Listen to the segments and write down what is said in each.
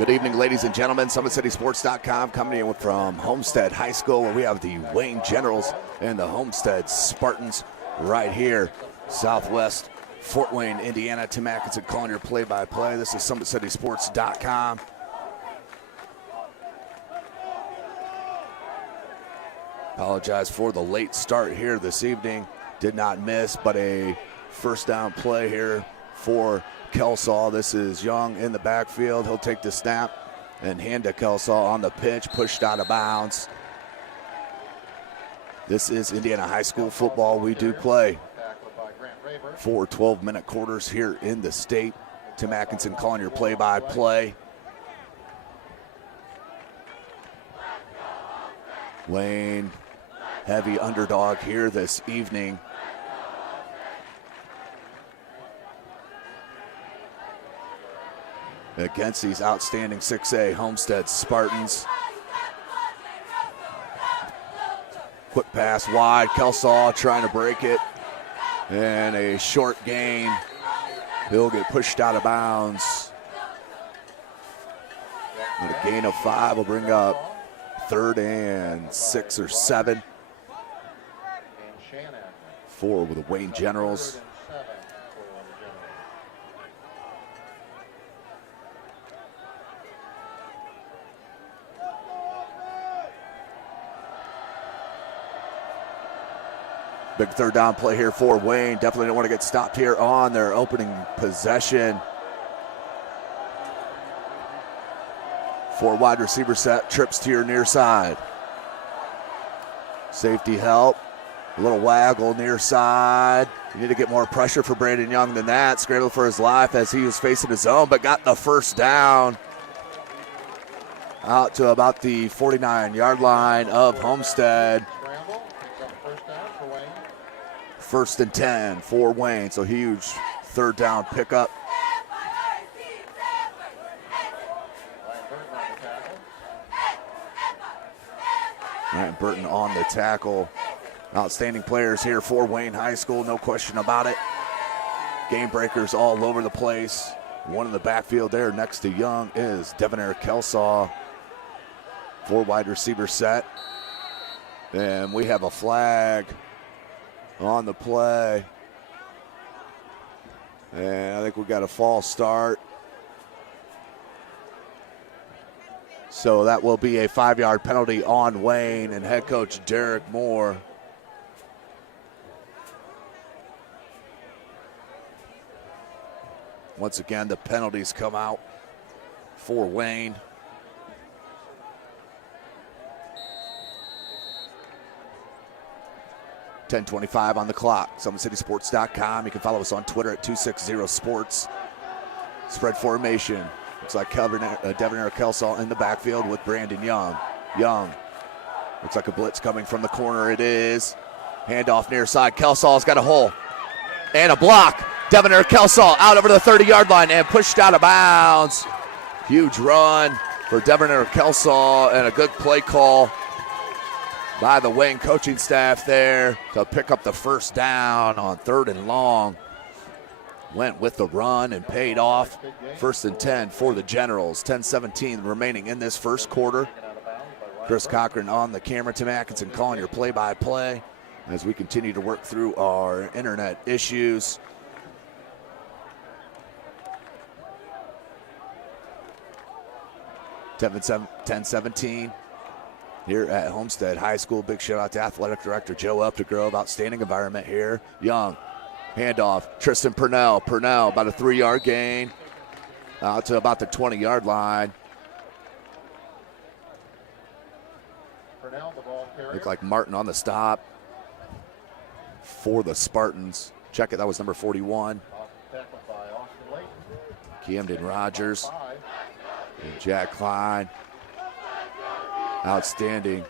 Good evening, ladies and gentlemen. SummitCitySports.com coming in from Homestead High School, where we have the Wayne Generals and the Homestead Spartans right here, southwest Fort Wayne, Indiana. Tim Atkinson calling your play-by-play. This is SummitCitySports.com. Apologize for the late start here this evening. Did not miss, but a first down play here for Kelsaw. This is Young in the backfield. He'll take the snap and hand to Kelsaw on the pitch, pushed out of bounds. This is Indiana high school football. We do play 4 12-minute quarters here in the state. Tim Atkinson calling your play-by-play. Wayne, heavy underdog here this evening. Against these outstanding 6A Homestead Spartans. Quick pass wide. Kelsaw trying to break it. And a short gain. He'll get pushed out of bounds. And a gain of 5 will bring up 3rd and 6 or 7. 4 with the Wayne Generals. Big third down play here for Wayne. Definitely don't want to get stopped here on their opening possession. 4 wide receiver set, trips to your near side. Safety help, a little waggle near side. You need to get more pressure for Brandon Young than that. Scrambled for his life as he was facing his own, but got the first down. Out to about the 49-yard line of Homestead. 1st and 10 for Wayne, so huge third down pickup. Ryan Burton on the tackle. Outstanding players here for Wayne High School, no question about it. Game breakers all over the place. One in the backfield there next to Young is Devonair Kelsaw. 4 wide receiver set. And we have a flag on the play. And I think we got a false start. So that will be a 5-yard penalty on Wayne and head coach Derek Moore. Once again, the penalties come out for Wayne. .25 on the clock. SummitCitySports.com. You can follow us on Twitter at 260sports. Spread formation. Looks like Devonair Kelsaw in the backfield with Brandon Young. Young. Looks like a blitz coming from the corner. It is. Handoff near side. Kelsaw's got a hole. And a block. Devonair Kelsaw out over the 30-yard line and pushed out of bounds. Huge run for Devonair Kelsaw and a good play call by the Wayne coaching staff there to pick up the first down on 3rd and long. Went with the run and paid off. 1st and 10 for the Generals. 10-17 remaining in this first quarter. Chris Cochran on the camera. Tim Atkinson calling your play-by-play as we continue to work through our internet issues. .10-17. Here at Homestead High School. Big shout out to Athletic Director Joe Updegrove. Outstanding environment here. Young, handoff, Tristan Purnell. Purnell about a 3-yard gain out to about the 20-yard line. Looked like Martin on the stop for the Spartans. Check it, that was number 41. Camden Rogers and Jack Klein. Outstanding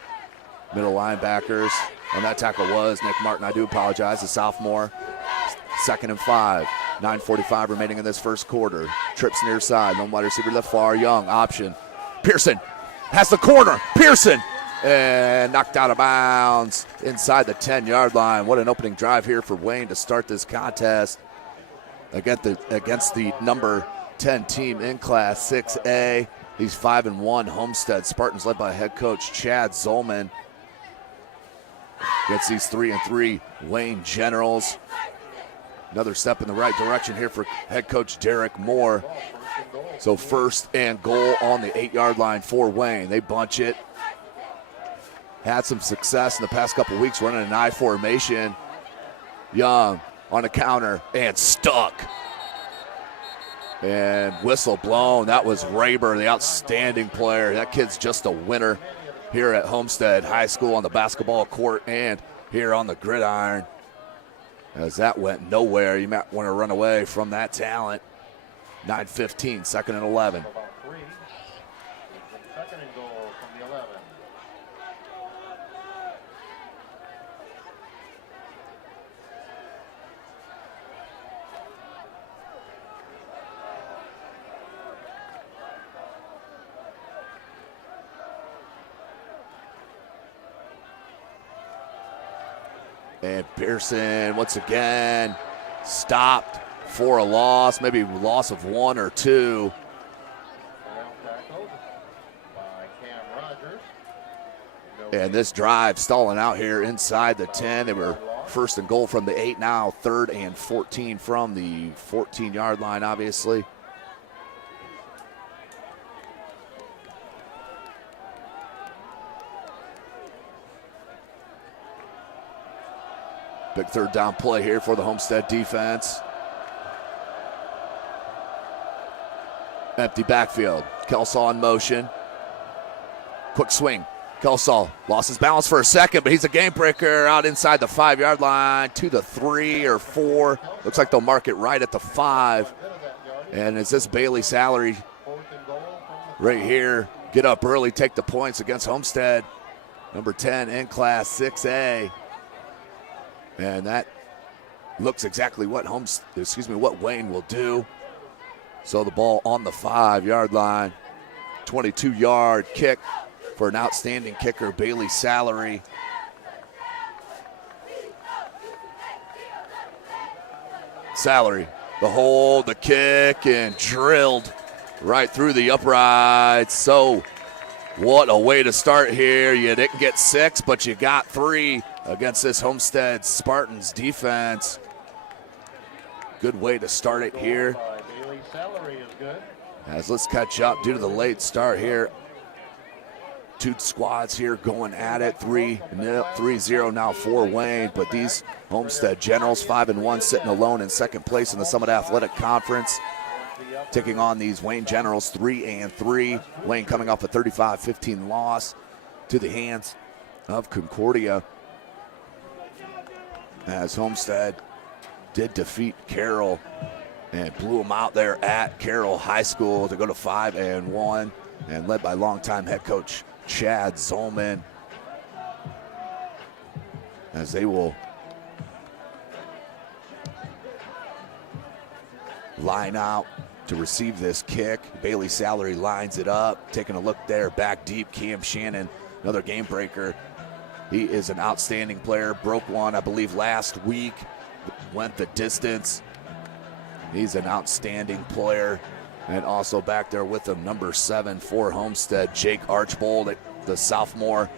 middle linebackers. And that tackle was Nick Martin. I do apologize, the sophomore. 2nd and 5. 9:45 remaining in this first quarter. Trips near side. Lone wide receiver left far. Young option. Pearson has the corner. Pearson and knocked out of bounds inside the 10-yard line. What an opening drive here for Wayne to start this contest against the number 10 team in Class 6A. He's 5-1. Homestead Spartans led by head coach Chad Zolman. Gets these 3-3 Wayne Generals. Another step in the right direction here for head coach Derek Moore. So 1st and goal on the 8-yard line for Wayne. They bunch it. Had some success in the past couple weeks running an I formation. Young on a counter and stuck. And whistle blown. That was Raber, the outstanding player. That kid's just a winner here at Homestead High School on the basketball court and here on the gridiron. As that went nowhere, you might want to run away from that talent. 9:15, 2nd and 11. Second and goal from the 11. And Pearson once again stopped for a loss, maybe loss of 1 or 2. And this drive stalling out here inside the 10. They were 1st and goal from the 8, now 3rd and 14 from the 14-yard line, obviously. Big 3rd down play here for the Homestead defense. Empty backfield. Kelsaw in motion. Quick swing. Kelsaw lost his balance for a second, but he's a game breaker out inside the 5-yard line to the 3 or 4. Looks like they'll mark it right at the 5. And is this Bailey Salary right here? Get up early, take the points against Homestead. Number 10 in Class 6A. And that looks exactly what what Wayne will do. So the ball on the 5-yard line. 22-yard kick for an outstanding kicker, Bailey Salary. Salary, the hold, the kick, and drilled right through the uprights. So what a way to start here. You didn't get 6, but you got 3 against this Homestead Spartans defense. Good way to start it here. As let's catch up due to the late start here. 2 squads here going at it. 3-0 now for Wayne, but these Homestead Generals 5-1 sitting alone in 2nd place in the Summit Athletic Conference. Taking on these Wayne Generals 3-3. Wayne coming off a 35-15 loss to the hands of Concordia. As Homestead did defeat Carroll and blew them out there at Carroll High School to go to 5-1 and led by longtime head coach Chad Zolman, as they will line out to receive this kick. Bailey Salary lines it up, taking a look there, back deep. Cam Shannon, another game breaker. He is an outstanding player, broke one, I believe, last week, went the distance. He's an outstanding player. And also back there with him, number 7 for Homestead, Jake Archbold, the sophomore.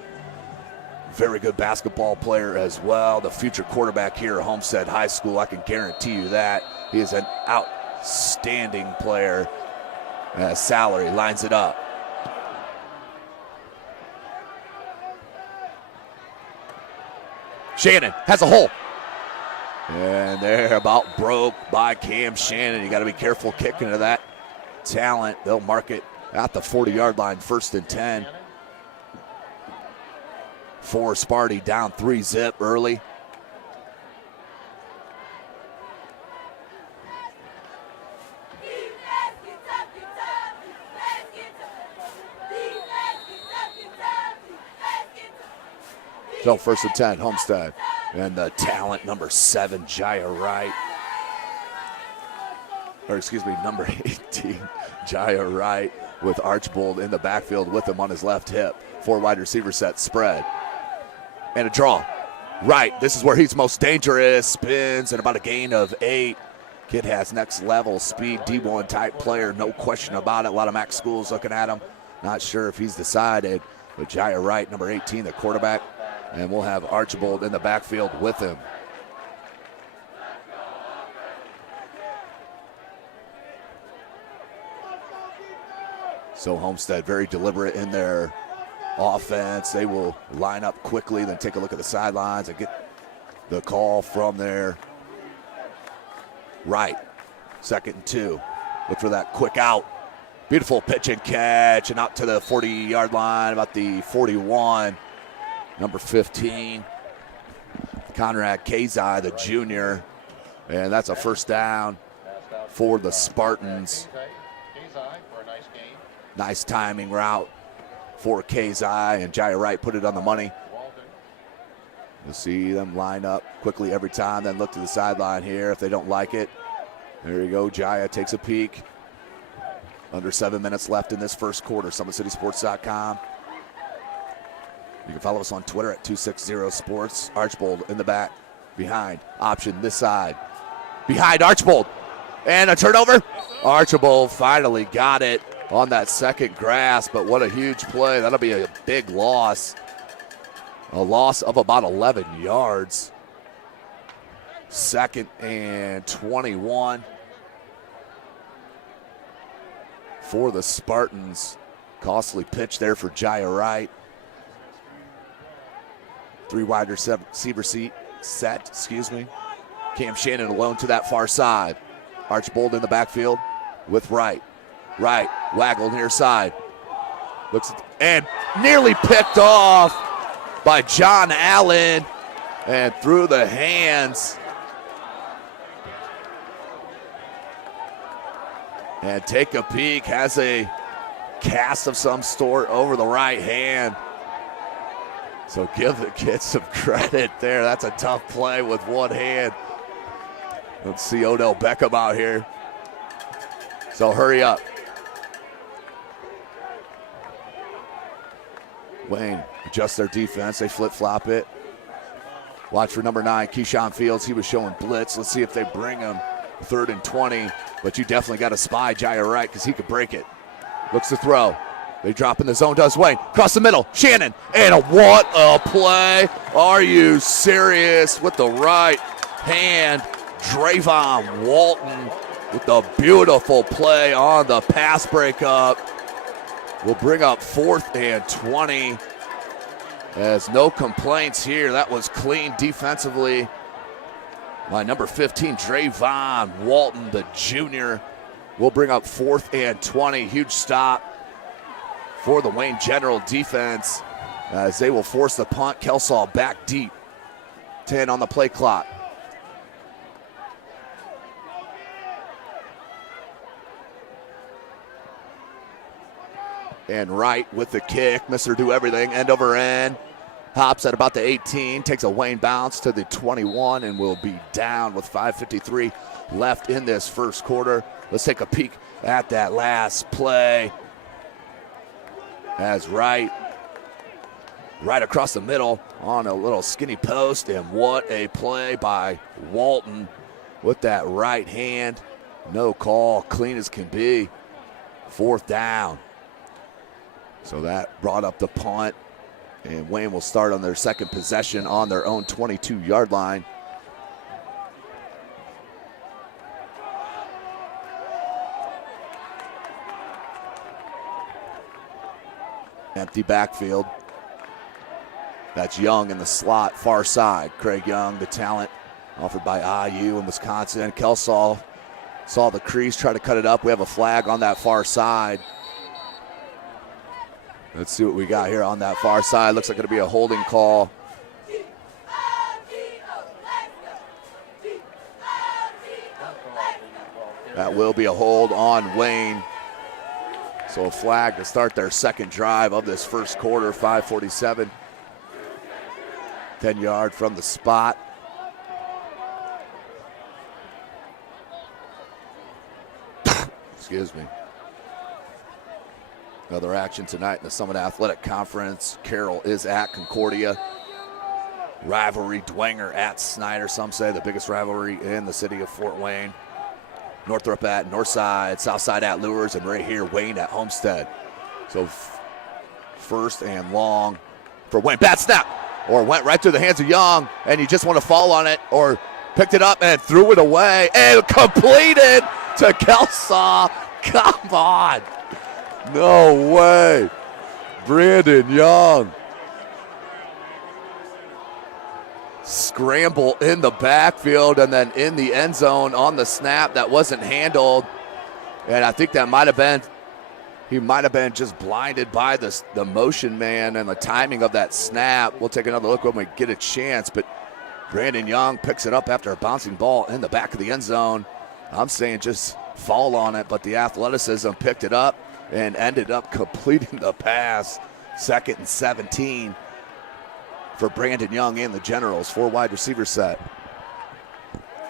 Very good basketball player as well. The future quarterback here at Homestead High School, I can guarantee you that. He is an outstanding player. Salary lines it up. Shannon has a hole. And they're about broke by Cam Shannon. You got to be careful kicking to that talent. They'll mark it at the 40-yard line, 1st and 10. For Sparty, down 3-zip early. So 1st and 10, Homestead. And the talent, number 7, Jaya Wright. Or excuse me, number 18, Jaya Wright, with Archbold in the backfield with him on his left hip. 4 wide receiver set, spread. And a draw. Wright, this is where he's most dangerous. Spins and about a gain of 8. Kid has next level speed, D1 type player, no question about it. A lot of MAC schools looking at him. Not sure if he's decided, but Jaya Wright, number 18, the quarterback, and we'll have Archibald in the backfield with him. So Homestead very deliberate in their offense. They will line up quickly, then take a look at the sidelines and get the call from there. Right, 2nd and 2. Look for that quick out. Beautiful pitch and catch, and out to the 40-yard line, about the 41. Number 15, Conrad Kazai, the junior. And that's a first down for the Spartans. Nice timing route for Kazai, and Jaya Wright put it on the money. You'll see them line up quickly every time, then look to the sideline here if they don't like it. There you go, Jaya takes a peek. Under 7 minutes left in this first quarter. SummitCitySports.com. You can follow us on Twitter at 260sports. Archibald in the back, behind, option this side. Behind Archibald, and a turnover. Archibald finally got it on that second grasp, but what a huge play. That'll be a big loss. A loss of about 11 yards. 2nd and 21 for the Spartans. Costly pitch there for Jaya Wright. 3 wide receiver set. Cam Shannon alone to that far side. Archibald in the backfield with Wright. Wright, waggle near side. Looks and nearly picked off by John Allen and through the hands. And take a peek, has a cast of some sort over the right hand. So give the kid some credit there. That's a tough play with one hand. Let's see Odell Beckham out here. So hurry up. Wayne adjusts their defense. They flip-flop it. Watch for number 9, Keyshawn Fields. He was showing blitz. Let's see if they bring him 3rd and 20. But you definitely got to spy Jaya Wright because he could break it. Looks to throw. They drop in the zone, does Wayne. Across the middle, Shannon. And what a play. Are you serious? With the right hand, Drayvon Walton with the beautiful play on the pass breakup. We'll bring up 4th and 20. There's no complaints here. That was clean defensively by number 15, Drayvon Walton, the junior. We'll bring up 4th and 20. Huge stop for the Wayne General defense as they will force the punt. Kelsall back deep. 10 on the play clock. And Wright with the kick. Mr. Do Everything, end over end. Hops at about the 18, takes a Wayne bounce to the 21, and will be down with 5:53 left in this first quarter. Let's take a peek at that last play. As right across the middle on a little skinny post, and what a play by Walton with that right hand. No call, clean as can be. 4th down. So that brought up the punt, and Wayne will start on their second possession on their own 22-yard line. Empty backfield. That's Young in the slot, far side. Craig Young, the talent offered by IU in Wisconsin. And Kelsall saw the crease, try to cut it up. We have a flag on that far side. Let's see what we got here on that far side. Looks like it'll be a holding call. That will be a hold on Wayne. So a flag to start their second drive of this first quarter, 5:47. 10 yard from the spot. Excuse me. Another action tonight in the Summit Athletic Conference. Carroll is at Concordia. Rivalry, Dwenger at Snyder. Some say the biggest rivalry in the city of Fort Wayne. Northrop at Northside, Southside at Lures, and right here, Wayne at Homestead. So first and long for Wayne. Bad snap, or went right through the hands of Young, and you just want to fall on it, or picked it up and threw it away, and completed to Kelsaw. Come on. No way. Brandon Young. Scramble in the backfield and then in the end zone on the snap that wasn't handled. And I think that might have been, he might have been just blinded by the motion man and the timing of that snap. We'll take another look when we get a chance, but Brandon Young picks it up after a bouncing ball in the back of the end zone. I'm saying just fall on it, but the athleticism picked it up and ended up completing the pass. 2nd and 17 for Brandon Young and the Generals. 4 wide receiver set.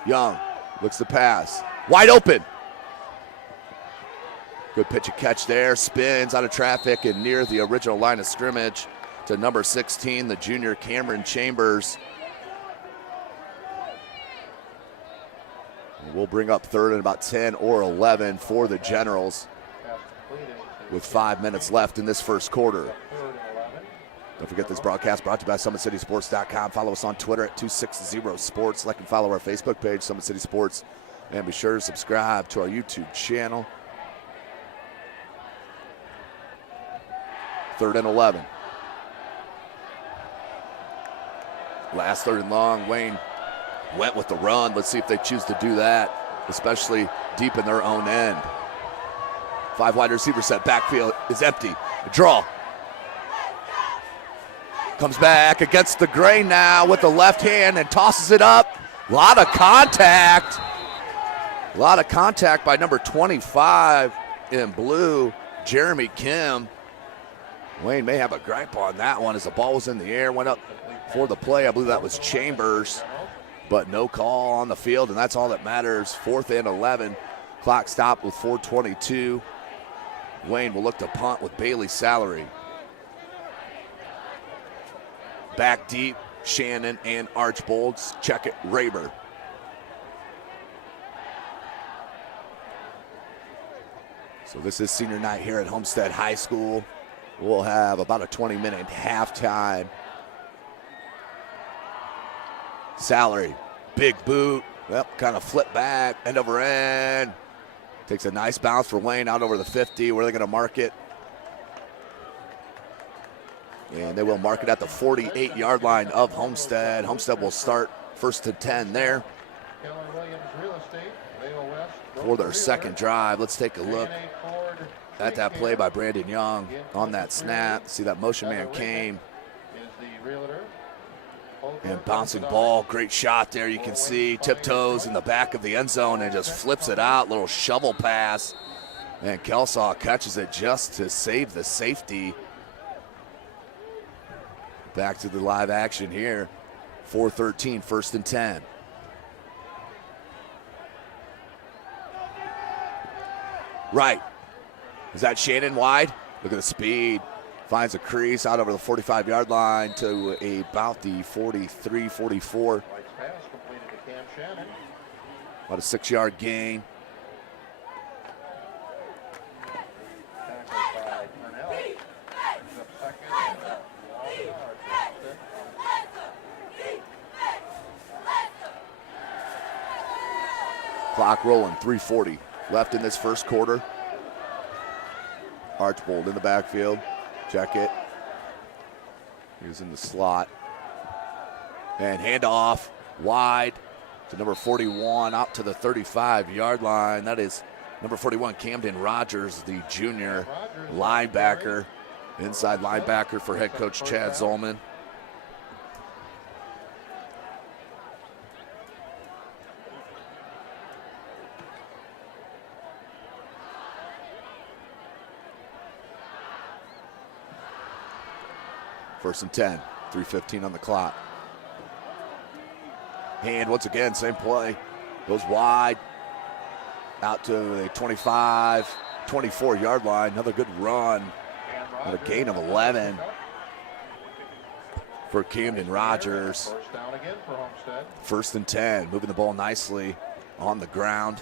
Young looks to pass. Wide open. Good pitch and catch there. Spins out of traffic and near the original line of scrimmage to number 16, the junior Cameron Chambers. We'll bring up 3rd and about 10 or 11 for the Generals with 5 minutes left in this first quarter. Don't forget this broadcast brought to you by SummitCitySports.com. Follow us on Twitter at 260sports. Like and follow our Facebook page, Summit City Sports. And be sure to subscribe to our YouTube channel. 3rd and 11. Last 3rd and long. Wayne went with the run. Let's see if they choose to do that, especially deep in their own end. 5 wide receiver set. Backfield is empty. A draw. Comes back against the grain now with the left hand and tosses it up. A lot of contact. A lot of contact by number 25 in blue, Jeremy Kim. Wayne may have a gripe on that one as the ball was in the air, went up for the play. I believe that was Chambers, but no call on the field, and that's all that matters. 4th and 11. Clock stopped with 4:22. Wayne will look to punt with Bailey Salary. Back deep, Shannon and Archbolds. Check it, Raber. So this is senior night here at Homestead High School. We'll have about a 20-minute halftime. Salary, big boot. Yep, kind of flip back, end over end. Takes a nice bounce for Wayne out over the 50. Where are they going to mark it? And they will mark it at the 48-yard line of Homestead. Homestead will start 1st and 10 there for their second drive. Let's take a look at that play by Brandon Young on that snap. See that motion man came. And bouncing ball, great shot there. You can see tiptoes in the back of the end zone and just flips it out. Little shovel pass. And Kelsaw catches it just to save the safety. Back to the live action here. 4:13, 1st and 10. Right. Is that Shannon wide? Look at the speed. Finds a crease out over the 45-yard line to about the 43, 44. About a 6-yard gain. Clock rolling, 3:40 left in this first quarter. Archbold in the backfield. Check it. He's in the slot. And handoff wide to number 41 out to the 35-yard line. That is number 41, Camden Rogers, the junior linebacker. Inside linebacker for head coach Chad Zolman. First and 10, 3:15 on the clock. Hand once again, same play. Goes wide out to the 25, 24-yard line. Another good run. And a gain of 11 for Camden Rogers. First down again for Homestead. 1st and 10, moving the ball nicely on the ground.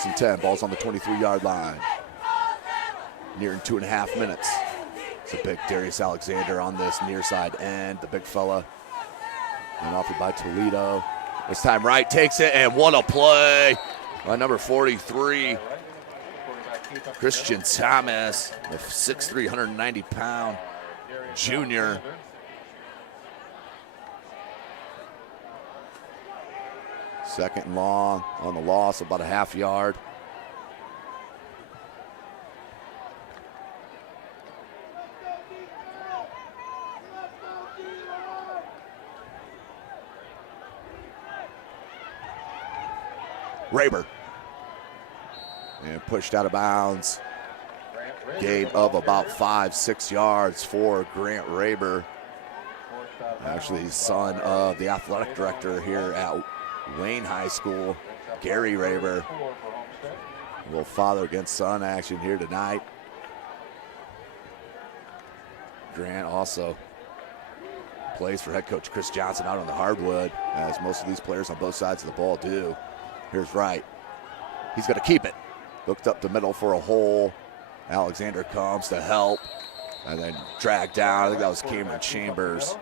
First and 10, ball's on the 23-yard line. Nearing 2.5 minutes. It's a big Darius Alexander on this near side end, the big fella. And offered by Toledo. This time Wright takes it, and what a play by number 43. Christian Thomas, the 6'3", 190-pound junior. Second and long on the loss, about a half yard. Raber. And pushed out of bounds. Gain of about 5-6 yards for Grant Raber. Actually, son of the athletic director here at Wayne High School, Gary Raber. A little father against son action here tonight. Grant also plays for head coach Chris Johnson out on the hardwood, as most of these players on both sides of the ball do. Here's Wright. He's going to keep it. Hooked up the middle for a hole. Alexander comes to help and then dragged down. I think that was Cameron Chambers.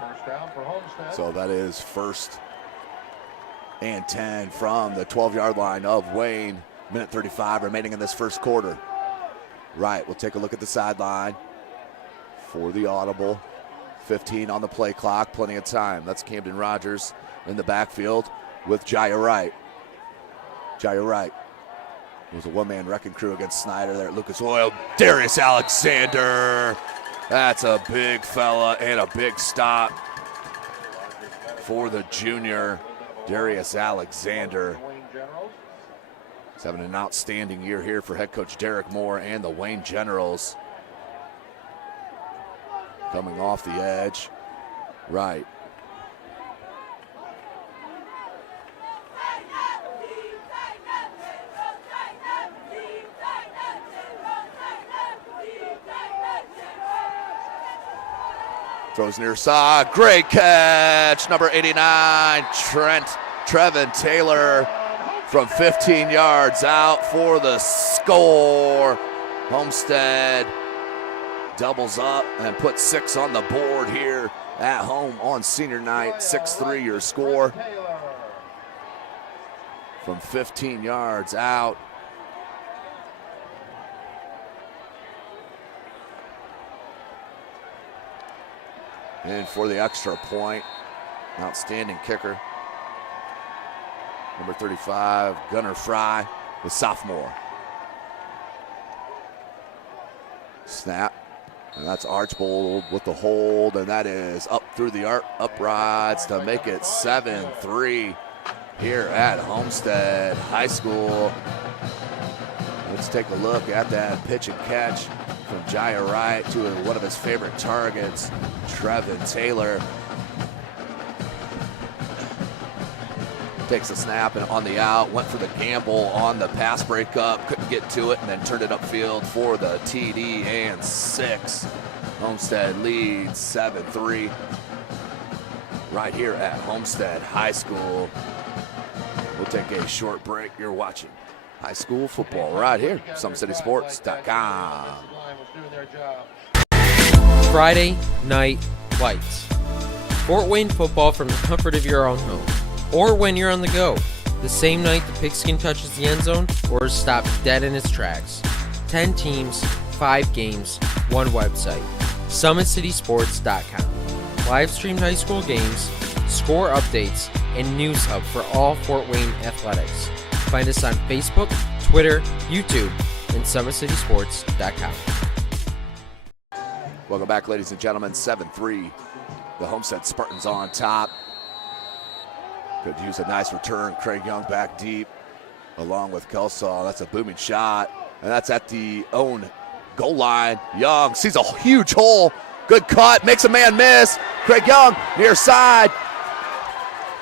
First down for Homestead. So that is 1st and 10 from the 12-yard line of Wayne. Minute 35 remaining in this first quarter. Right, we'll take a look at the sideline for the audible. 15 on the play clock, plenty of time. That's Camden Rogers in the backfield with Jaya Wright. Jaya Wright. It was a one-man wrecking crew against Snyder there at Lucas Oil. Darius Alexander. That's a big fella and a big stop for the junior, Darius Alexander. He's having an outstanding year here for head coach Derek Moore and the Wayne Generals. Coming off the edge. Right. Throws near side. Great catch. Number 89, Trevin Taylor. From 15 yards out for the score. Homestead doubles up and puts 6 on the board here at home on senior night. 6-3 your score. From 15 yards out. And for the extra point, outstanding kicker. Number 35, Gunnar Fry, the sophomore. Snap, and that's Archbold with the hold, and that is up through the uprights to make it 7-3 here at Homestead High School. Let's take a look at that pitch and catch from Jaya Wright to one of his favorite targets, Trevin Taylor. Takes a snap and on the out, went for the gamble on the pass breakup, couldn't get to it, and then turned it upfield for the TD and 6. Homestead leads 7-3 right here at Homestead High School. We'll take a short break. You're watching high school football right here, SummitCitySports.com. Friday Night Lights. Fort Wayne football from the comfort of your own home. Or when you're on the go, the same night the pigskin touches the end zone or is stopped dead in its tracks. 10 teams, 5 games, 1 website. SummitCitySports.com. Live streamed high school games, score updates, and news hub for all Fort Wayne athletics. Find us on Facebook, Twitter, YouTube, and SummitCitySports.com. Welcome back, ladies and gentlemen. 7-3. The Homestead Spartans on top. Could use a nice return. Craig Young back deep along with Kelsall. That's a booming shot. And that's at the own goal line. Young sees a huge hole. Good cut. Makes a man miss. Craig Young near side.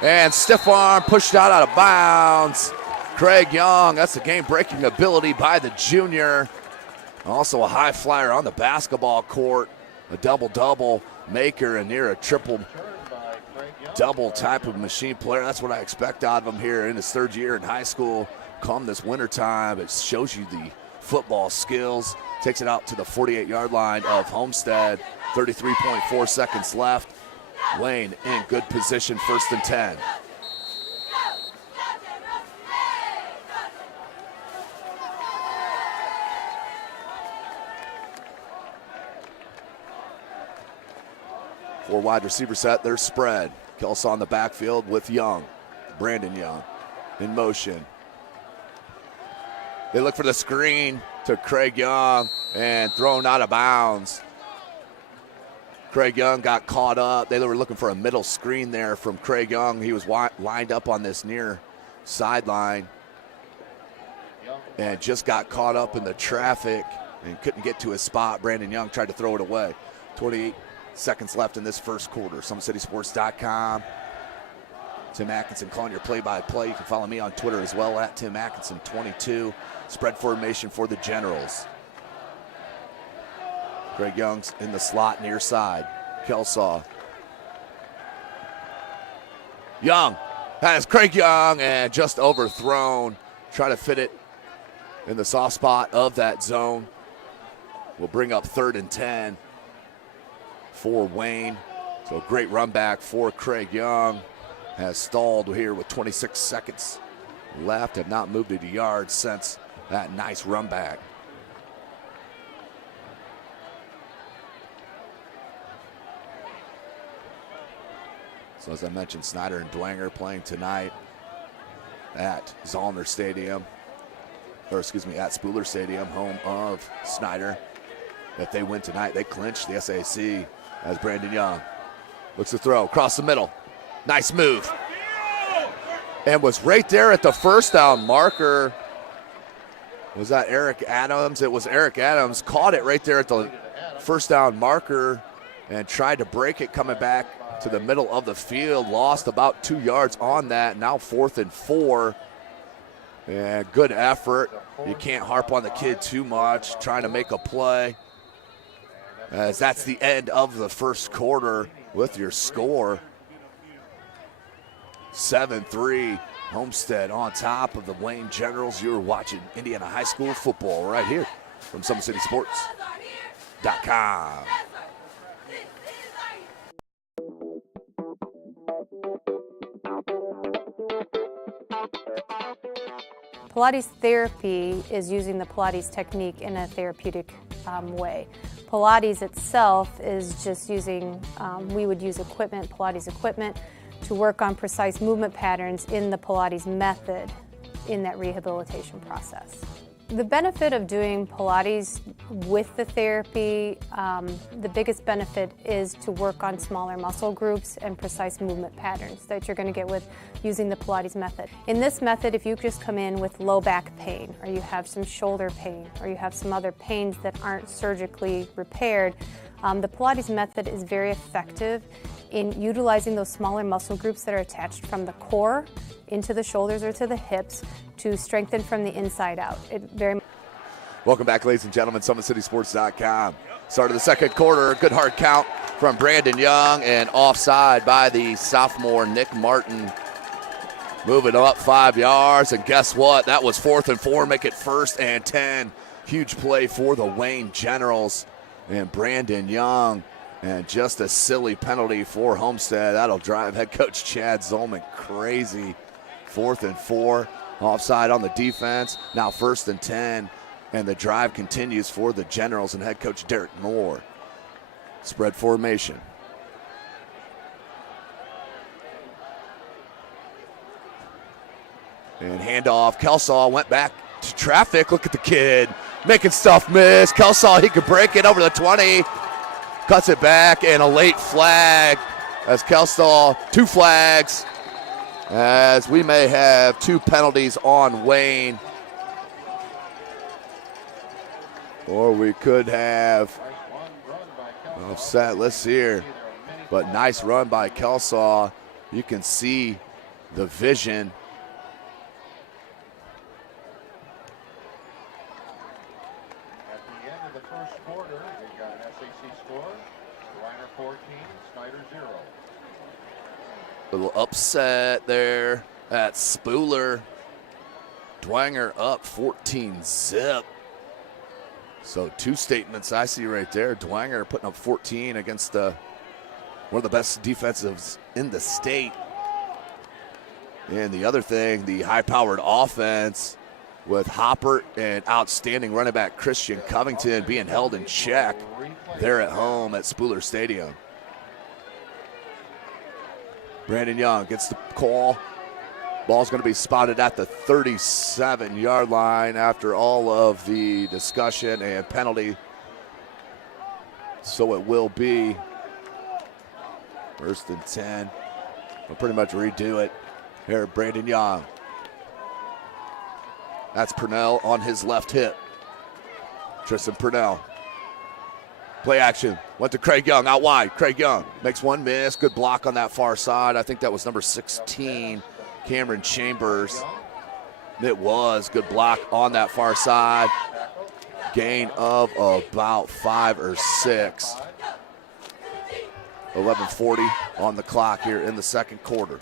And stiff arm pushed out of bounds. Craig Young, that's the game-breaking ability by the junior. Also a high flyer on the basketball court. A double-double maker and near a triple-double type of machine player. That's what I expect out of him here in his third year in high school. Come this wintertime, it shows you the football skills. Takes it out to the 48-yard line of Homestead. 33.4 seconds left. Wayne in good position, 1st and 10. Four wide receiver set, their spread. Kelso on the backfield with Young. Brandon Young in motion. They look for the screen to Craig Young and thrown out of bounds. Craig Young got caught up. They were looking for a middle screen there from Craig Young. He was lined up on this near sideline and just got caught up in the traffic and couldn't get to his spot. Brandon Young tried to throw it away. 28 seconds left in this first quarter. SummitCitySports.com. Tim Atkinson calling your play-by-play. You can follow me on Twitter as well at Tim Atkinson22. Spread formation for the Generals. Craig Young's in the slot near side. Kelsaw. Young has Craig Young and just overthrown. Try to fit it in the soft spot of that zone. Will bring up 3rd and 10 for Wayne. So great run back for Craig Young. Has stalled here with 26 seconds left. Have not moved it a yard since that nice run back. So as I mentioned, Snyder and Dwanger playing tonight at Zollner Stadium, or excuse me, at Spooler Stadium, home of Snyder. If they win tonight, they clinch the SAC. As Brandon Young looks to throw across the middle. Nice move. And was right there at the first down marker. Was that Eric Adams? It was Eric Adams. Caught it right there at the first down marker and tried to break it coming back to the middle of the field. Lost about 2 yards on that. Now 4th and 4. And good effort. You can't harp on the kid too much. Trying to make a play. As that's the end of the first quarter with your score. 7-3. Homestead on top of the Wayne Generals. You're watching Indiana High School football right here from SummitCitySports.com. Pilates therapy is using the Pilates technique in a therapeutic way. Pilates itself is just using, we would use equipment, Pilates equipment, to work on precise movement patterns in the Pilates method in that rehabilitation process. The benefit of doing Pilates with the therapy, the biggest benefit is to work on smaller muscle groups and precise movement patterns that you're going to get with using the Pilates method. In this method, if you just come in with low back pain, or you have some shoulder pain, or you have some other pains that aren't surgically repaired, the Pilates method is very effective in utilizing those smaller muscle groups that are attached from the core into the shoulders or to the hips to strengthen from the inside out. Welcome back, ladies and gentlemen, SummitCitySports.com. Start of the second quarter, good hard count from Brandon Young and offside by the sophomore Nick Martin. Moving up 5 yards, and guess what? That was 4th and 4, make it 1st and 10. Huge play for the Wayne Generals and Brandon Young. And just a silly penalty for Homestead. That'll drive head coach Chad Zolman crazy. 4th and 4, offside on the defense. Now 1st and 10, and the drive continues for the Generals and head coach Derek Moore. Spread formation. And handoff. Kelsaw went back to traffic. Look at the kid making stuff miss. Kelsaw, he could break it over the 20. Cuts it back, and a late flag as Kelsaw, 2 flags, as we may have 2 penalties on Wayne. Or we could have offset. Let's see here. But nice run by Kelsaw. You can see the vision the first quarter. We've got an SAC score. Reiner 14, Snyder 0. Little upset there at Spooler. Dwanger up 14-zip. So 2 statements I see right there. Dwanger putting up 14 against one of the best defensives in the state. And the other thing, the high-powered offense with Hopper and outstanding running back Christian Covington being held in check there at home at Spooler Stadium. Brandon Young gets the call. Ball's going to be spotted at the 37-yard line after all of the discussion and penalty. So it will be 1st and 10. We'll pretty much redo it. Here, Brandon Young. That's Purnell on his left hip. Tristan Purnell. Play action. Went to Craig Young out wide. Craig Young makes one miss. Good block on that far side. I think that was number 16, Cameron Chambers. It was. Good block on that far side. Gain of about 5 or 6. 11:40 on the clock here in the second quarter.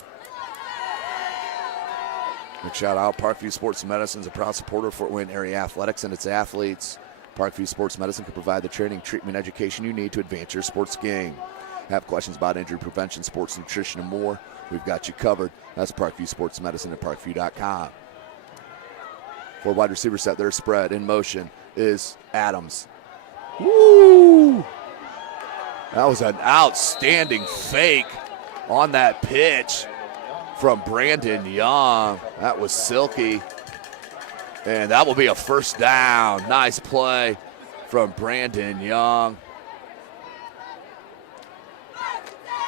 Big shout out, Parkview Sports Medicine is a proud supporter of Fort Wayne area athletics and its athletes. Parkview Sports Medicine can provide the training, treatment, education you need to advance your sports game. Have questions about injury prevention, sports nutrition, and more? We've got you covered. That's Parkview Sports Medicine at parkview.com. 4 wide receiver set, their spread in motion is Adams. Woo! That was an outstanding fake on that pitch from Brandon Young. That was silky. And that will be a first down. Nice play from Brandon Young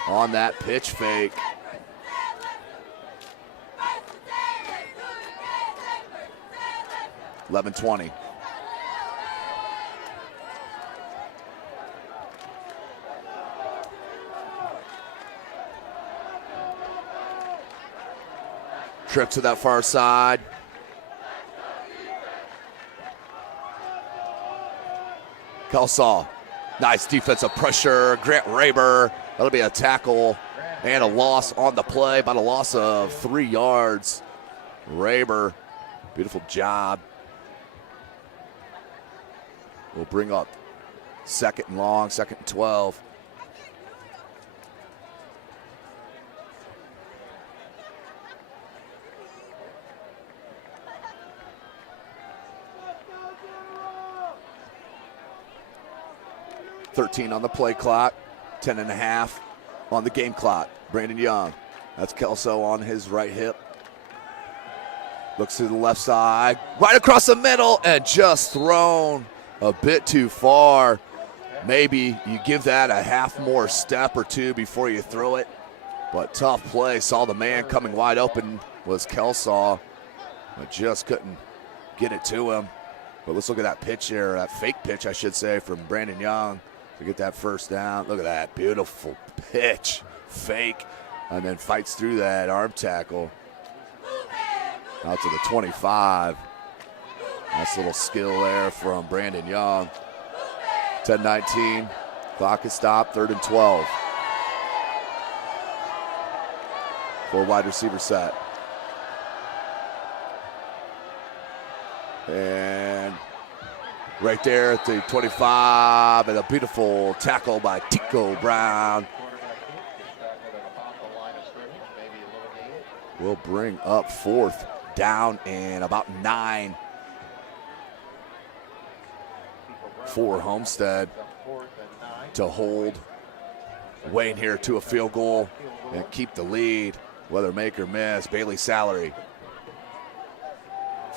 on that pitch fake. $11:20. Trip to that far side. Kelsaw, nice defensive pressure. Grant Raber, that'll be a tackle and a loss on the play, about a loss of 3 yards. Raber, beautiful job. We'll bring up 2nd and long, 2nd and 12. $13 on the play clock, 10.5 on the game clock. Brandon Young, that's Kelso on his right hip. Looks to the left side, right across the middle, and just thrown a bit too far. Maybe you give that a half more step or 2 before you throw it. But tough play, saw the man coming wide open was Kelsaw, but just couldn't get it to him. But let's look at that pitch there, that fake pitch, I should say, from Brandon Young to get that first down. Look at that beautiful pitch, fake, and then fights through that arm tackle out to the 25. Nice little skill there from Brandon Young. 10:19, clock is stopped, 3rd and 12. 4 wide receiver set. And right there at the 25, and a beautiful tackle by Tico Brown. Will bring up 4th down and about 9 for Homestead to hold Wayne here to a field goal and keep the lead, whether make or miss. Bailey Salary,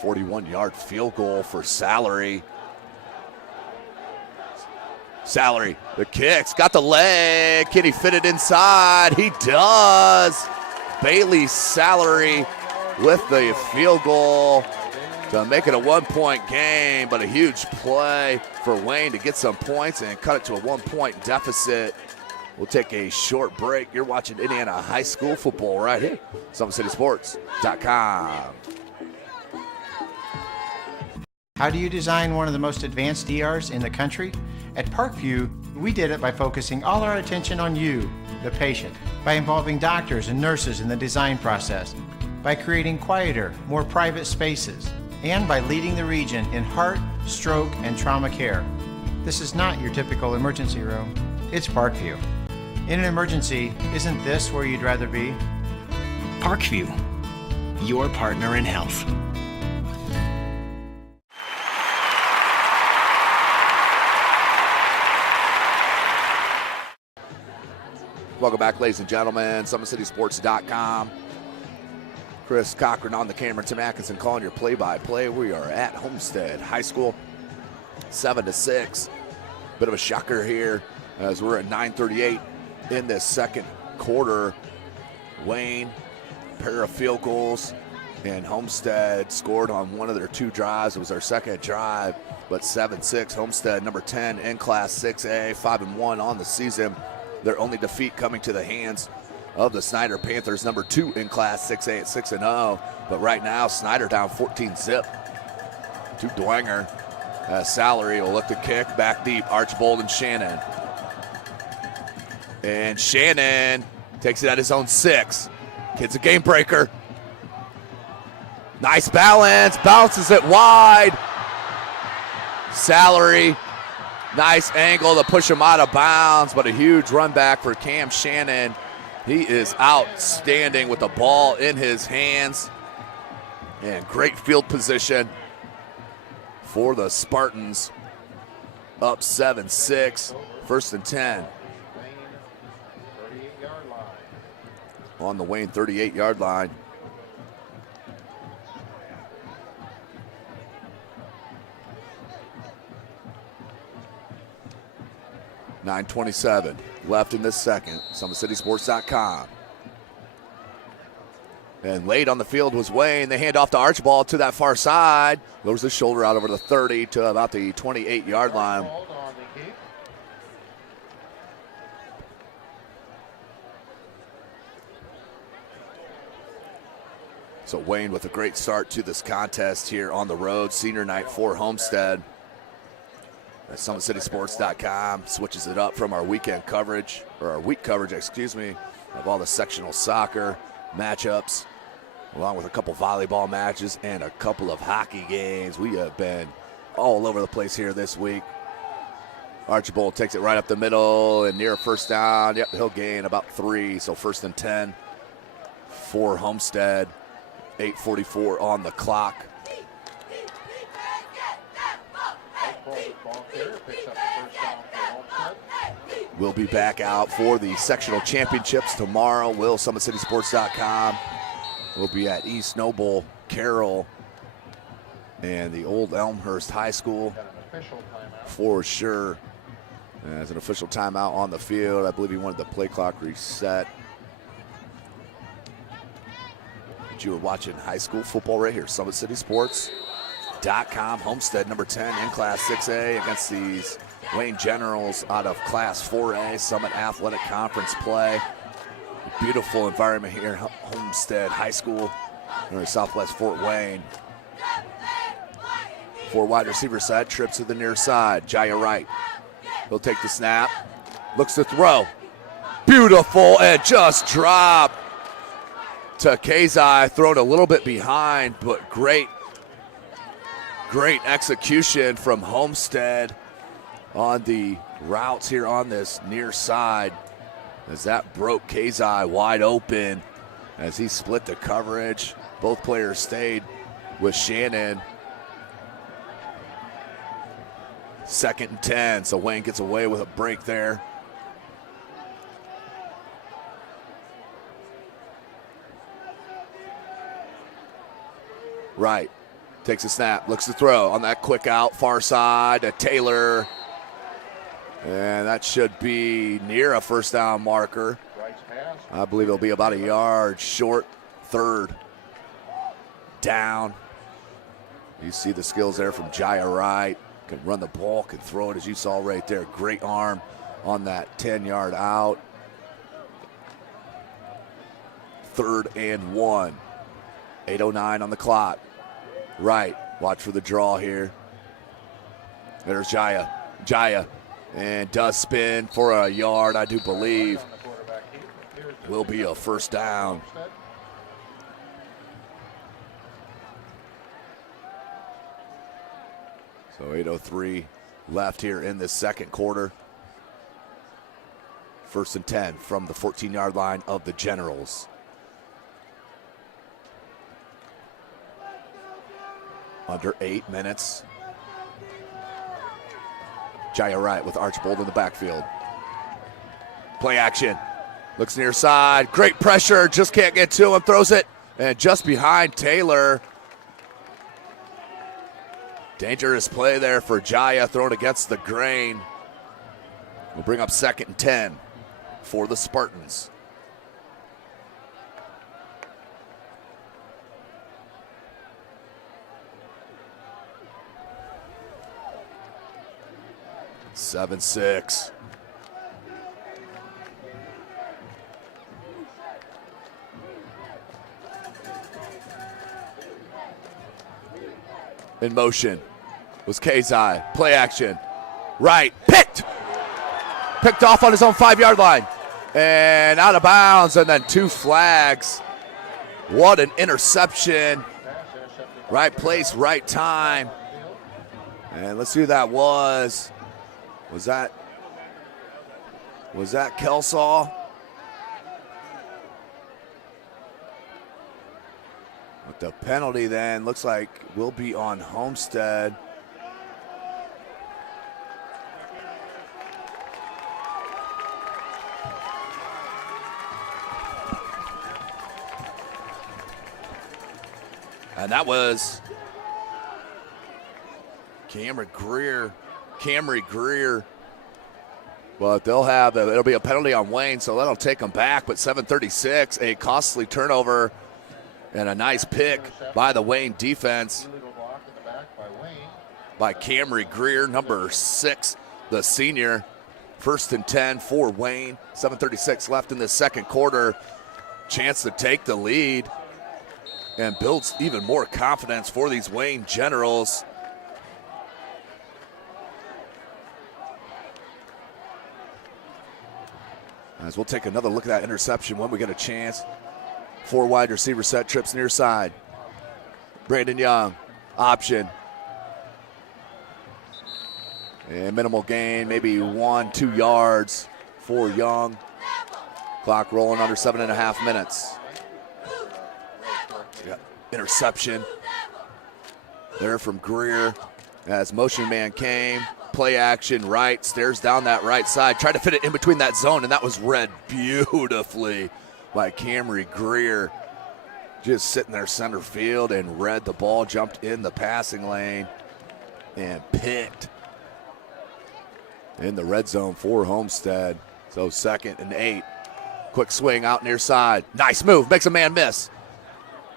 41-yard field goal for Salary. Salary, the kicks, got the leg. Can he fit it inside? He does. Bailey Salary with the field goal to make it a 1-point game, but a huge play for Wayne to get some points and cut it to a 1-point deficit. We'll take a short break. You're watching Indiana High School football right here, SummitCitySports.com. How do you design one of the most advanced ERs in the country? At Parkview, we did it by focusing all our attention on you, the patient, by involving doctors and nurses in the design process, by creating quieter, more private spaces, and by leading the region in heart, stroke, and trauma care. This is not your typical emergency room. It's Parkview. In an emergency, isn't this where you'd rather be? Parkview, your partner in health. Welcome back, ladies and gentlemen. SummitCitySports.com. Chris Cochran on the camera. Tim Atkinson calling your play-by-play. We are at Homestead High School, 7-6. Bit of a shocker here as we're at 9:38 in this second quarter. Wayne, pair of field goals, and Homestead scored on one of their two drives. It was their second drive, but 7-6. Homestead, number 10 in Class 6A, 5-1 on the season. Their only defeat coming to the hands of the Snyder Panthers, number 2 in Class 6A at 6-0. But right now, Snyder down 14-zip to Dwenger. Salary will look to kick back deep. Archbold and Shannon. And Shannon takes it at his own 6. Kid's a game breaker. Nice balance. Bounces it wide. Salary. Nice angle to push him out of bounds, but a huge run back for Cam Shannon. He is outstanding with the ball in his hands. And great field position for the Spartans. Up 7-6, 1st and 10. On the Wayne 38-yard line. .9:27 left in this second. SummitCitySports.com. And late on the field was Wayne. They hand off to Archibald to that far side. Lowers his shoulder out over the 30 to about the 28-yard line. So Wayne with a great start to this contest here on the road. Senior night for Homestead. SummitCitySports.com switches it up from our weekend coverage, or our week coverage, excuse me, of all the sectional soccer matchups, along with a couple volleyball matches and a couple of hockey games. We have been all over the place here this week. Archibald takes it right up the middle and near a first down. Yep, he'll gain about 3, so 1st and 10 for Homestead. 8:44 on the clock. We'll be back out for the sectional championships tomorrow. Will, SummitCitySports.com. We'll be at East Noble, Carroll, and the old Elmhurst High School for sure. As an official timeout on the field. I believe he wanted the play clock reset. But you were watching high school football right here. SummitCitySports.com. Homestead, number 10 in Class 6A against these Wayne Generals out of Class 4A. Summit Athletic Conference play. Beautiful environment here, Homestead High School, in Southwest Fort Wayne. 4 wide receiver set, trips to the near side. Jaya Wright, he'll take the snap, looks to throw. Beautiful, and just dropped to Kazai, thrown a little bit behind, but great execution from Homestead on the routes here on this near side, as that broke Kazai wide open as he split the coverage. Both players stayed with Shannon. 2nd and 10, so Wayne gets away with a break there. Right, takes a snap, looks to throw on that quick out, far side to Taylor. And that should be near a first down marker. I believe it'll be about a yard short. 3rd down. You see the skills there from Jaya Wright. Can run the ball, can throw it, as you saw right there. Great arm on that 10-yard out. 3rd and 1. 8:09 on the clock. Right, watch for the draw here. There's Jaya. Jaya. And does spin for a yard, I do believe. Will be a first down. So 8:03 left here in the second quarter. 1st and 10 from the 14-yard line of the Generals. Under 8 minutes. Jaya Wright with Archibald in the backfield. Play action. Looks near side. Great pressure. Just can't get to him. Throws it. And just behind Taylor. Dangerous play there for Jaya. Thrown against the grain. We'll bring up 2nd and 10 for the Spartans. Seven, 6. In motion was Kazai. Play action. Right. Picked off on his own 5-yard line. And out of bounds, and then 2 flags. What an interception. Right place, right time. And let's see who that was. Was that Kelsaw? With the penalty then, looks like will be on Homestead. And that was Camry Greer. But it'll be a penalty on Wayne, so that'll take them back. But 7:36, a costly turnover and a nice pick by the Wayne defense. By Camry Greer, number 6, the senior. 1st and 10 for Wayne. 7:36 left in the second quarter. Chance to take the lead and builds even more confidence for these Wayne Generals. As we'll take another look at that interception when we get a chance. 4 wide receiver set, trips near side. Brandon Young, option. And minimal gain, maybe 1-2 yards for Young. Clock rolling under 7.5 minutes. Interception there from Greer as motion man came. Play action right, stares down that right side, tried to fit it in between that zone, and that was read beautifully by Camry Greer. Just sitting there center field and read the ball, jumped in the passing lane and picked in the red zone for Homestead. So 2nd and 8. Quick swing out near side. Nice move, makes a man miss.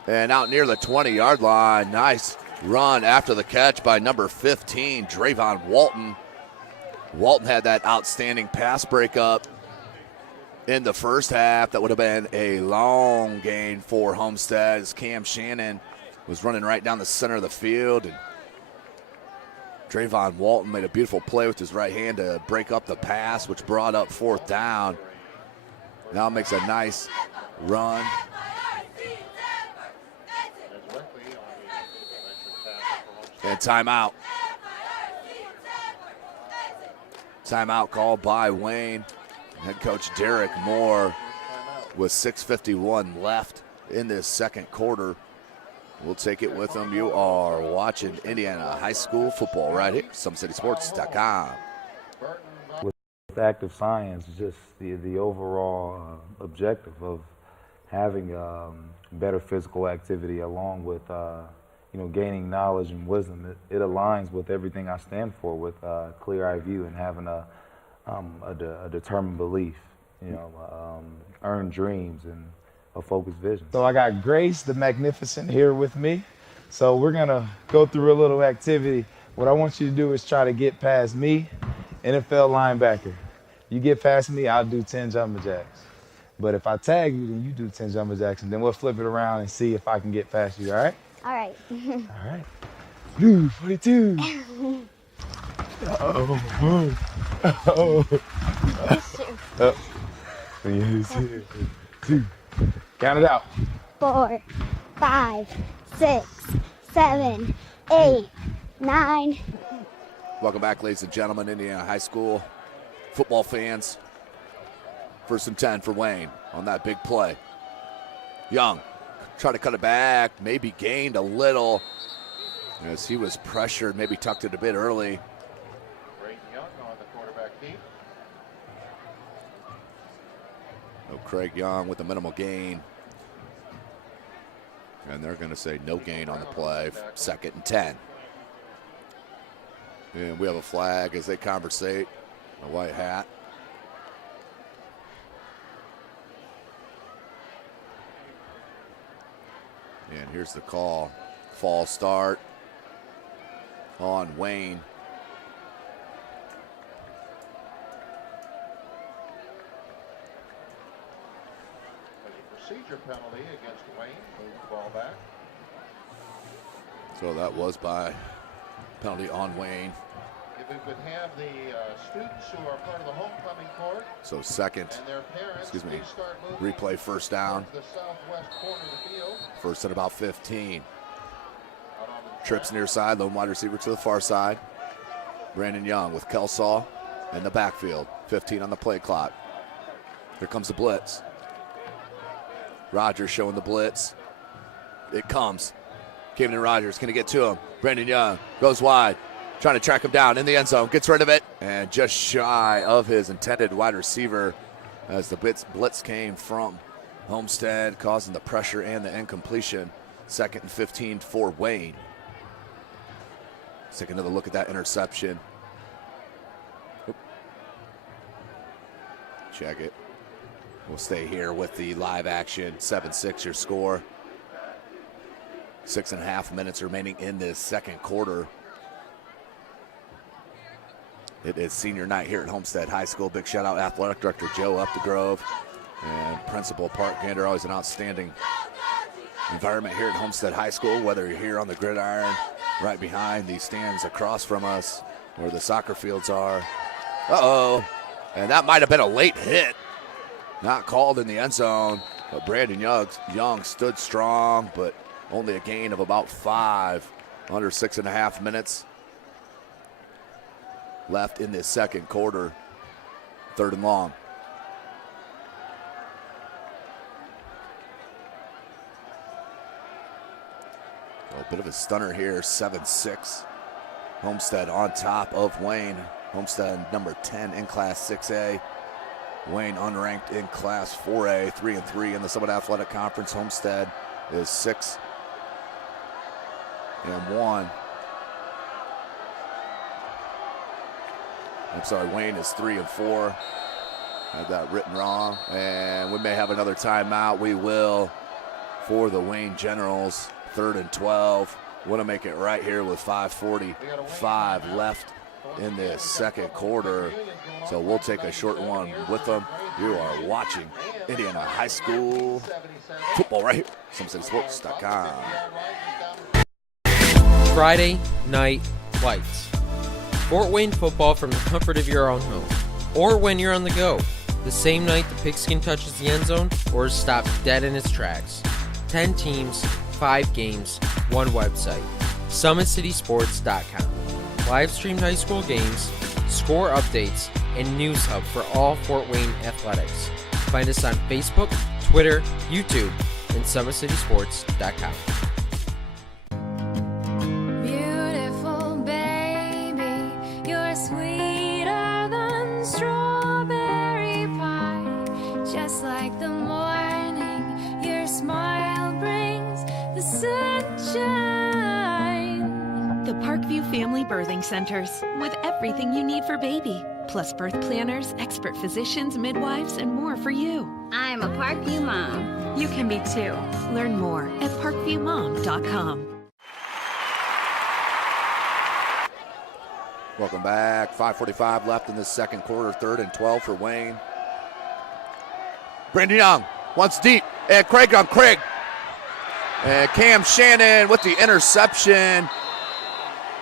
And out near the 20-yard line, nice run after the catch by number 15, Drayvon Walton. Walton had that outstanding pass breakup in the first half. That would have been a long gain for Homestead as Cam Shannon was running right down the center of the field. And Drayvon Walton made a beautiful play with his right hand to break up the pass, which brought up 4th down. Now makes a nice run. And timeout. Timeout called by Wayne. Head coach Derek Moore with 6:51 left in this second quarter. We'll take it with them. You are watching Indiana high school football right here, SummitCitySports.com. With active science, just the overall objective of having better physical activity along with gaining knowledge and wisdom, it aligns with everything I stand for, with clear-eye view and having a determined belief, earned dreams and a focused vision. So I got Grace the Magnificent here with me. So we're gonna go through a little activity. What I want you to do is try to get past me, NFL linebacker. You get past me, I'll do 10 jumping jacks. But if I tag you, then you do 10 jumping jacks, and then we'll flip it around and see if I can get past you, all right? All right. All right. Blue 42. Count it out. 4, 5, 6, 7, 8, 9. Welcome back, ladies and gentlemen, Indiana High School football fans. 1st and 10 for Wayne on that big play. Young tried to cut it back, maybe gained a little as he was pressured, maybe tucked it a bit early. Craig Young on the quarterback team. Oh, Craig Young with a minimal gain. And they're going to say no gain on the play. 2nd and 10. And we have a flag as they conversate. A white hat. And here's the call. False start on Wayne. Procedure penalty against Wayne. Move the ball back. So that was by penalty on Wayne. If we could have the students who are part of the homecoming court So second, and their parents, excuse me, please start moving replay 1st down. towards the southwest corner of the field. 1st and about 15. Out on the Trips track. near side, lone wide receiver to the far side. Brandon Young with Kelsaw in the backfield. 15 on the play clock. Here comes the blitz. Rogers showing the blitz. It comes. Kevin Rogers going to get to him. Brandon Young goes wide, trying to track him down in the end zone. Gets rid of it, and just shy of his intended wide receiver as the blitz came from Homestead, causing the pressure and the incompletion. 2nd and 15 for Wayne. Let's take another look at that interception. Oop. Check it. We'll stay here with the live action. 7-6 your score. 6.5 minutes remaining in this second quarter. It is senior night here at Homestead High School. Big shout out Athletic Director Joe Updegrove and Principal Park Gander. Always an outstanding environment here at Homestead High School, whether you're here on the gridiron, right behind these stands across from us where the soccer fields are. Uh-oh. And that might have been a late hit. Not called in the end zone, but Brandon Young stood strong, but only a gain of about 5, under 6.5 minutes left in this second quarter. 3rd and long. A bit of a stunner here, 7-6. Homestead on top of Wayne. Homestead number 10 in Class 6A. Wayne unranked in Class 4A, 3-3 in the Summit Athletic Conference. Homestead is 6-1. I'm sorry, Wayne is 3-4. Had that written wrong. And we may have another timeout. We will for the Wayne Generals. 3rd and 12. Want to make it right here with 5:45 left in this second quarter. So we'll take a short one with them. You are watching Indiana High School football right here. SummitCitySports.com. Friday Night Lights. Fort Wayne football from the comfort of your own home. Or when you're on the go. The same night the pigskin touches the end zone or is stopped dead in its tracks. 10 teams, 5 games, 1 website. SummitCitySports.com. Live streamed high school games, score updates, and news hub for all Fort Wayne athletics. Find us on Facebook, Twitter, YouTube, and SummitCitySports.com. Beautiful baby, you're sweeter than strawberry pie. Just like the morning, your smile brings the sunshine. The Parkview Family Birthing Centers, with everything you need for baby, plus birth planners, expert physicians, midwives, and more for you. I'm a Parkview mom. You can be too. Learn more at parkviewmom.com. Welcome back. 5:45 left in this second quarter. 3rd and 12 for Wayne. Brandon Young once deep, and Craig on Craig. And Cam Shannon with the interception.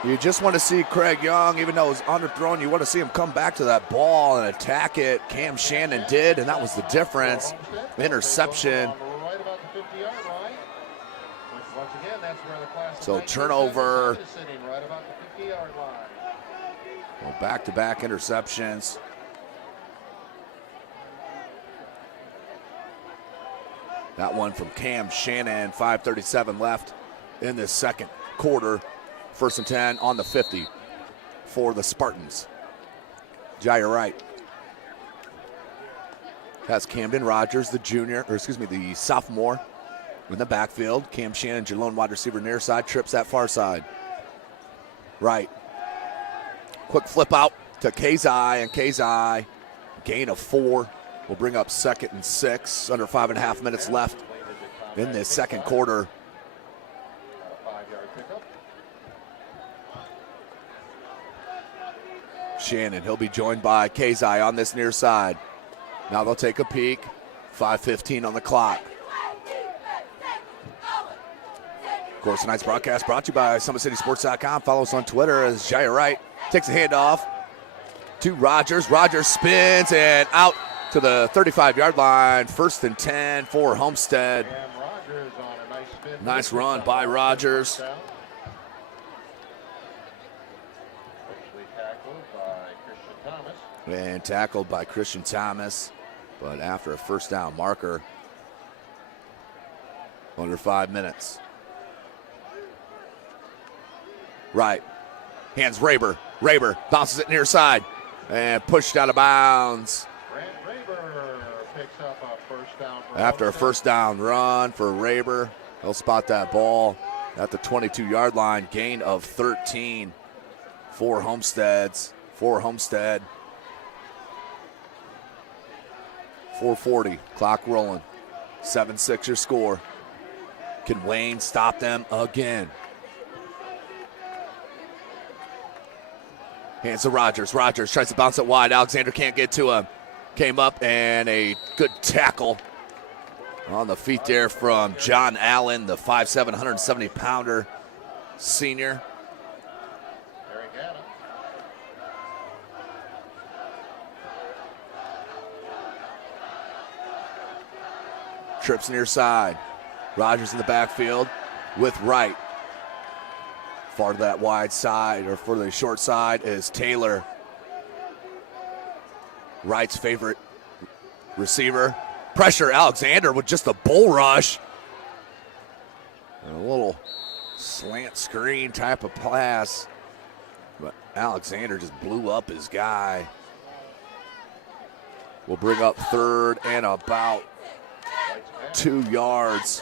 You just want to see Craig Young, even though it was underthrown, you want to see him come back to that ball and attack it. Cam Shannon did, and that was the difference. Interception. So turnover. Well, back-to-back interceptions. That one from Cam Shannon. 5:37 left in this second quarter. 1st and 10 on the 50 for the Spartans. Jair Wright has Camden Rogers, the sophomore, in the backfield. Cam Shannon, your lone wide receiver near side, trips that far side. Right. Quick flip out to Kazai, and Kazai, gain of 4, will bring up 2nd and 6. Under 5.5 minutes left in this second quarter. Shannon, he'll be joined by Kazai on this near side. Now they'll take a peek. 5:15 on the clock. Of course, tonight's broadcast brought to you by SummitCitySports.com. Follow us on Twitter as Jair Wright takes a handoff to Rogers. Rogers spins and out to the 35-yard line. 1st and 10 for Homestead. Nice run by Rogers. And tackled by Christian Thomas, but after a first down marker, under 5 minutes. Right, hands Raber. Raber bounces it near side and pushed out of bounds. After a first down run for Raber, he'll spot that ball at the 22-yard line. Gain of 13 for Homestead. 4:40, clock rolling. 7-6 your score. Can Wayne stop them again? Hands to Rogers. Rogers tries to bounce it wide. Alexander can't get to him. Came up and a good tackle on the feet there from John Allen, the 5'7", 170-pounder senior. Trips near side. Rogers in the backfield with Wright. Far to that wide side, or for the short side, is Taylor. Wright's favorite receiver. Pressure Alexander with just a bull rush. And a little slant screen type of pass. But Alexander just blew up his guy. We'll bring up 3rd and about 2 yards.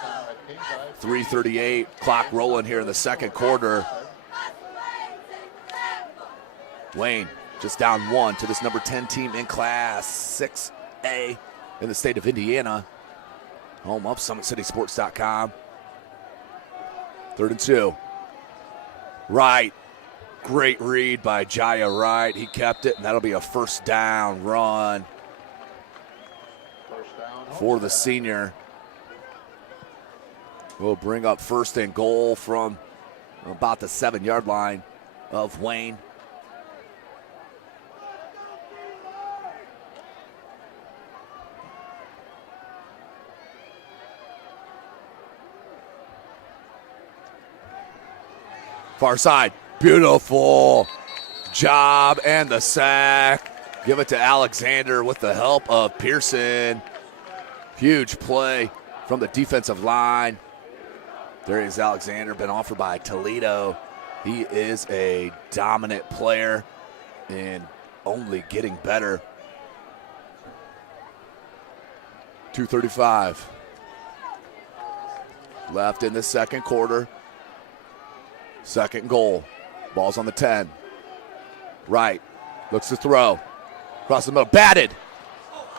3:38, clock rolling here in the second quarter. Wayne just down 1 to this number 10 team in Class 6A in the state of Indiana. Home of SummitCitySports.com. 3rd and 2. Wright, great read by Jaya Wright. He kept it, and that'll be a first down run for the senior. We'll bring up 1st and goal from about the 7-yard line of Wayne. Far side, beautiful job and the sack. Give it to Alexander with the help of Pearson. Huge play from the defensive line. There is Alexander, been offered by Toledo. He is a dominant player and only getting better. 2:35 left in the second quarter. Second goal. Ball's on the 10. Right. Looks to throw. Across the middle. Batted.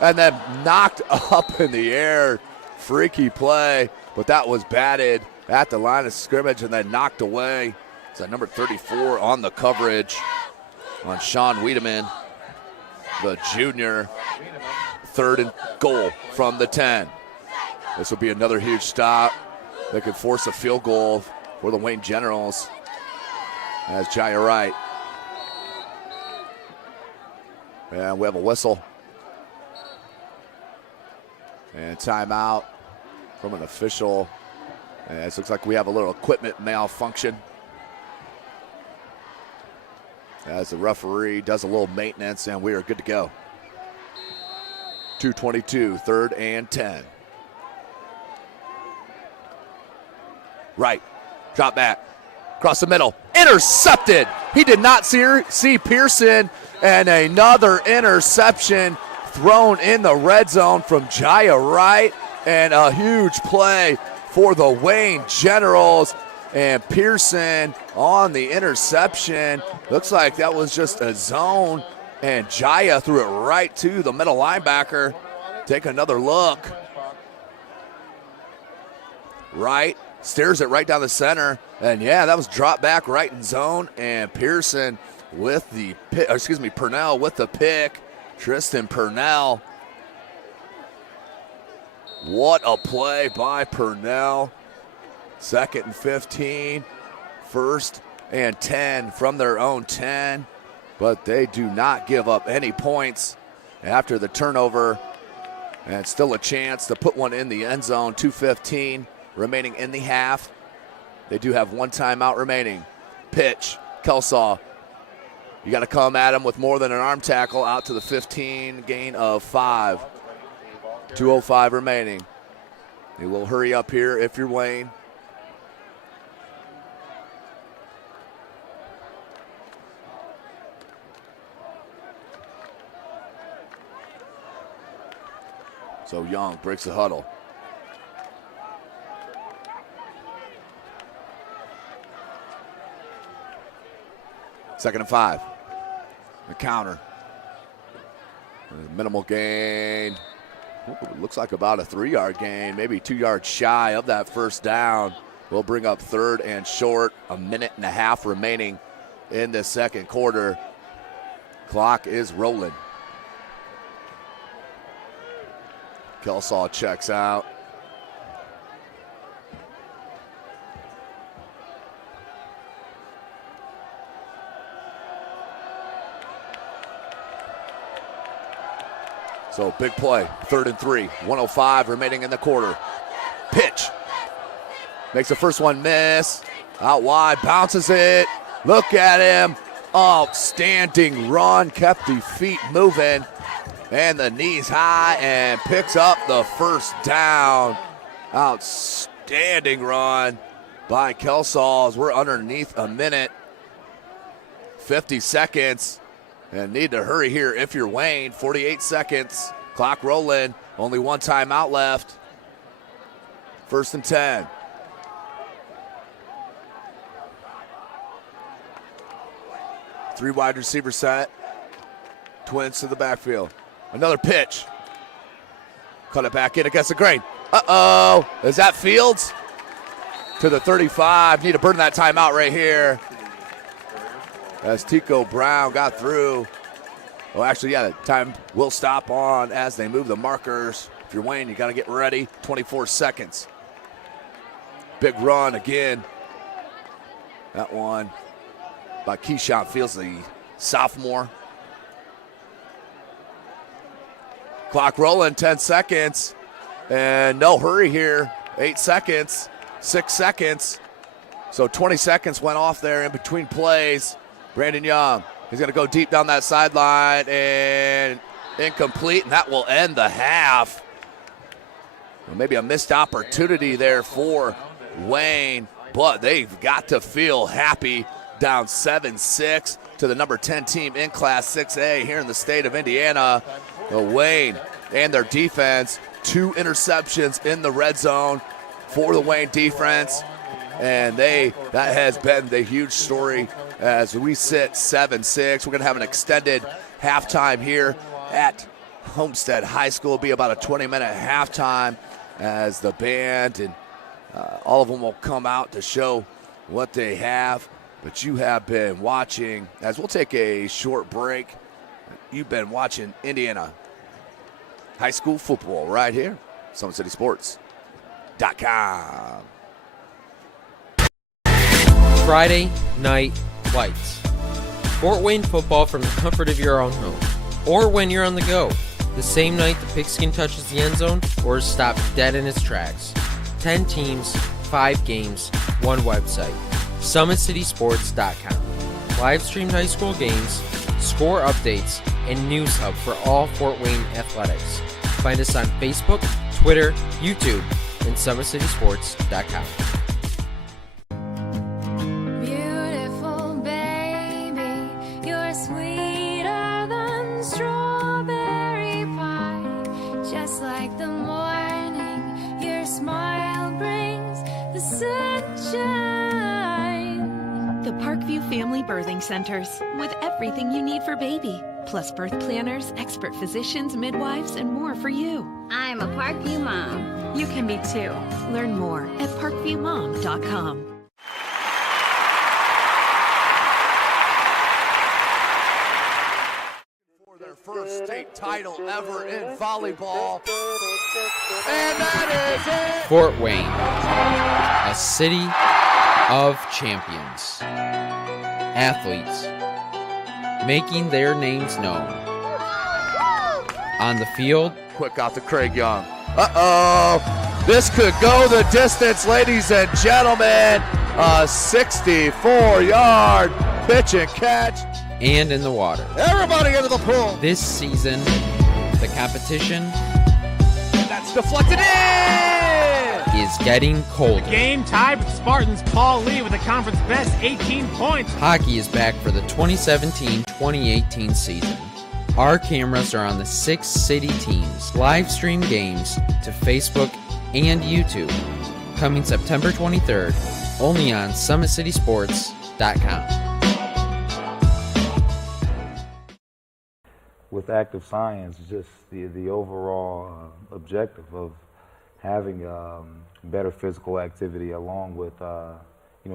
And then knocked up in the air. Freaky play. But that was batted at the line of scrimmage and then knocked away. It's at number 34 on the coverage on Sean Wiedemann, the junior. 3rd and goal from the 10. This will be another huge stop. They could force a field goal for the Wayne Generals as Jaya Wright. And we have a whistle. And timeout from an official. And it looks like we have a little equipment malfunction, as the referee does a little maintenance, and we are good to go. 2:22, 3rd and 10. Right, drop back, across the middle, intercepted. He did not see Pearson, and another interception thrown in the red zone from Jaya Wright, and a huge play for the Wayne Generals. And Pearson on the interception. Looks like that was just a zone, and Jaya threw it right to the middle linebacker. Take another look. Right, steers it right down the center, and yeah, that was drop back right in zone, and Pearson with the Purnell with the pick. Tristan Purnell. What a play by Purnell. 2nd and 15, 1st and 10 from their own 10, but they do not give up any points after the turnover, and still a chance to put one in the end zone. 2:15 remaining in the half. They do have one timeout remaining. Pitch, Kelsaw. You got to come at him with more than an arm tackle, out to the 15, gain of 5. 2:05 remaining. They will hurry up here if you're Wayne. So Young breaks the huddle. Second and 5. The counter. Minimal gain. Ooh, looks like about a 3-yard gain, maybe 2 yards shy of that first down. We'll bring up 3rd and short. 1.5 minutes remaining in the second quarter. Clock is rolling. Kelsaw checks out. So big play, 3rd and 3, 1:05 remaining in the quarter. Pitch. Makes the first one miss. Out wide, bounces it. Look at him. Outstanding run, kept the feet moving and the knees high, and picks up the first down. Outstanding run by Kelsaw as we're underneath a minute. 50 seconds. And need to hurry here if you're Wayne. 48 seconds. Clock rolling. Only one timeout left. 1st and 10. Three wide receiver set. Twins to the backfield. Another pitch. Cut it back in against the grain. Uh-oh. Is that Fields? To the 35. Need to burn that timeout right here, as Tico Brown got through. Oh, actually, yeah, the time will stop on as they move the markers. If you're Wayne, you got to get ready. 24 seconds. Big run again. That one by Keyshawn Fields, the sophomore. Clock rolling, 10 seconds. And no hurry here. 8 seconds, 6 seconds. So 20 seconds went off there in between plays. Brandon Young, he's going to go deep down that sideline, and incomplete, and that will end the half. Well, maybe a missed opportunity there for Wayne, but they've got to feel happy, down 7-6 to the number 10 team in Class 6A here in the state of Indiana. Wayne and their defense, 2 interceptions in the red zone for the Wayne defense, and that has been the huge story as we sit 7-6. We're going to have an extended halftime here at Homestead High School. It'll be about a 20-minute halftime as the band and all of them will come out to show what they have. But you have been watching, as we'll take a short break, you've been watching Indiana high school football right here, SummitCitySports.com. Friday night lights. Fort Wayne football from the comfort of your own home, or when you're on the go, the same night the pigskin touches the end zone or is stopped dead in its tracks. 10 teams, 5 games, 1 website. SummitCitySports.com. Live streamed high school games, score updates, and news hub for all Fort Wayne athletics. Find us on Facebook, Twitter, YouTube, and SummitCitySports.com. Beautiful baby, you're sweeter than strawberry pie. Just like the morning, your smile brings the sunshine. The Parkview Family Birthing Centers, with everything you need for baby, plus birth planners, expert physicians, midwives, and more for you. I'm a Parkview mom. You can be too. Learn more at parkviewmom.com. For their first state title ever in volleyball. And that is it! Fort Wayne, a city of champions. Athletes making their names known. On the field, Quick out to Craig Young. Uh-oh. This could go the distance, ladies and gentlemen. A 64-yard pitch and catch. and in the water. Everybody into the pool. This season, the competition That's deflected in. is getting colder. Game tied with Spartans. Paul Lee with the conference best 18 points. Hockey is back for the 2017-2018 season. Our cameras are on the 6 city teams. Live stream games to Facebook and YouTube. Coming September 23rd, only on SummitCitySports.com. With active science, just the overall objective of having better physical activity along with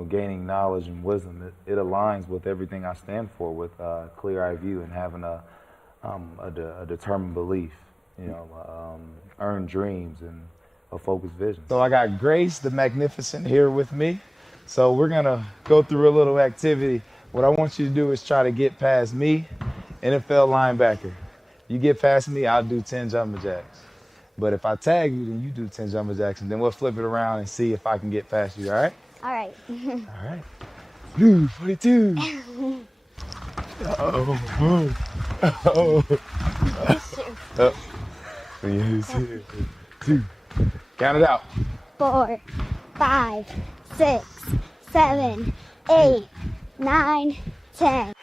gaining knowledge and wisdom, it aligns with everything I stand for, with clear-eye view and having a determined belief, earned dreams and a focused vision. So I got Grace the Magnificent here with me. So we're gonna go through a little activity. What I want you to do is try to get past me, NFL linebacker. You get past me, I'll do 10 jumping jacks. But if I tag you, then you do 10 jumping jacks, and then we'll flip it around and see if I can get past you, all right? All right. All right. Blue 42. Uh-oh. Uh-oh. Uh-oh. 2. Count it out. 4, 5, 6, 7, 8, 9, 10.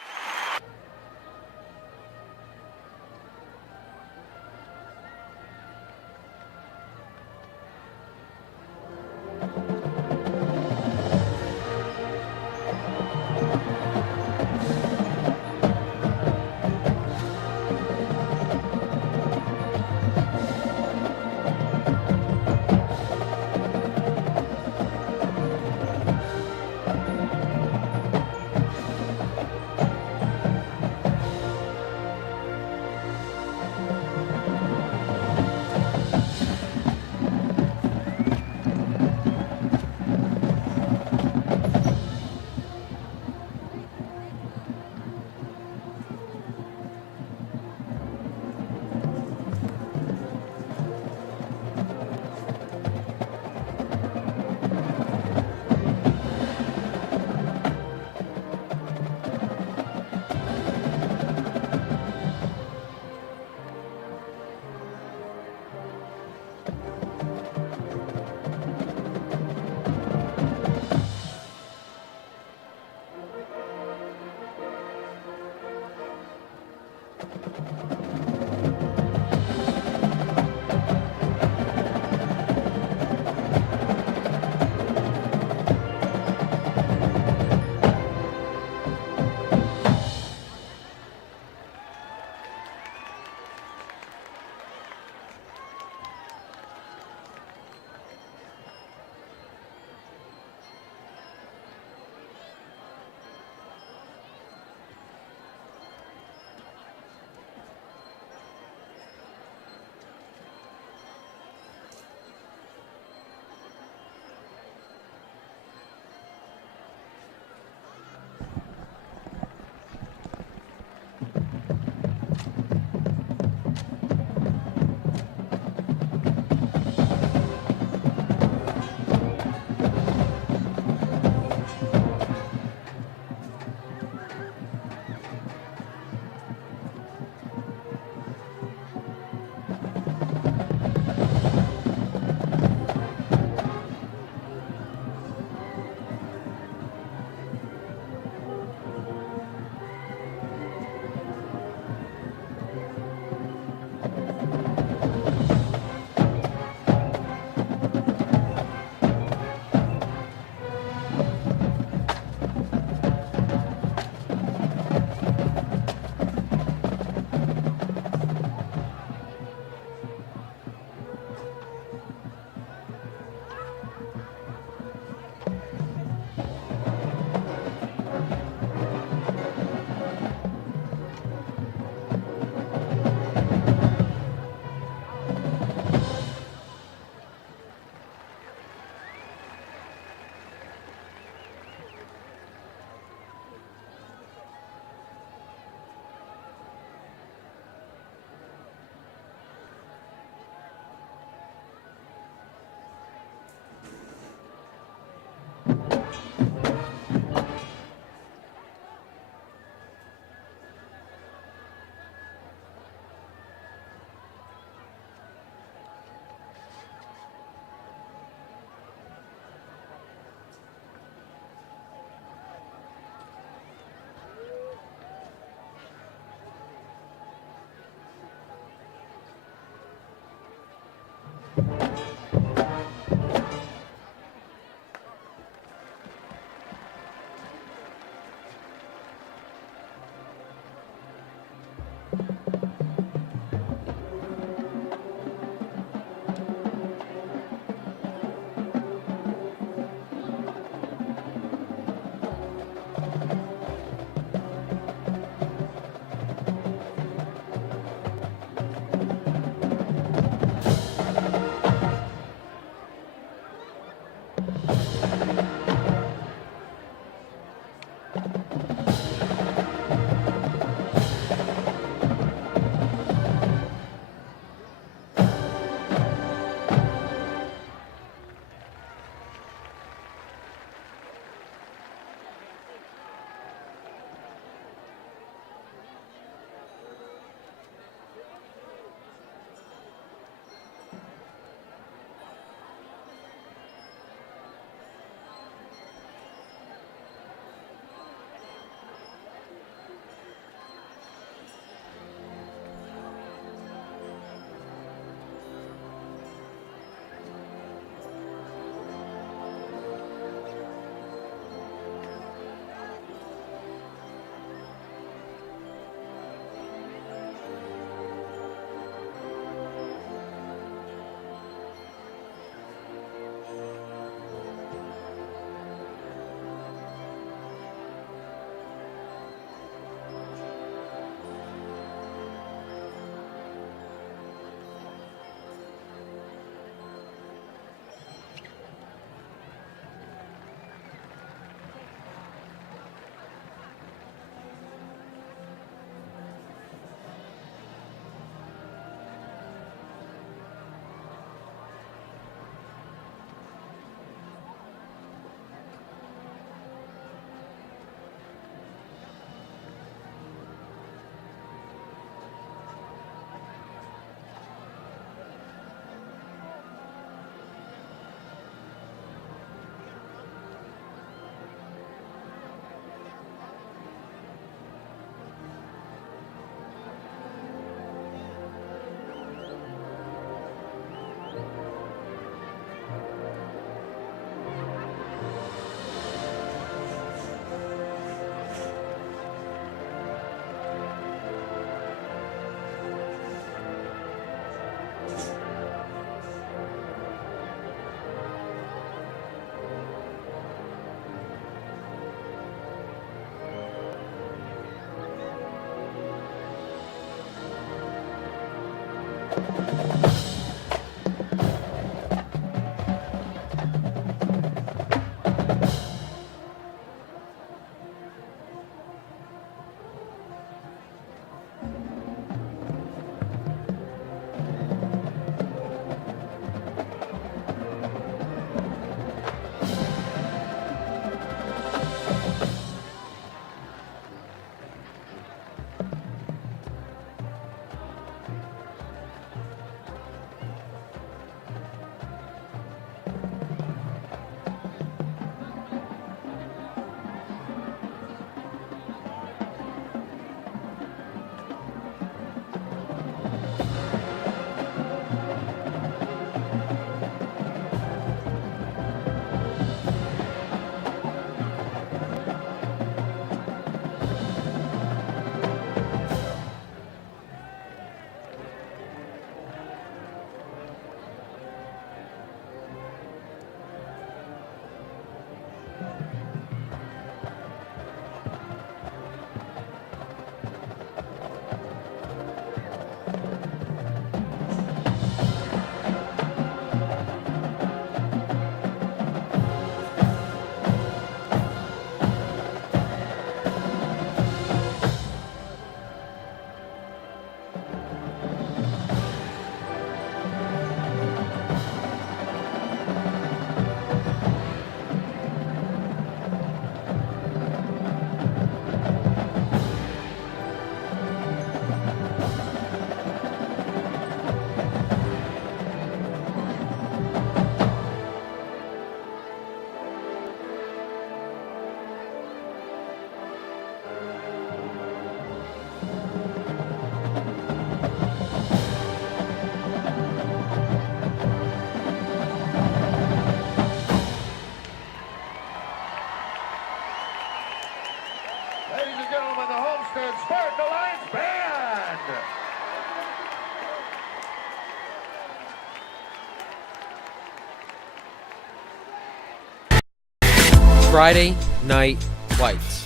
Friday Night Lights.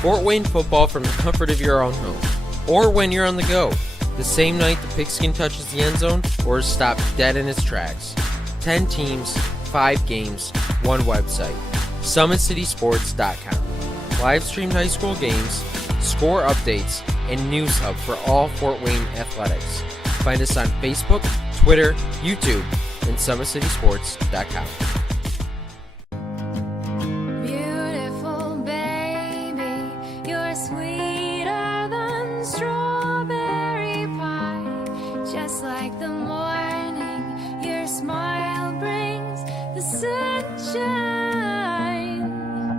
Fort Wayne football from the comfort of your own home, or when you're on the go. The same night the pigskin touches the end zone or is stopped dead in its tracks. 10 teams, 5 games, 1 website. SummitCitySports.com. Live streamed high school games, score updates, and news hub for all Fort Wayne athletics. Find us on Facebook, Twitter, YouTube, and SummitCitySports.com. Beautiful baby, you're sweeter than strawberry pie. Just like the morning, your smile brings the sunshine.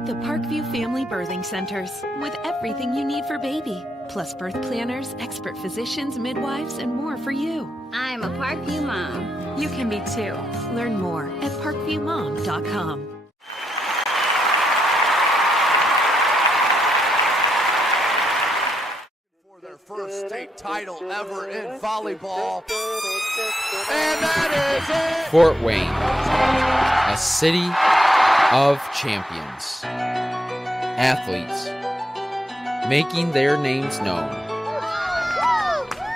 The Parkview Family Birthing Centers, with everything you need for baby, plus birth planners, expert physicians, midwives, and more for you. I'm a Parkview mom. You can be too. Learn more at parkviewmom.com. For their first state title ever in volleyball. And that is it! Fort Wayne, a city of champions. Athletes making their names known.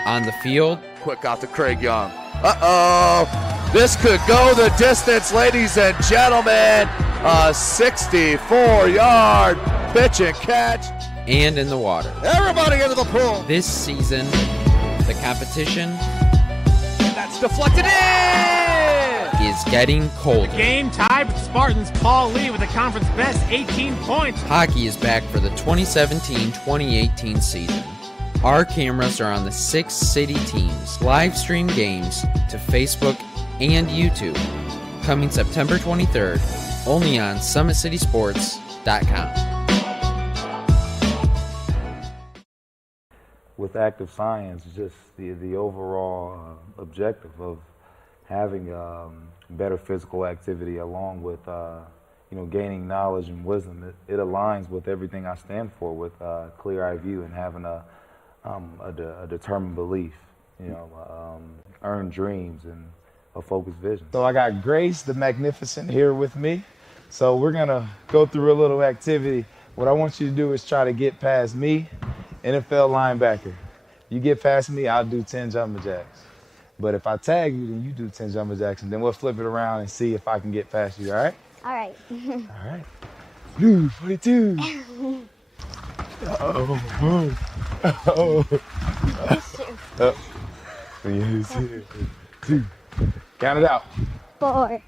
On the field, Quick out to Craig Young. Uh-oh. This could go the distance, ladies and gentlemen. A 64-yard pitch and catch. and in the water. Everybody into the pool. This season, the competition And that's deflected in. is getting colder. Game tied with Spartans. Paul Lee with the conference best 18 points. Hockey is back for the 2017-2018 season. Our cameras are on the 6 city teams. Live stream games to Facebook and YouTube. Coming September 23rd, only on SummitCitySports.com. With active science, just the overall objective of having better physical activity along with gaining knowledge and wisdom, it aligns with everything I stand for, with clear-eye view and having a determined belief, earned dreams and a focused vision. So I got Grace the Magnificent here with me. So we're gonna go through a little activity. What I want you to do is try to get past me, NFL linebacker. You get past me, I'll do 10 jumping jacks. But if I tag you, then you do 10 jumping jacks, and then we'll flip it around and see if I can get past you, all right? All right. All right. Blue 42. Uh-oh. Uh-oh. Uh-oh. 2. Count it out. 4,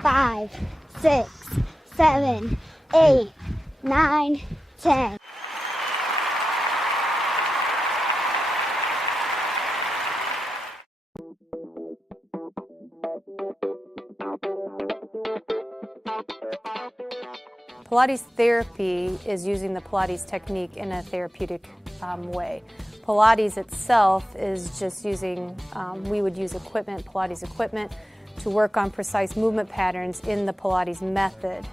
5, 6, 7, 8, 9, 10. Pilates therapy is using the Pilates technique in a therapeutic way. Pilates itself is just using, we would use equipment, Pilates equipment, to work on precise movement patterns in the Pilates method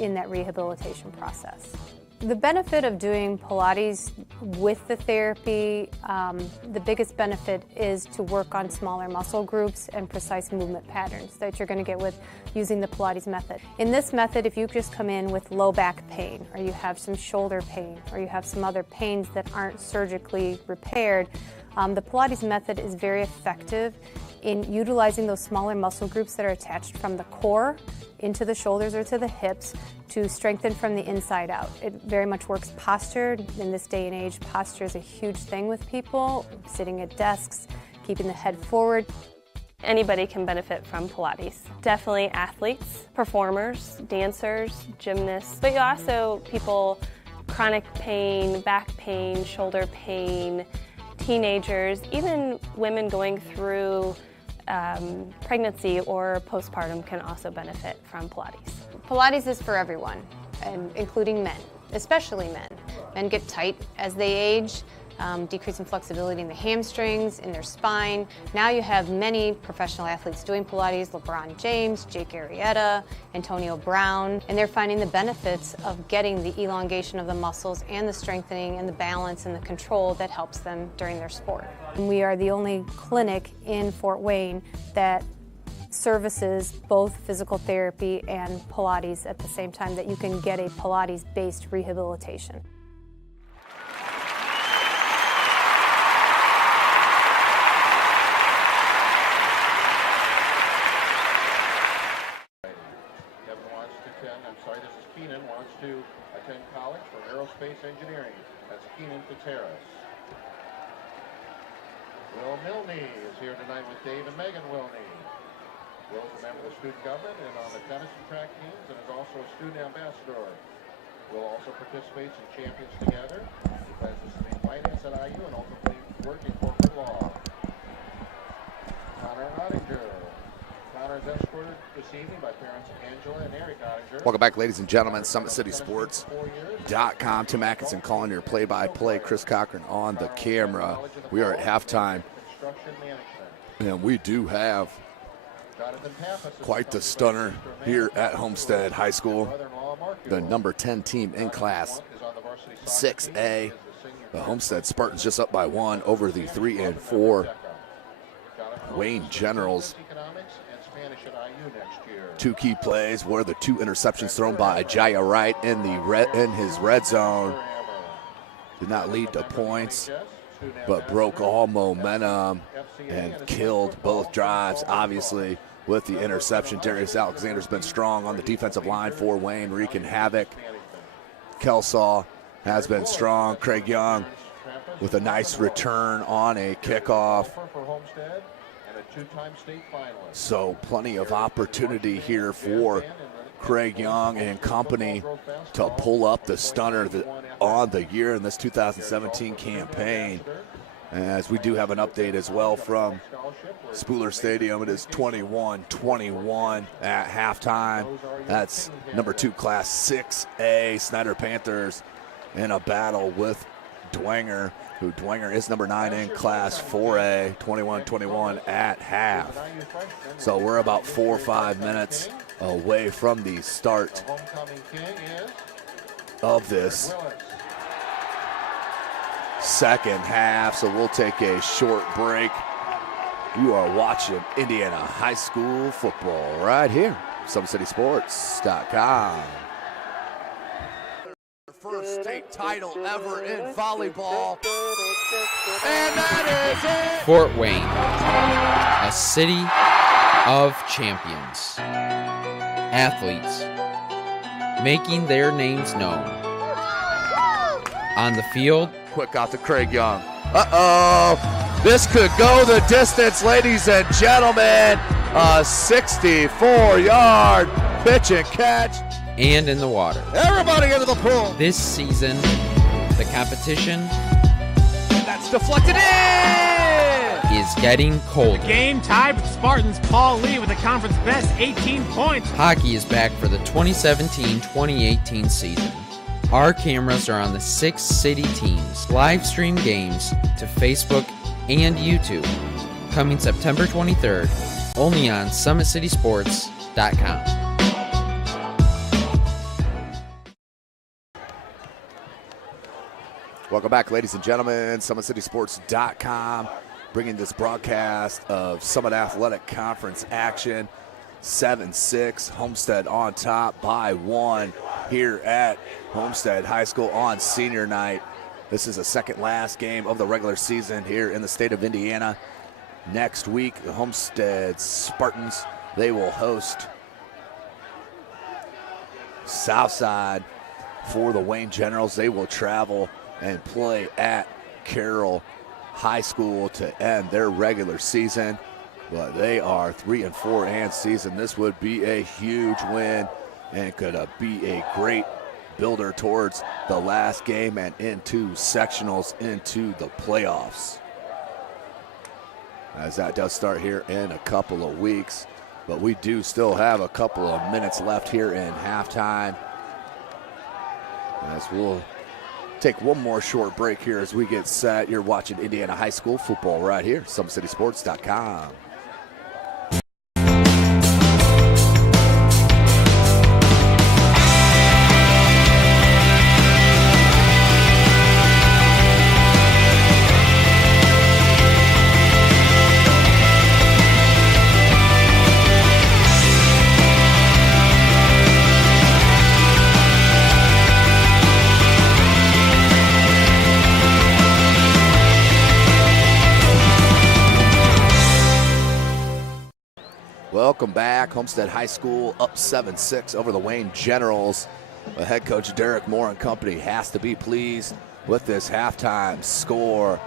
in that rehabilitation process. The benefit of doing Pilates with the therapy, the biggest benefit is to work on smaller muscle groups and precise movement patterns that you're going to get with using the Pilates method. In this method, if you just come in with low back pain, or you have some shoulder pain, or you have some other pains that aren't surgically repaired, the Pilates method is very effective in utilizing those smaller muscle groups that are attached from the core into the shoulders or to the hips to strengthen from the inside out. It very much works posture. In this day and age, posture is a huge thing with people, sitting at desks, keeping the head forward. Anybody can benefit from Pilates. Definitely athletes, performers, dancers, gymnasts, but also people, chronic pain, back pain, shoulder pain, teenagers, even women going through pregnancy or postpartum can also benefit from Pilates. Pilates is for everyone, and including men, especially men. Men get tight as they age, decreasing flexibility in the hamstrings, in their spine. Now you have many professional athletes doing Pilates, LeBron James, Jake Arrieta, Antonio Brown, and they're finding the benefits of getting the elongation of the muscles and the strengthening and the balance and the control that helps them during their sport. And we are the only clinic in Fort Wayne that services both physical therapy and Pilates at the same time, that you can get a Pilates-based rehabilitation. Keenan wants to attend college for aerospace engineering. That's Keenan Pateras. Will Milne is here tonight with Dave and Megan Wilney. Will's a member of the student government and on the tennis and track teams, and is also a student ambassador. Will also participates in Champions Together. He plans to study finance at IU and ultimately work in corporate law. Connor Ottinger. Connor is escorted this evening by parents Angela and Eric Ottinger. Welcome back, ladies and gentlemen. SummitCitySports.com. Tim Atkinson calling your play-by-play. Chris Cochran on the camera. We are at halftime, and we do have quite the stunner here at Homestead High School. The number 10 team in Class 6A. The Homestead Spartans just up by 1 over the 3 and 4 Wayne Generals. 2 key plays were the 2 interceptions thrown by Jaya Wright in his red zone. Did not lead to points, but broke all momentum and killed both drives, obviously, with the interception. Darius Alexander's been strong on the defensive line for Wayne, wreaking havoc. Kelsaw has been strong. Craig Young with a nice return on a kickoff. So plenty of opportunity here for Craig Young and company to pull up the stunner on the year in this 2017 campaign. As we do have an update as well from Spooler Stadium. It is 21-21 at halftime. That's number 2 Class 6A Snyder Panthers in a battle with Dwenger, who Dwenger is number 9 in Class 4A, 21-21 at half. So we're about 4 or 5 minutes away from the start of this second half, so we'll take a short break. You are watching Indiana High School football right here, SummitCitySports.com. First state title ever in volleyball, and that is it. Fort Wayne, a city of champions, athletes making their names known. On the field, quick out to Craig Young. This could go the distance, ladies and gentlemen. A 64-yard pitch and catch. And in the water. Everybody into the pool. This season, the competition that's deflected in is getting colder. The game tied with Spartans. Paul Lee with the conference best 18 points. Hockey is back for the 2017-2018 season. Our cameras are on the 6 city teams. Live stream games to Facebook and YouTube. Coming September 23rd, only on SummitCitySports.com. Welcome back, ladies and gentlemen. SummitCitySports.com bringing this broadcast of Summit Athletic Conference action. 7-6, Homestead on top by 1 here at Homestead High School on senior night. This is the second last game of the regular season here in the state of Indiana. Next week, the Homestead Spartans, they will host Southside. For the Wayne Generals, they will travel and play at Carroll High School to end their regular season. But they are 3-4 and season. This would be a huge win and could be a great builder towards the last game and into sectionals, into the playoffs. As that does start here in a couple of weeks. But we do still have a couple of minutes left here in halftime. As we'll take one more short break here as we get set. You're watching Indiana High School football right here, SummitCitySports.com. Welcome back. Homestead High School up 7-6 over the Wayne Generals. But head coach Derek Moore and company has to be pleased with this halftime score.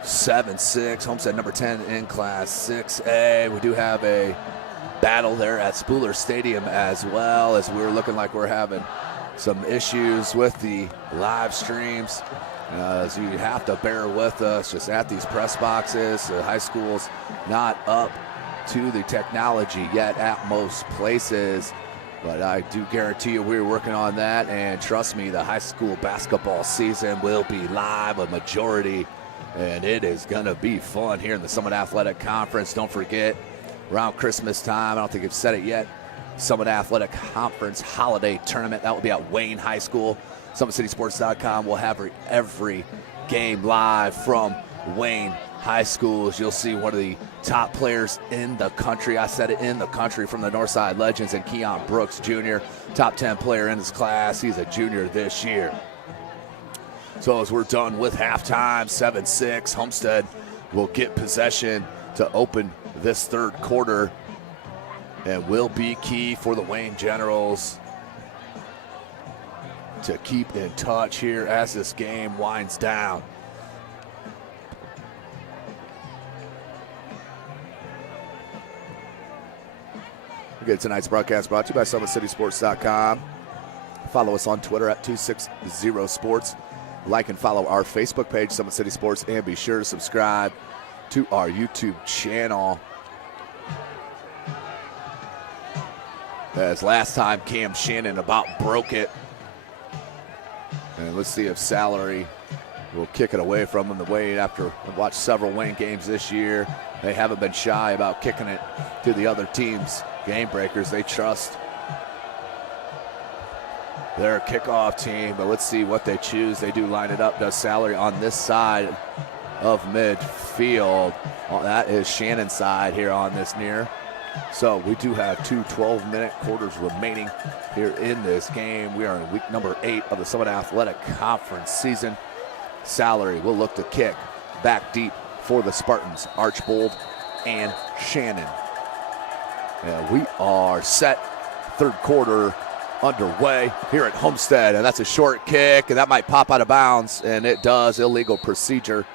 7-6. Homestead number 10 in Class 6A. We do have a battle there at Spooler Stadium as well, as we're looking like we're having some issues with the live streams. So you have to bear with us just at these press boxes. The high school's not up to the technology yet at most places, but I do guarantee you we're working on that, and trust me, the high school basketball season will be live a majority, and it is gonna be fun here in the Summit Athletic Conference. Don't forget, around Christmas time, I don't think I've said it yet, Summit Athletic Conference Holiday Tournament. That will be at Wayne High School. SummitCitySports.com will have every game live from Wayne High Schools. You'll see one of the top players in the country. I said it, in the country, from the Northside Legends, and Keon Brooks Jr., top 10 player in his class. He's a junior this year. So as we're done with halftime, 7-6, Homestead will get possession to open this third quarter and will be key for the Wayne Generals to keep in touch here as this game winds down. Again, tonight's broadcast brought to you by SummitCitySports.com. Follow us on Twitter at 260sports. Like and follow our Facebook page, Summit City Sports, and be sure to subscribe to our YouTube channel. As last time, Cam Shannon about broke it. And let's see if Salary will kick it away from him. The Wayne, after I've watched several Wayne games this year, they haven't been shy about kicking it to the other team's game breakers. They trust their kickoff team, but let's see what they choose. They do line it up. Does Salary on this side of midfield. That is Shannon's side here on this near. So we do have two 12-minute quarters remaining here in this game. We are in week number 8 of the Summit Athletic Conference season. Salary will look to kick back deep for the Spartans, Archbold and Shannon. And we are set. Third quarter underway here at Homestead, and that's a short kick, and that might pop out of bounds, and it does. Illegal procedure.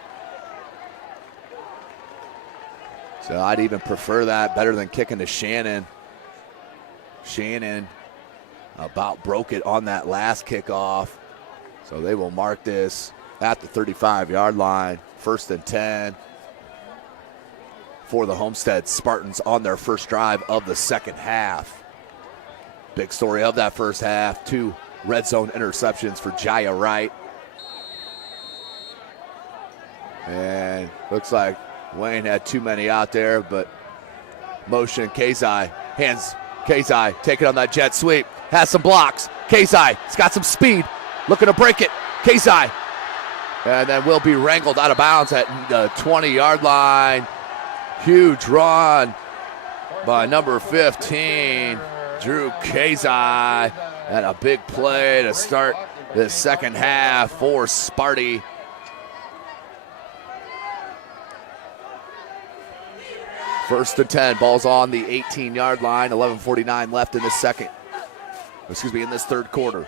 So I'd even prefer that better than kicking to Shannon. Shannon about broke it on that last kickoff. So they will mark this at the 35-yard line. 1st and 10 for the Homestead Spartans on their first drive of the second half. Big story of that first half, 2 red zone interceptions for Jaya Wright. And looks like Wayne had too many out there, but motion Kazai, hands Kazai, taking on that jet sweep, has some blocks. Kazai, he's got some speed, looking to break it. Kazai, and then will be wrangled out of bounds at the 20-yard line. Huge run by number 15, Drew Kazai, and a big play to start the second half for Sparty. First and 10, ball's on the 18-yard line, 11:49 left in this in this third quarter.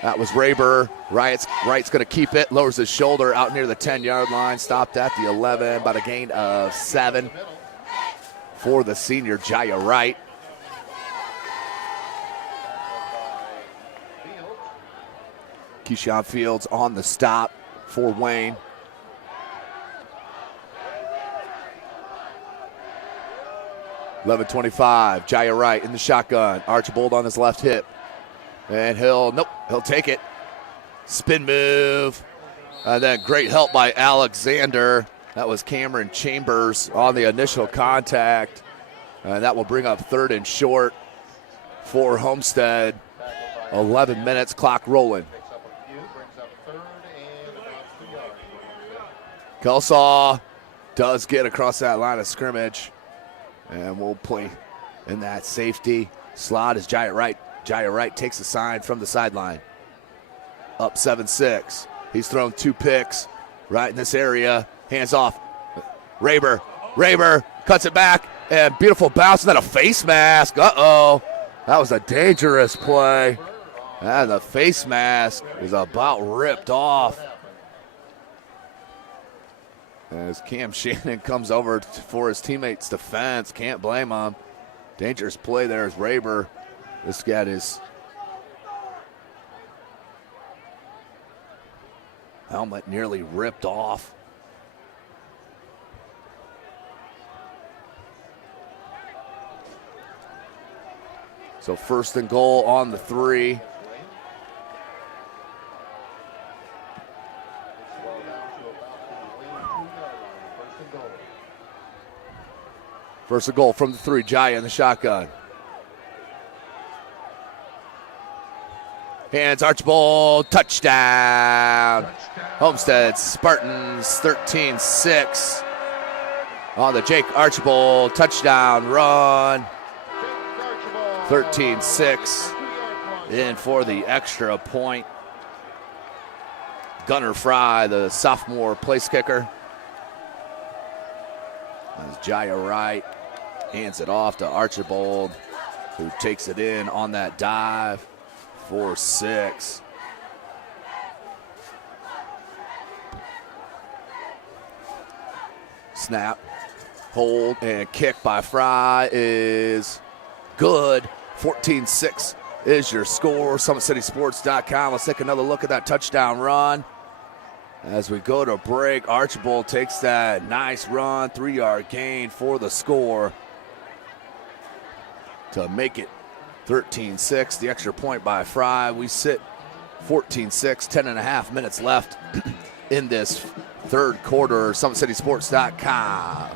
That was Rayburn. Wright's going to keep it, lowers his shoulder out near the 10-yard line, stopped at the 11, about a gain of 7 for the senior Jaya Wright. Keyshawn Fields on the stop for Wayne. .25, Jaya Wright in the shotgun. Archibald on his left hip. And he'll take it. Spin move. And then great help by Alexander. That was Cameron Chambers on the initial contact. And that will bring up 3rd and short for Homestead. 11 minutes, clock rolling. Kelsaw does get across that line of scrimmage. And we'll play in that safety slot as Jaya Wright. Jaya Wright takes a sign from the sideline. Up 7-6. He's thrown 2 picks right in this area. Hands off. Rayburn Raber cuts it back, and beautiful bounce, and then a face mask. Uh-oh. That was a dangerous play. And the face mask is about ripped off. As Cam Shannon comes over for his teammate's defense. Can't blame him. Dangerous play there as Raber. This got his helmet nearly ripped off. So 1st and goal on the 3. First and goal from the 3. Jaya in the shotgun. Hands Archibald, touchdown. Homestead Spartans 13-6 on the Jake Archibald touchdown run. 13-6 in for the extra point. Gunnar Fry, the sophomore place kicker. As Jaya Wright hands it off to Archibald, who takes it in on that dive. 4-6. Snap, hold, and kick by Fry is good. 14-6 is your score. SummitCitySports.com. Let's take another look at that touchdown run. As we go to break, Archibald takes that nice run, 3-yard gain for the score to make it 13-6. The extra point by Fry. We sit 14-6, 10.5 minutes left in this third quarter. SummitCitySports.com.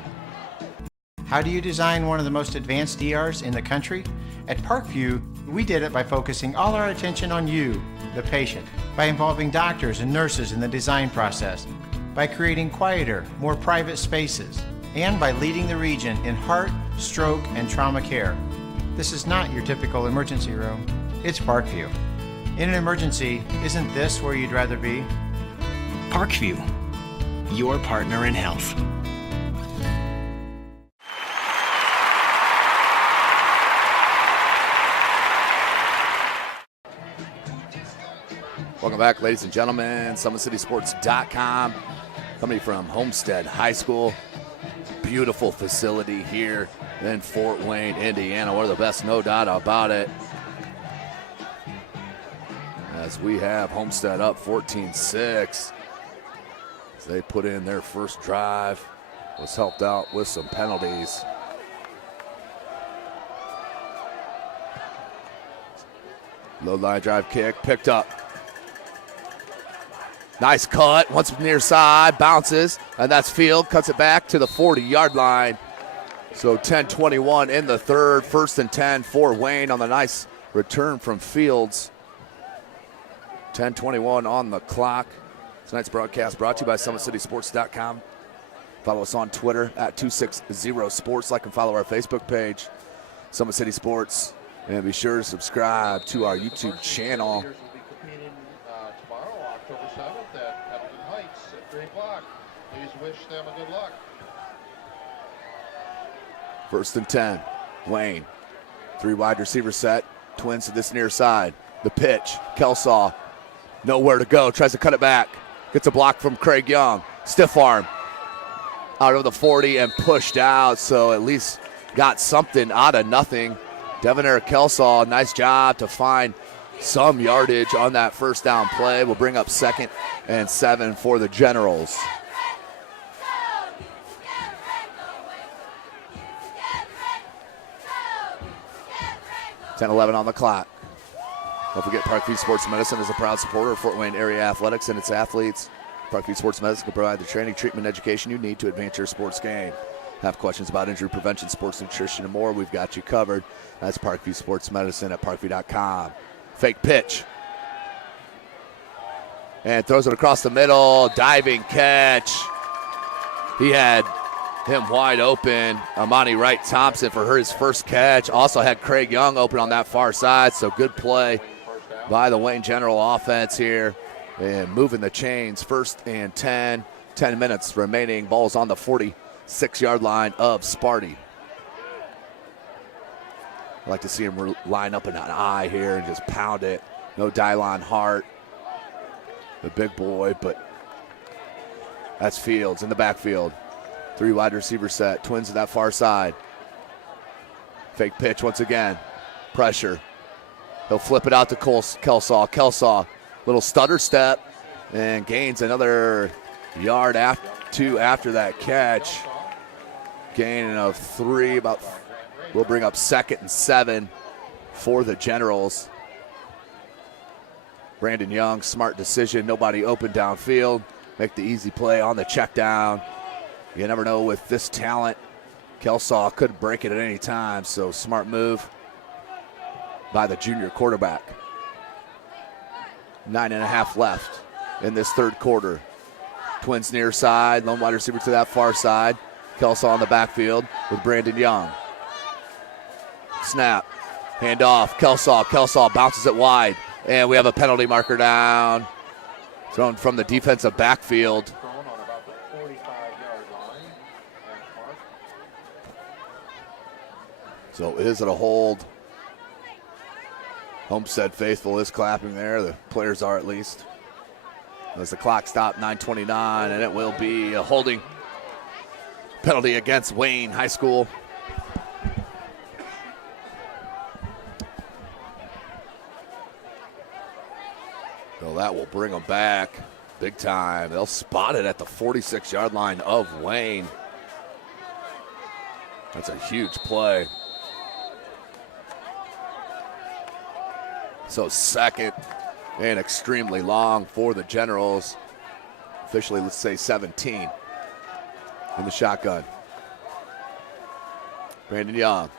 How do you design one of the most advanced ERs in the country? At Parkview, we did it by focusing all our attention on you, the patient, by involving doctors and nurses in the design process, by creating quieter, more private spaces, and by leading the region in heart, stroke, and trauma care. This is not your typical emergency room. It's Parkview. In an emergency, isn't this where you'd rather be? Parkview, your partner in health. Welcome back, ladies and gentlemen. SummitCitySports.com. Coming from Homestead High School. Beautiful facility here in Fort Wayne, Indiana. One of the best, no doubt about it. As we have Homestead up 14-6. As they put in their first drive. Was helped out with some penalties. Low line drive kick, picked up. Nice cut, once near side, bounces, and that's Field, cuts it back to the 40-yard line. So 10-21 in the third, 1st and 10 for Wayne on the nice return from Fields. 10-21 on the clock. Tonight's broadcast brought to you by SummitCitySports.com. Follow us on Twitter at 260sports. Like and follow our Facebook page, Summit City Sports. And be sure to subscribe to our YouTube channel. October 7th at Pendleton Heights at 3 o'clock. Please wish them a good luck. 1st and 10. Wayne. 3 wide receiver set. Twins to this near side. The pitch. Kelsaw. Nowhere to go. Tries to cut it back. Gets a block from Craig Young. Stiff arm. Out of the 40 and pushed out. So at least got something out of nothing. Devonair Kelsaw, nice job to find some yardage on that first down play. Will bring up 2nd and 7 for the Generals. (10-11) on the clock. Don't forget Parkview Sports Medicine is a proud supporter of Fort Wayne area athletics and its athletes. Parkview Sports Medicine can provide the training, treatment, and education you need to advance your sports game. Have questions about injury prevention, sports nutrition, and more? We've got you covered. That's Parkview Sports Medicine at parkview.com. Fake pitch. And throws it across the middle. Diving catch. He had him wide open. Amani Wright Thompson for his first catch. Also had Craig Young open on that far side. So good play by the Wayne General offense here. And moving the chains. 1st and 10. 10 minutes remaining. Ball's on the 6-yard line of Sparty. I like to see him line up in an eye here and just pound it. No Dylon Hart, the big boy, but that's Fields in the backfield. 3 wide receiver set, Twins to that far side. Fake pitch once again, pressure. He'll flip it out to Kelsaw. Kelsaw, little stutter step, and gains another yard after that catch. Gain of 3, we'll bring up 2nd and 7 for the Generals. Brandon Young, smart decision, nobody open downfield. Make the easy play on the check down. You never know with this talent. Kelsaw could break it at any time, so smart move by the junior quarterback. 9.5 left in this third quarter. Twins near side, lone wide receiver to that far side. Kelsaw on the backfield with Brandon Young. Snap, hand off, Kelsaw bounces it wide, and we have a penalty marker down. Thrown from the defensive backfield. So is it a hold? Homestead faithful is clapping there. The players are at least. As the clock stopped, 9:29, and it will be a holding penalty against Wayne High School. So that will bring them back big time. They'll spot it at the 46-yard line of Wayne. That's a huge play. So 2nd and extremely long for the Generals. Officially, let's say 17 in the shotgun. Brandon Young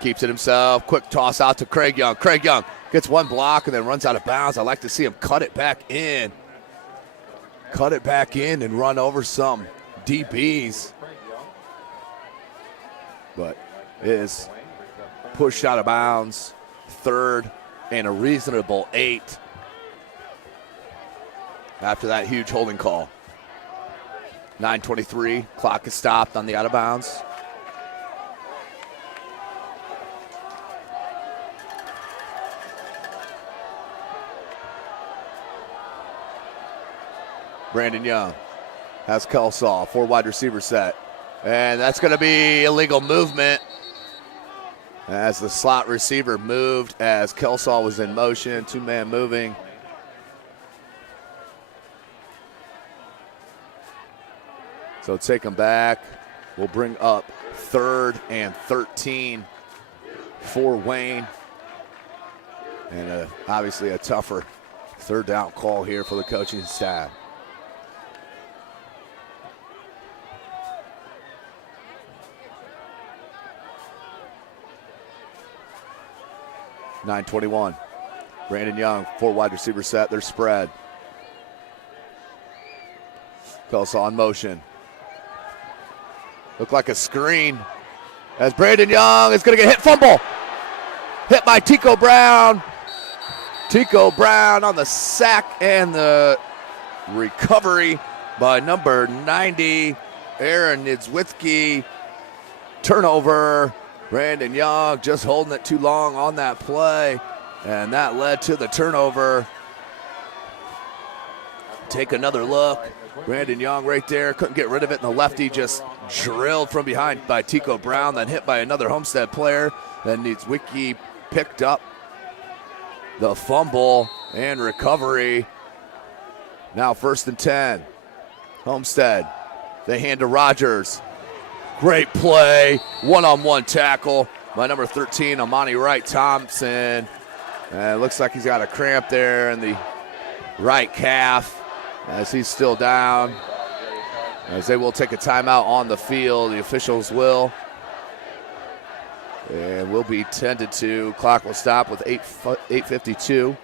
keeps it himself. Quick toss out to Craig Young. Craig Young gets one block and then runs out of bounds. I like to see him cut it back in. Cut it back in and run over some DBs. But it is pushed out of bounds. 3rd and a reasonable 8 after that huge holding call. 9:23, clock is stopped on the out of bounds. Brandon Young has Kelsaw, 4 wide receiver set. And that's going to be illegal movement as the slot receiver moved as Kelsaw was in motion, 2-man moving. So take him back. We'll bring up 3rd and 13 for Wayne. And obviously a tougher 3rd down call here for the coaching staff. .921. Brandon Young, 4 wide receiver set. They're spread. Kelsaw in motion. Looked like a screen as Brandon Young is going to get hit. Fumble. Hit by Tico Brown. Tico Brown on the sack and the recovery by number 90, Aaron Niedzwiecki. Turnover. Brandon Young just holding it too long on that play, and that led to the turnover. Take another look. Brandon Young right there, couldn't get rid of it, and the lefty just drilled from behind by Tico Brown, then hit by another Homestead player. Then Niedzwiecki picked up the fumble and recovery. Now 1st and 10. Homestead, they hand to Rogers. Great play, one-on-one tackle by number 13, Amani Wright Thompson. And it looks like he's got a cramp there in the right calf as he's still down. As they will take a timeout on the field, the officials will. And will be tended to. Clock will stop with 8:52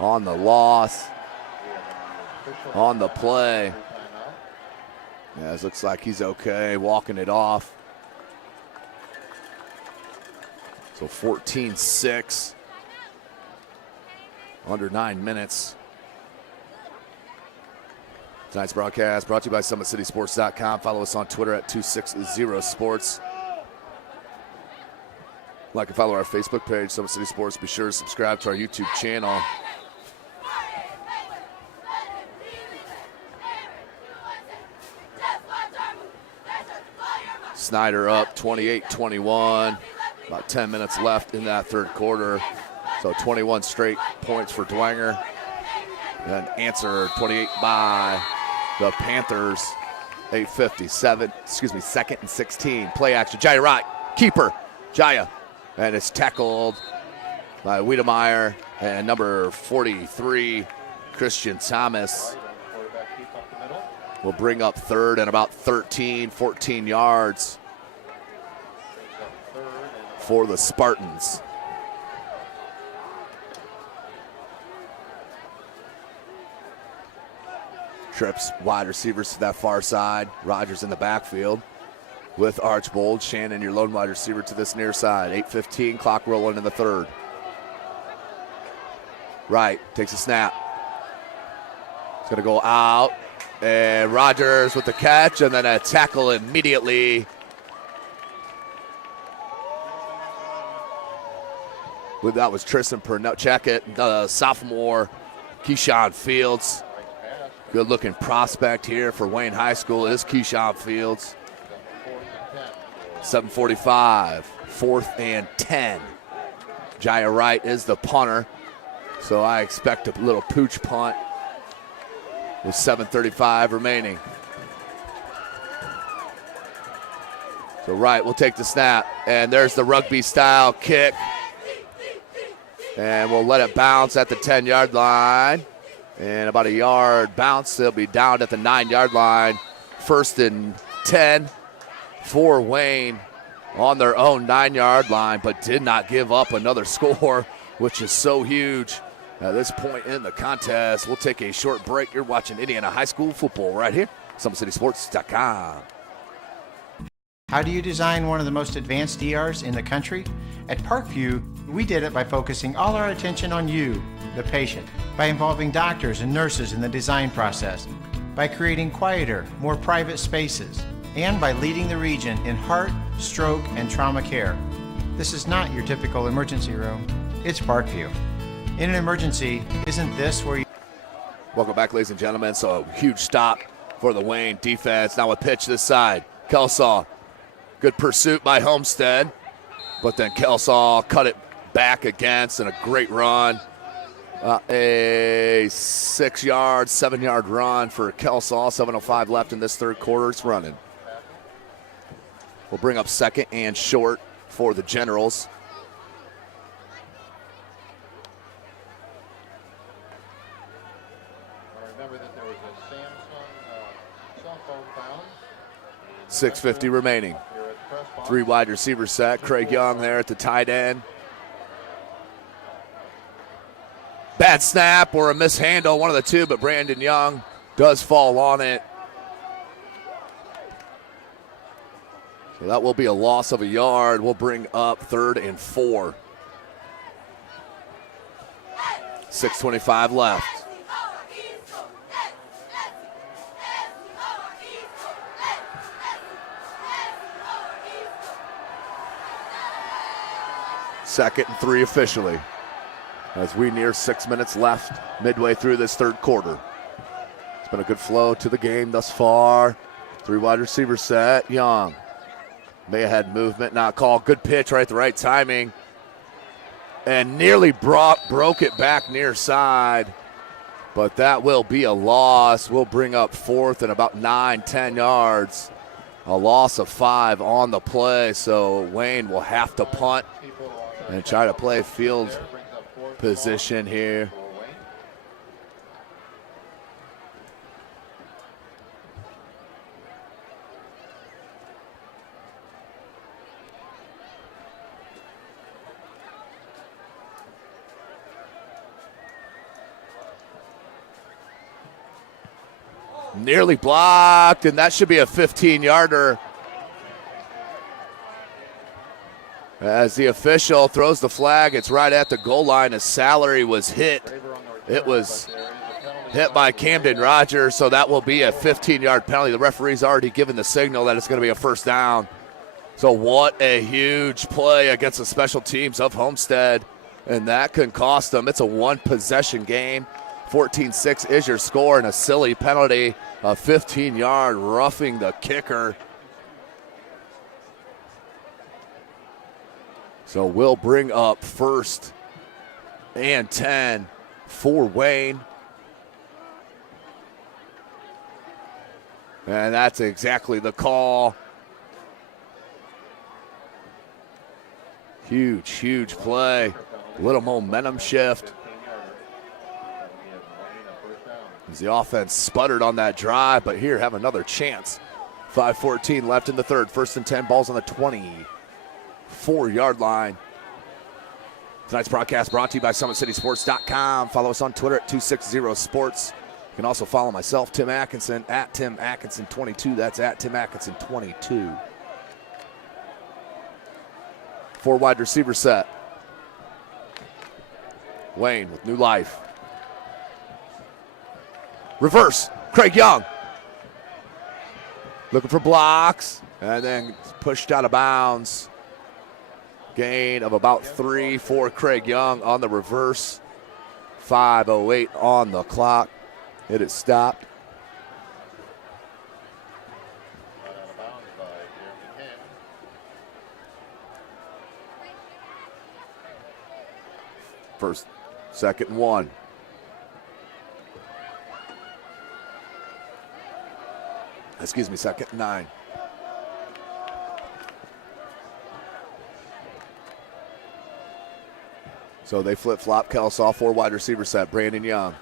on the loss, on the play. Yeah, it looks like he's okay, walking it off. So 14-6, under 9 minutes Tonight's broadcast brought to you by SummitCitySports.com. Follow us on Twitter at 260sports. Like and follow our Facebook page, Summit City Sports. Be sure to subscribe to our YouTube channel. Snyder up 28-21. About 10 minutes left in that third quarter. So 21 straight points for Dwenger. And answer 28 by the Panthers. 8:57, second and 16. Play action, Jaya Wright, keeper, Jaya. And it's tackled by Wiedemeyer and number 43, Christian Thomas. Will bring up third and about 13, 14 yards for the Spartans. Trips wide receivers to that far side. Rogers in the backfield with Archbold. Shannon, your lone wide receiver, to this near side. 8:15, clock rolling in the third. Wright takes a snap. It's going to go out. And Rogers with the catch, and then a tackle immediately. That was Tristan Purnell. Check it. The sophomore, Keyshawn Fields. Good-looking prospect here for Wayne High School is Keyshawn Fields. 7:45, 4th and 10. Jaya Wright is the punter, so I expect a little pooch punt with 7:35 remaining. So Wright will take the snap, and there's the rugby-style kick. And we'll let it bounce at the 10-yard line. And about a yard bounce, they'll be down at the 9-yard line. 1st and 10 for Wayne on their own 9-yard line, but did not give up another score, which is so huge at this point in the contest. We'll take a short break. You're watching Indiana High School football right here, SummitCitySports.com. How do you design one of the most advanced ERs in the country? At Parkview, we did it by focusing all our attention on you, the patient, by involving doctors and nurses in the design process, by creating quieter, more private spaces, and by leading the region in heart, stroke, and trauma care. This is not your typical emergency room. It's Parkview. In an emergency, isn't this where you... Welcome back, ladies and gentlemen. So a huge stop for the Wayne defense. Now a pitch this side. Kelsaw. Good pursuit by Homestead. But then Kelsaw cut it back against, and a great run. A 6-yard, 7-yard run for Kelsaw. 7:05 left in this third quarter. It's running. We'll bring up second and short for the Generals. Remember that there was a Samsung cell phone found. 6:50 remaining. 3 wide receiver set. Craig Young there at the tight end. Bad snap or a mishandle, one of the two, but Brandon Young does fall on it. So that will be a loss of a yard. We'll bring up 3rd and 4. 6:25 left. Second and 3 officially, as we near 6 minutes left midway through this third quarter. It's been a good flow to the game thus far. 3 wide receiver set. Young may have had movement, not called. Good pitch, right at the right timing, and nearly broke it back near side, but that will be a loss. We'll bring up 4th and about 9-10 yards. A loss of 5 on the play, so Wayne will have to punt and try to play field position here. Nearly blocked, and that should be a 15-yarder. As the official throws the flag, it's right at the goal line as Salary was hit. It was hit by Camden Rogers, so that will be a 15-yard penalty. The referee's already given the signal that it's going to be a first down. So what a huge play against the special teams of Homestead, and that can cost them. It's a one-possession game. 14-6 is your score, and a silly penalty, a 15-yard roughing the kicker. So we'll bring up 1st and 10 for Wayne. And that's exactly the call. Huge, huge play. Little momentum shift. As the offense sputtered on that drive, but here have another chance. 5:14 left in the third. 1st and 10, balls on the 24-yard line. Tonight's broadcast brought to you by SummitCitySports.com. Follow us on Twitter at 260sports. You can also follow myself, Tim Atkinson, at Tim Atkinson22. That's at Tim Atkinson22. 4 wide receiver set. Wayne with new life. Reverse, Craig Young. Looking for blocks, and then pushed out of bounds. Gain of about 3 for Craig Young on the reverse. 5:08 on the clock. It is stopped. First, 2nd and 1. Excuse me, 2nd and 9. So they flip-flop. Kelsaw, 4 wide receiver set. Brandon Young.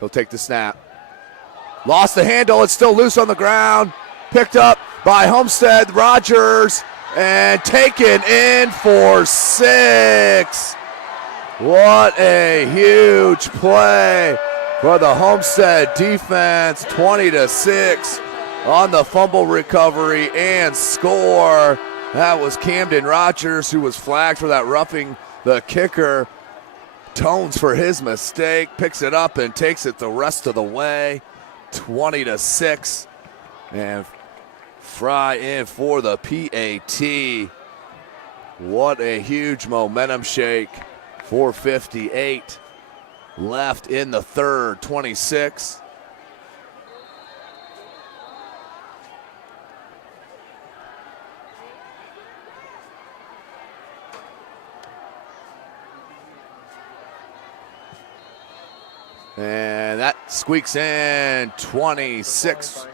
He'll take the snap. Lost the handle. It's still loose on the ground. Picked up by Homestead. Rogers. And taken in for 6. What a huge play for the Homestead defense. 20-6 on the fumble recovery and score. That was Camden Rogers, who was flagged for that roughing the kicker. Tones for his mistake, picks it up and takes it the rest of the way. 20-6. And Fry in for the PAT. What a huge momentum shake. 4:58 left in the third. 26. And that squeaks in. 21-6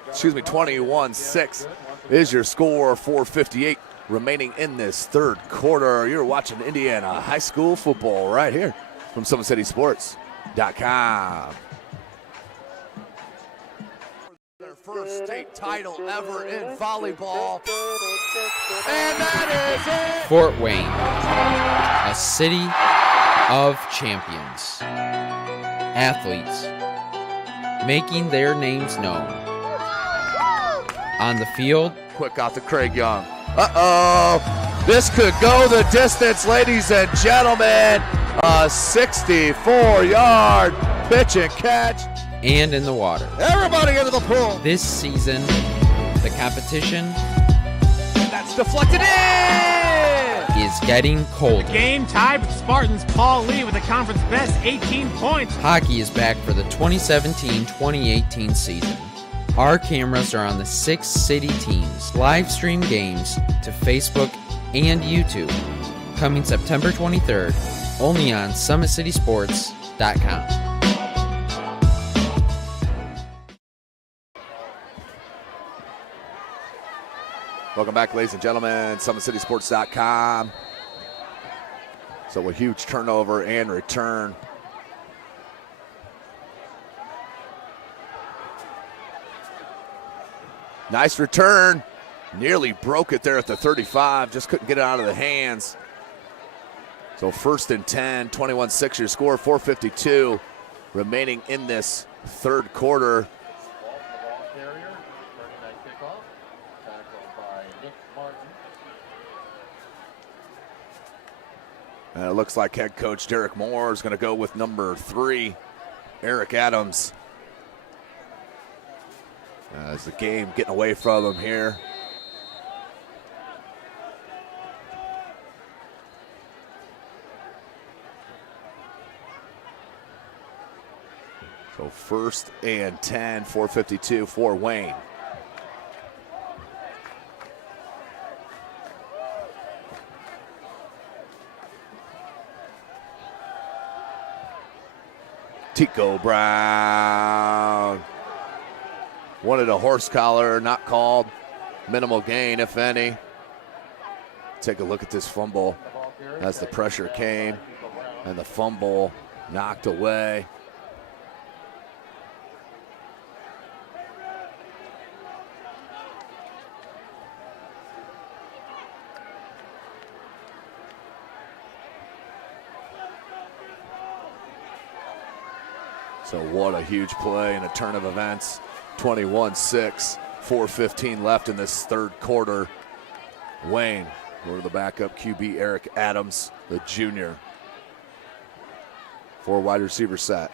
is your score. 4:58 remaining in this third quarter. You're watching Indiana high school football right here from SummitCitySports.com. Their first state title ever in volleyball. And that is it. Fort Wayne, a city of champions. Athletes making their names known. On the field, quick out to Craig Young. Uh-oh. This could go the distance, ladies and gentlemen. A 64-yard pitch and catch. And in the water. Everybody into the pool. This season, the competition that's deflected in is getting colder. Game tied with Spartans. Paul Lee with the conference best 18 points. Hockey is back for the 2017-2018 season. Our cameras are on the 6 city teams. Live stream games to Facebook and YouTube. Coming September 23rd, only on SummitCitySports.com. Welcome back, ladies and gentlemen. SummitCitySports.com. So a huge turnover and return. Nice return. Nearly broke it there at the 35. Just couldn't get it out of the hands. So 1st and 10, 21-6 your score, 4:52 remaining in this third quarter. And it looks like head coach Derek Moore is going to go with number 3 Eric Adams. As the game getting away from him here. So 1st and 10, 4:52 for Wayne. Tico Brown wanted a horse collar, not called. Minimal gain, if any. Take a look at this fumble as the pressure came and the fumble knocked away. So what a huge play and a turn of events. 21-6, 4:15 left in this third quarter. Wayne, or the backup QB Eric Adams, the junior. 4 wide receiver set.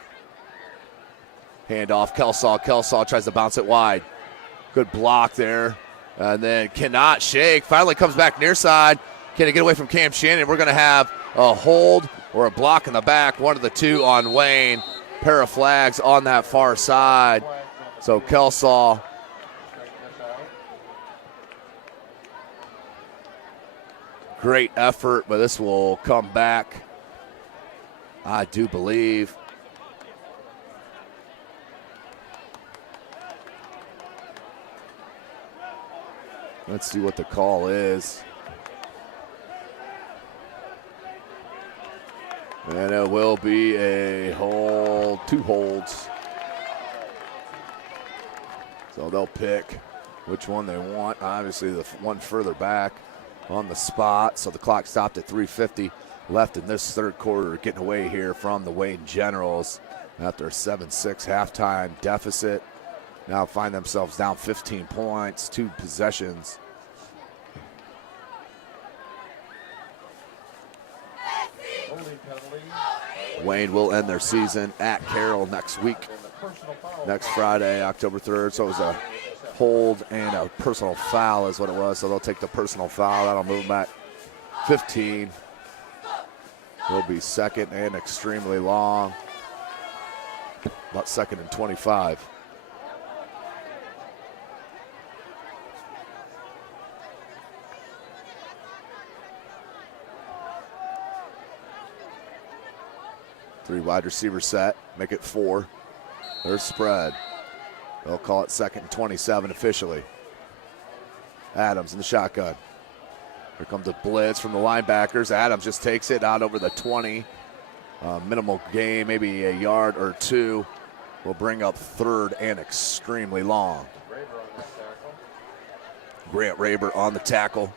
Hand off, Kelsaw. Kelsaw tries to bounce it wide. Good block there. And then cannot shake. Finally comes back near side. Can he get away from Cam Shannon? We're going to have a hold or a block in the back. One of the two on Wayne. Pair of flags on that far side. So Kelsaw great effort, but this will come back, I do believe. Let's see what the call is. And it will be a hold, 2 holds. So they'll pick which one they want. Obviously the one further back on the spot. So the clock stopped at 3:50 left in this third quarter, getting away here from the Wayne Generals after a 7-6 halftime deficit. Now find themselves down 15 points, 2 possessions. Wayne will end their season at Carroll next week, next Friday, October 3rd. So it was a hold and a personal foul is what it was. So they'll take the personal foul. That'll move them back 15. Will be 2nd and extremely long. About 2nd and 25. Three wide receiver set, make it 4. There's spread. They'll call it 2nd and 27 officially. Adams in the shotgun. Here comes a blitz from the linebackers. Adams just takes it out over the 20. Minimal gain, maybe a yard or 2. Will bring up 3rd and extremely long. Grant Raber on the tackle.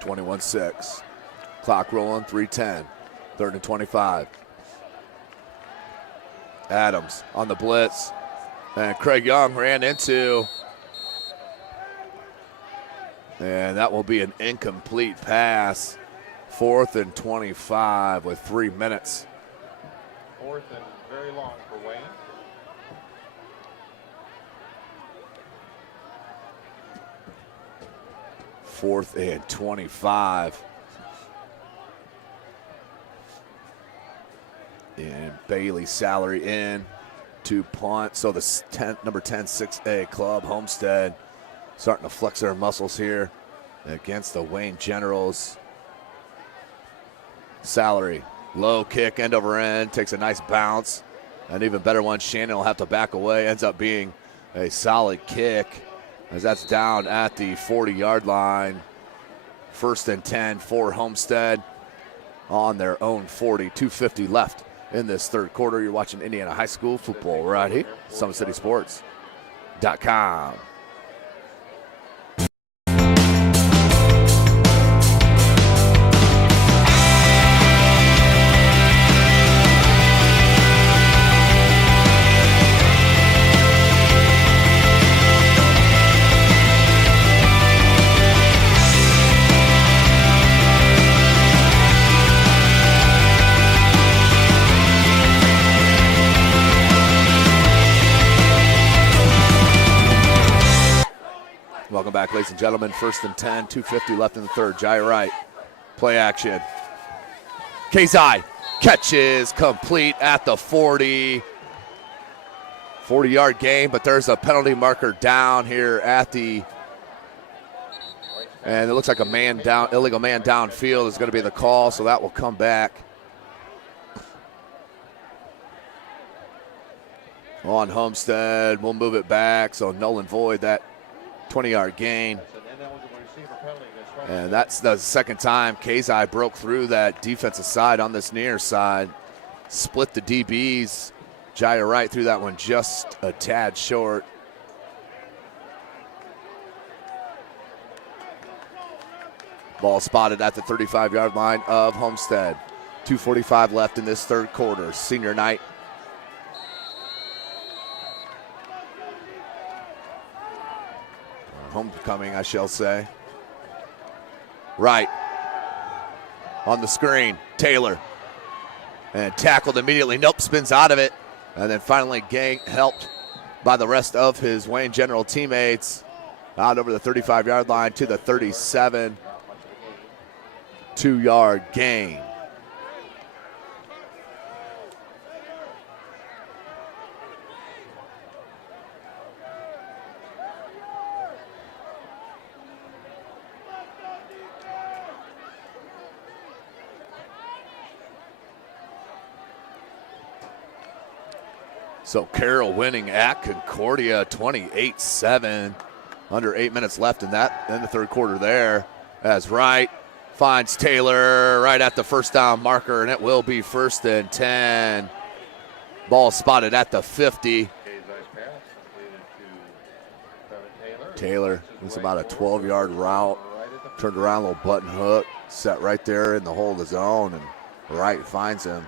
(21-6). Clock rolling, 3:10. 3rd and 25. Adams on the blitz. And Craig Young ran into. And that will be an incomplete pass. 4th and 25 with 3 minutes. 4th and very long for Wayne. Fourth and 25. And Bailey salary in to punt. So the number 10 6A club, Homestead, starting to flex their muscles here against the Wayne Generals. Salary, low kick, end over end, takes a nice bounce. An even better one, Shannon will have to back away. Ends up being a solid kick, as that's down at the 40-yard line. 1st and 10 for Homestead on their own 40. 2:50 left in this third quarter. You're watching Indiana High School football right here, SummitCitySports.com. Welcome back, ladies and gentlemen. 1st and 10, 2:50 left in the third. Jai Wright, play action. Kazai catches complete at the 40. 40-yard gain, but there's a penalty marker down here at the, and it looks like a man down, illegal man downfield is going to be the call, so that will come back on Homestead. We'll move it back, so null and void that 20-yard gain. And that's the second time Kazai broke through that defensive side on this near side. Split the DBs. Jai Wright threw that one just a tad short. Ball spotted at the 35-yard line of Homestead. 2:45 left in this third quarter. Senior night. Homecoming, I shall say. Wright on the screen. Taylor. And tackled immediately. Nope, spins out of it. And then finally helped by the rest of his Wayne General teammates. Out over the 35-yard line to the 37. 2-yard gain. So Carroll winning at Concordia 28-7. Under 8 minutes left in the third quarter there. As Wright finds Taylor right at the first down marker, and it will be 1st and 10. Ball spotted at the 50. Taylor, it's about a 12-yard route. Turned around, a little button hook, set right there in the hole of the zone, and Wright finds him.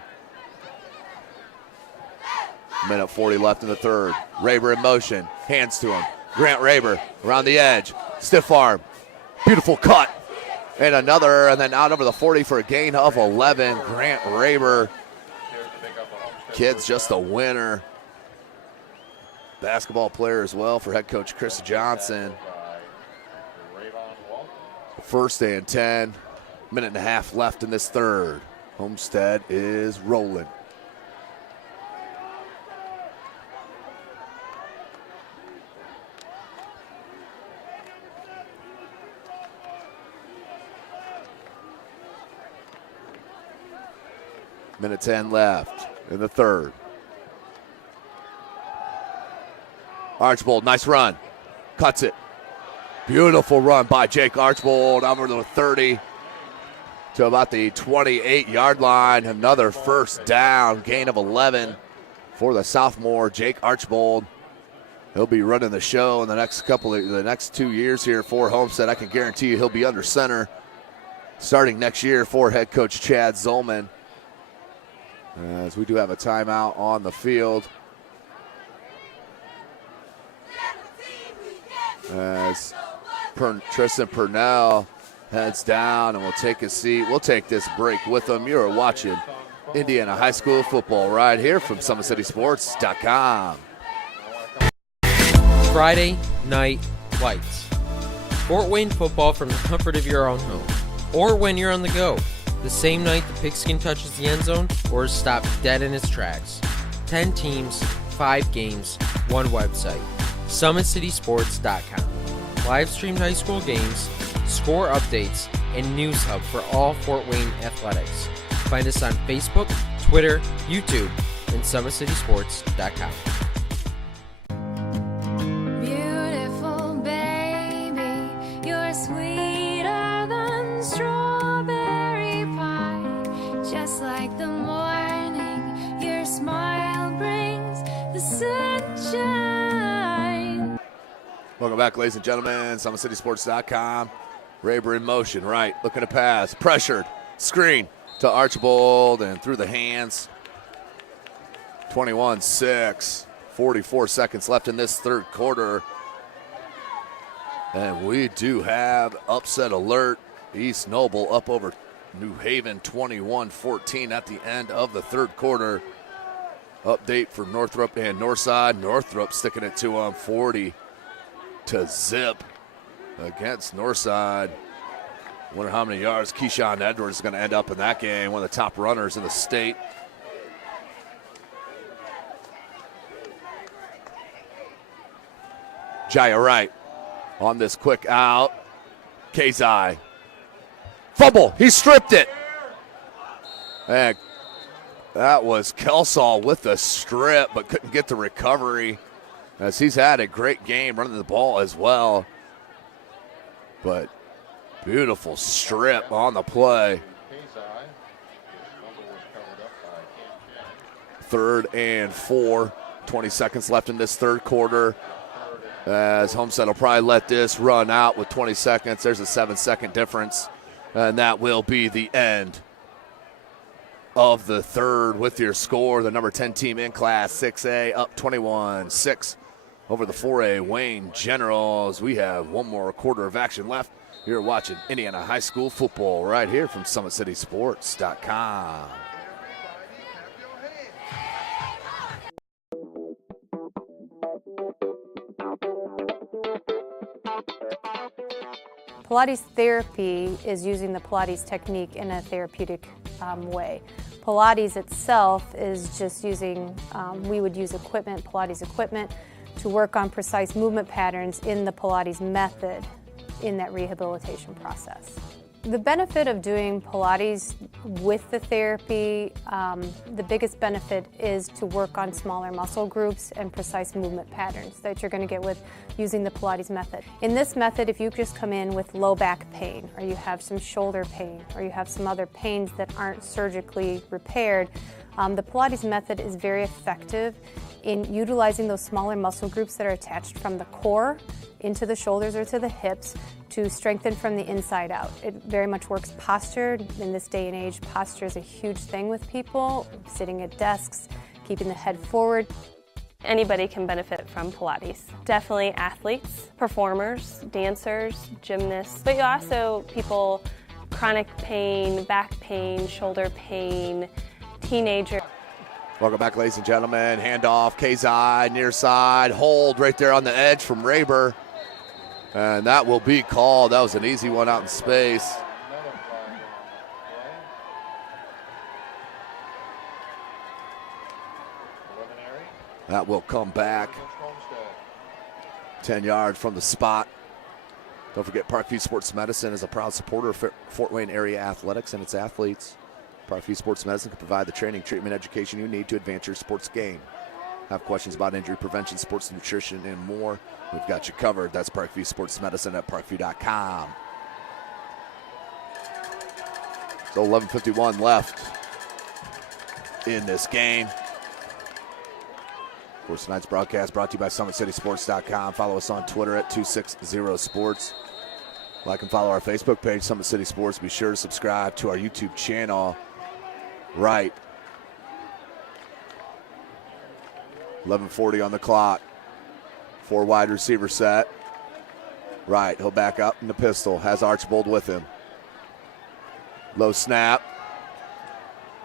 Minute 40 left in the third. Raber in motion, hands to him. Grant Raber around the edge, stiff arm, beautiful cut, and another, and then out over the 40 for a gain of 11. Grant Raber, kid's just a winner. Basketball player as well for head coach Chris Johnson. 1st and 10, minute and a half left in this third. Homestead is rolling. Minute 10 left in the third. Archbold, nice run. Cuts it. Beautiful run by Jake Archbold over the 30 to about the 28-yard line. Another first down, gain of 11 for the sophomore, Jake Archbold. He'll be running the show in the next 2 years here for Homestead. I can guarantee you he'll be under center starting next year for head coach Chad Zolman. As we do have a timeout on the field. As Tristan Purnell heads down and will take his seat. We'll take this break with him. You're watching Indiana High School football right here from SummitCitySports.com. Friday Night Lights. Fort Wayne football from the comfort of your own home. Or when you're on the go. The same night the pigskin touches the end zone or is stopped dead in its tracks. 10 teams, 5 games, 1 website. SummitCitySports.com. Live streamed high school games, score updates, and news hub for all Fort Wayne athletics. Find us on Facebook, Twitter, YouTube, and SummitCitySports.com. Beautiful baby, you're sweeter than strawberry pie. Just like the morning, your smile brings the sunshine. Welcome back, ladies and gentlemen. SummitCitySports.com. Raber in motion, right, looking to pass, pressured, screen to Archbold and through the hands. 21-6, 44 seconds left in this third quarter. And we do have upset alert. East Noble up over New Haven 21-14 at the end of the third quarter. Update for Northrop and Northside. Northrop sticking it to them 40-0. against Northside. Wonder how many yards Keyshawn Edwards is going to end up in that game, one of the top runners in the state. Jaya Wright on this quick out. Kazai. Fumble. He stripped it. And that was Kelsall with the strip, but couldn't get the recovery, as he's had a great game running the ball as well. But beautiful strip on the play. 3rd and 4. 20 seconds left in this third quarter, as Homestead will probably let this run out with 20 seconds. There's a 7-second difference, and that will be the end of the third with your score. The number 10 team in Class 6A up 21-6 over the 4A Wayne Generals. We have one more quarter of action left. You're watching Indiana High School football right here from SummitCitySports.com. Pilates therapy is using the Pilates technique in a therapeutic way. Pilates itself is just using, we would use equipment, Pilates equipment, to work on precise movement patterns in the Pilates method in that rehabilitation process. The benefit of doing Pilates with the therapy, the biggest benefit is to work on smaller muscle groups and precise movement patterns that you're going to get with using the Pilates method. In this method, if you just come in with low back pain, or you have some shoulder pain, or you have some other pains that aren't surgically repaired, the Pilates method is very effective in utilizing those smaller muscle groups that are attached from the core into the shoulders or to the hips to strengthen from the inside out. It very much works posture. In this day and age, posture is a huge thing with people, sitting at desks, keeping the head forward. Anybody can benefit from Pilates. Definitely athletes, performers, dancers, gymnasts, but also people, chronic pain, back pain, shoulder pain, teenagers. Welcome back, ladies and gentlemen. Handoff, Kazai, near side, hold right there on the edge from Rayber. And that will be called. That was an easy one out in space. That will come back 10 yards from the spot. Don't forget, Parkview Sports Medicine is a proud supporter of Fort Wayne area athletics and its athletes. Parkview Sports Medicine can provide the training, treatment, education you need to advance your sports game. Have questions about injury prevention, sports nutrition, and more? We've got you covered. That's Parkview Sports Medicine at parkview.com. So 11:51 left in this game. Of course, tonight's broadcast brought to you by SummitCitySports.com. Follow us on Twitter at 260sports. Like and follow our Facebook page, Summit City Sports. Be sure to subscribe to our YouTube channel. Right. 11:40 on the clock. 4 wide receiver set. Right, he'll back up in the pistol. Has Archibald with him. Low snap.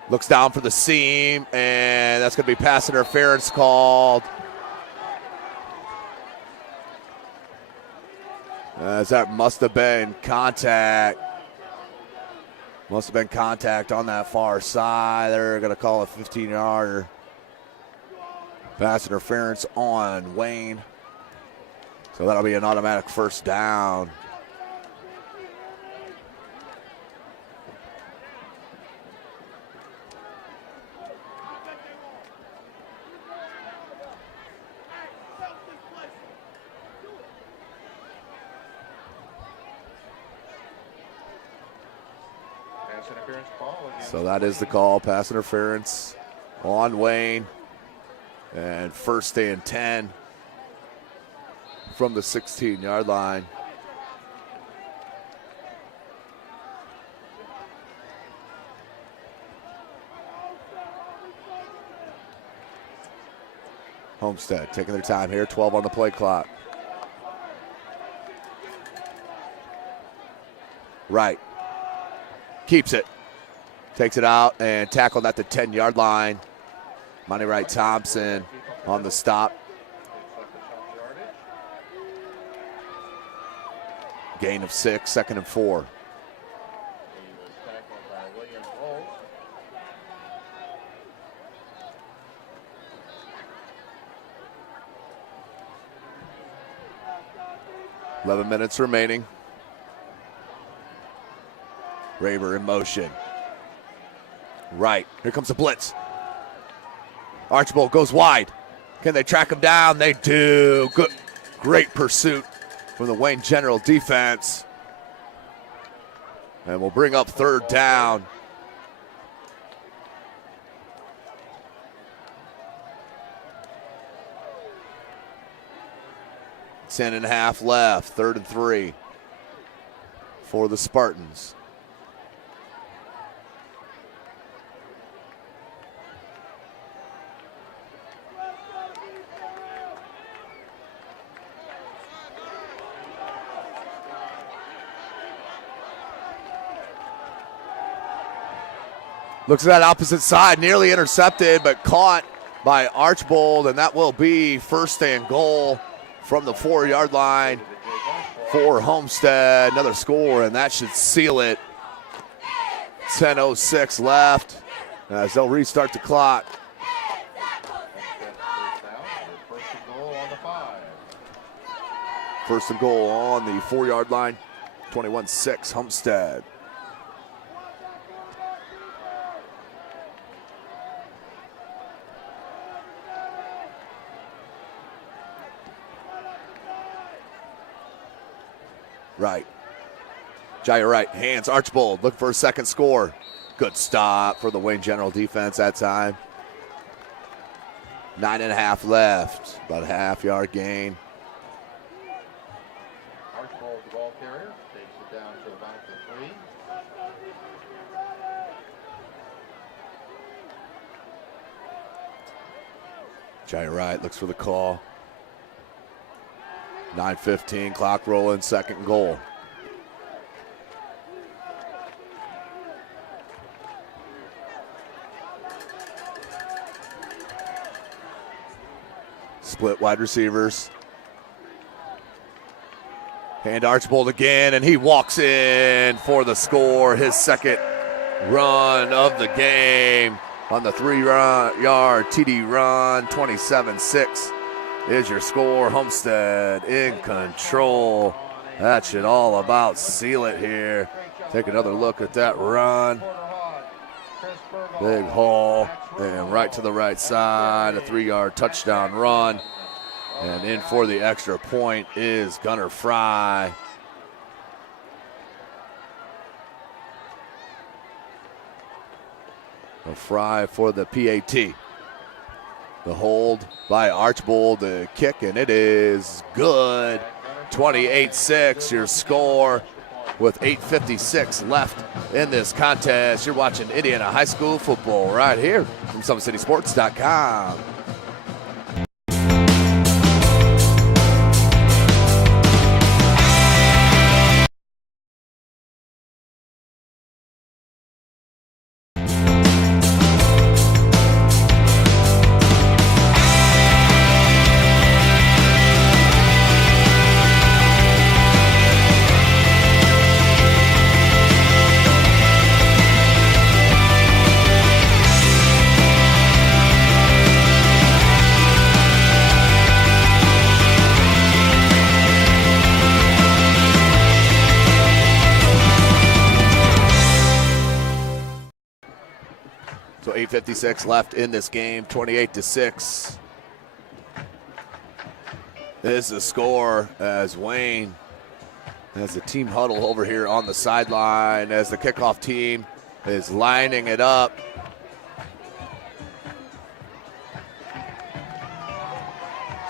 Looks down for the seam, and that's going to be pass interference called. As that must have been contact. Must have been contact on that far side. They're going to call a 15-yarder. Pass interference on Wayne. So that'll be an automatic first down. So that is the call, pass interference on Wayne. And first and 10 from the 16-yard line. Homestead taking their time here, 12 on the play clock. Right. Keeps it. Takes it out and tackled at the 10-yard line. Monty Wright Thompson on the stop. Gain of 6, 2nd and 4. He was tackled by William Holt. 11 minutes remaining. Raber in motion. Right, here comes the blitz. Archibald goes wide. Can they track him down? They do. Good, great pursuit from the Wayne General defense. And we'll bring up 3rd down. Ten and a half left, 3rd and 3 for the Spartans. Looks at that opposite side, nearly intercepted, but caught by Archibald, and that will be 1st and goal from the 4-yard line for Homestead. Another score, and that should seal it. 10:06 left as they'll restart the clock. First and goal on the 4-yard line. 21-6 Homestead. Right. Jair right, hands, Archibald, looking for a second score. Good stop for the Wayne General defense that time. 9.5 left, about a half-yard gain. Archibald, the ball carrier, takes it down to about the 3. Jair right looks for the call. 9:15, clock rolling, 2nd goal. Split wide receivers. Hand Archibald again, and he walks in for the score. His 2nd run of the game on the 3-yard TD run. 27-6 is your score. Homestead in control. That should all about seal it here. Take another look at that run. Big haul, and right to the right side, a 3-yard touchdown run. And in for the extra point is Gunnar Fry. A Fry for the PAT. The hold by Archibald, the kick, and it is good. 28-6, your score with 8:56 left in this contest. You're watching Indiana High School football right here from SummitCitySports.com. So 8:56 left in this game, 28-6. This is the score as Wayne has the team huddle over here on the sideline as the kickoff team is lining it up.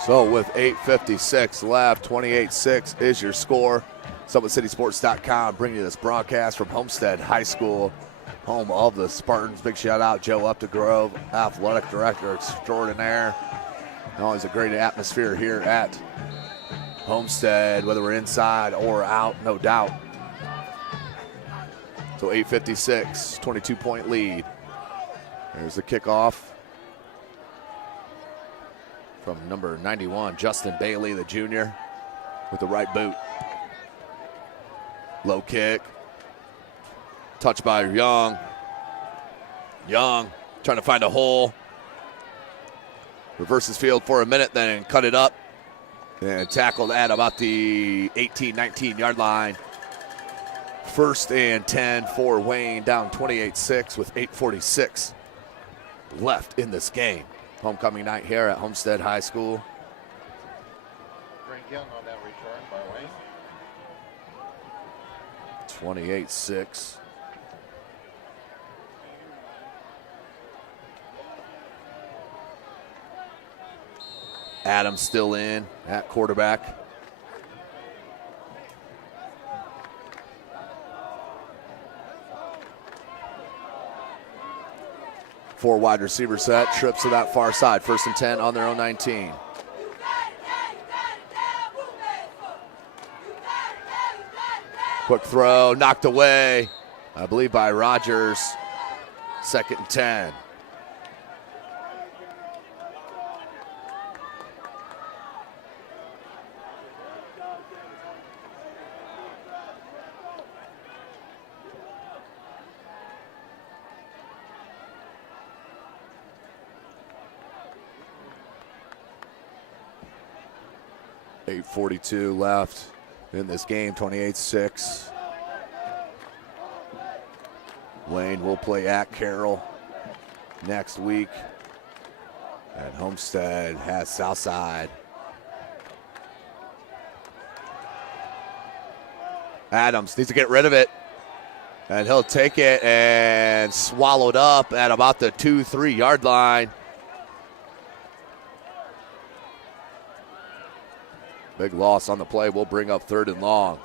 So with 8:56 left, 28-6 is your score. SummitCitySports.com bringing you this broadcast from Homestead High School, home of the Spartans. Big shout out, Joe Updegrove, athletic director extraordinaire. Always a great atmosphere here at Homestead, whether we're inside or out, no doubt. So 8:56, 22-point lead. There's the kickoff from number 91, Justin Bailey, the junior, with the right boot. Low kick. Touched by Young. Young trying to find a hole. Reverses field for a minute, then cut it up. And tackled at about the 18, 19-yard line. 1st and 10 for Wayne, down 28-6 with 8:46 left in this game. Homecoming night here at Homestead High School. Greg Young on that return by Wayne. 28-6. Adams still in at quarterback. Four wide receiver set, trips to that far side. 1st and 10 on their own 19. Quick throw, knocked away, I believe by Rogers. 2nd and 10. .42 left in this game, 28-6. Wayne will play at Carroll next week. And Homestead has Southside. Adams needs to get rid of it. And he'll take it and swallowed up at about the 2-3 yard line. Big loss on the play. We'll bring up 3rd and long.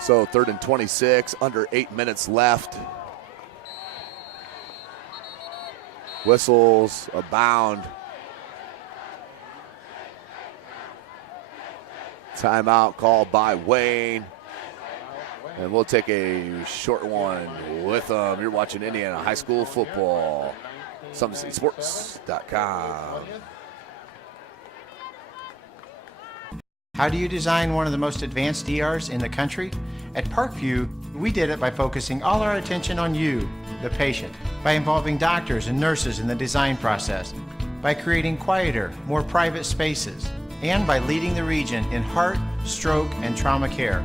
So 3rd and 26, under 8 minutes left. Whistles abound. Timeout called by Wayne. And we'll take a short one with them. You're watching Indiana High School football. SummitCitySports.com. How do you design one of the most advanced ERs in the country? At Parkview, we did it by focusing all our attention on you, the patient, by involving doctors and nurses in the design process, by creating quieter, more private spaces, and by leading the region in heart, stroke, and trauma care.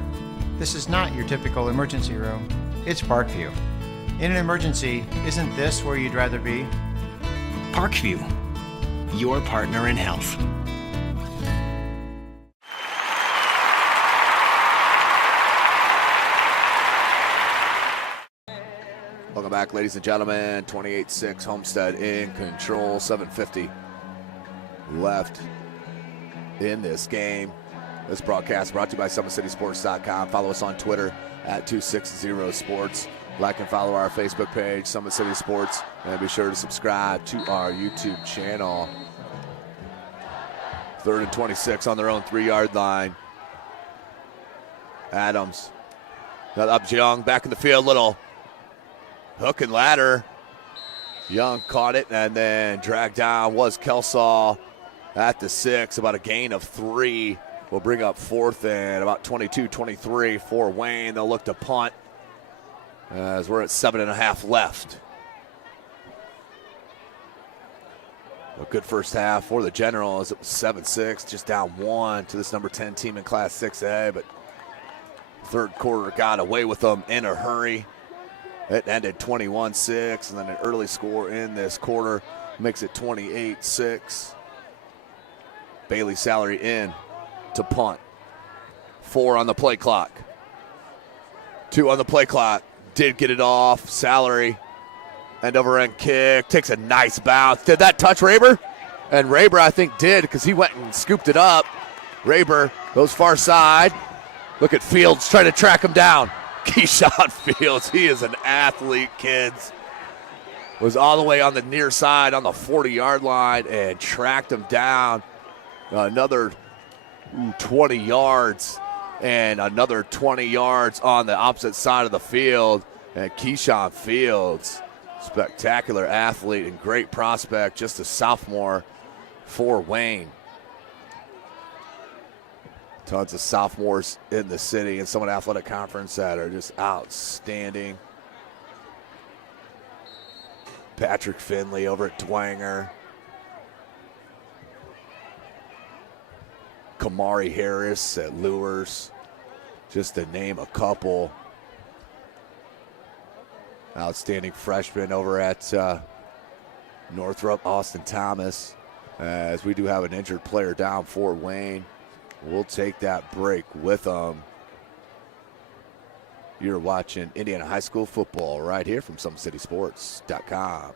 This is not your typical emergency room. It's Parkview. In an emergency, isn't this where you'd rather be? Parkview, your partner in health. Welcome back, ladies and gentlemen. 28-6, Homestead in control. 7:50 left in this game. This broadcast brought to you by SummitCitySports.com. Follow us on Twitter at 260sports. Like and follow our Facebook page, Summit City Sports. And be sure to subscribe to our YouTube channel. 3rd and 26 on their own 3-yard line. Adams. Up Young, back in the field, little hook and ladder. Young caught it and then dragged down was Kelsaw at the 6, about a gain of 3. We'll bring up 4th and about 22-23 for Wayne. They'll look to punt as we're at 7.5 left. A good first half for the Generals. It was 7-6, just down 1 to this number 10 team in Class 6A, but 3rd quarter got away with them in a hurry. It ended 21-6, and then an early score in this quarter makes it 28-6. Bailey Salary in to punt. 4 on the play clock. 2 on the play clock. Did get it off. Salary. End over end kick. Takes a nice bounce. Did that touch Raber? And Raber, I think, did, because he went and scooped it up. Raber goes far side. Look at Fields trying to track him down. Keyshawn Fields, he is an athlete, kids. was all the way on the near side on the 40-yard line and tracked him down another 20 yards and another 20 yards on the opposite side of the field. And Keyshawn Fields, spectacular athlete and great prospect, just a sophomore for Wayne. Tons of sophomores in the city and Summit Athletic Conference that are just outstanding. Patrick Finley over at Dwanger. Kamari Harris at Lures, just to name a couple. Outstanding freshman over at Northrop, Austin Thomas. As we do have an injured player down for Wayne. We'll take that break with them. You're watching Indiana High School football right here from SummitCitySports.com.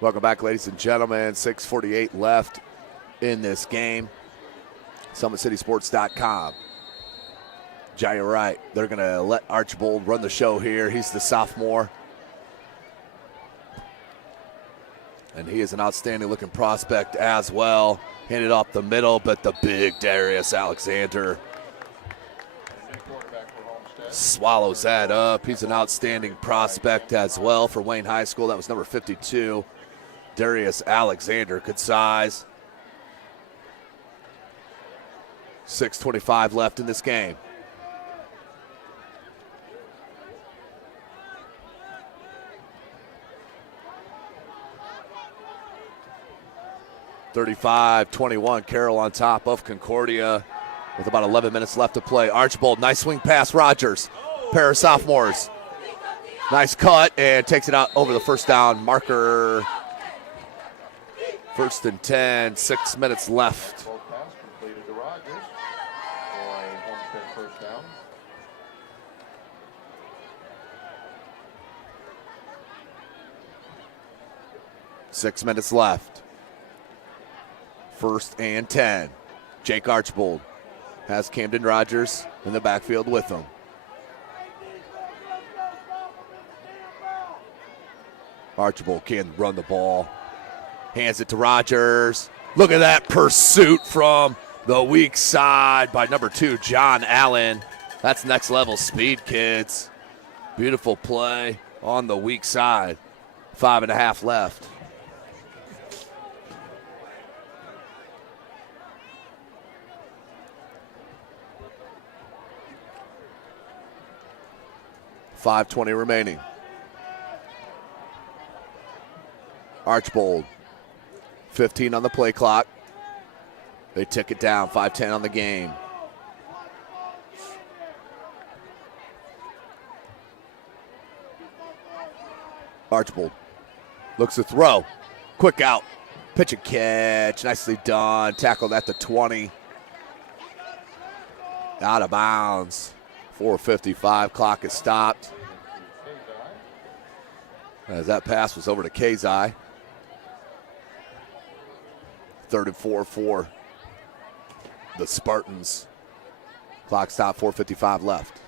Welcome back, ladies and gentlemen. 6:48 left in this game. SummitCitySports.com. Jaya Wright, they're going to let Archbold run the show here. He's the sophomore. And he is an outstanding looking prospect as well. Handed off the middle, but the big Darius Alexander swallows that up. He's an outstanding prospect as well for Wayne High School. That was number 52. Darius Alexander, good size. 6:25 left in this game. (35-21) Carroll on top of Concordia with about 11 minutes left to play. Archbold, nice swing pass. Rogers, pair of sophomores. Nice cut and takes it out over the first down marker. 1st and 10, 6 minutes left. Both pass completed to Rogers for a Homestead first down. Six minutes left. 1st and 10. Jake Archbold has Camden Rogers in the backfield with him. Archbold can run the ball. Hands it to Rogers. Look at that pursuit from the weak side by number 2, John Allen. That's next level speed, kids. Beautiful play on the weak side. 5.5 left. .520 remaining. Archbold. 15 on the play clock. They tick it down, 5:10 on the game. Archbold looks to throw. Quick out. Pitch and catch. Nicely done. Tackled at the 20. Out of bounds. 4:55. Clock is stopped. As that pass was over to Kazai. 3rd and 4 for the Spartans. Clock stop, 4:55 left.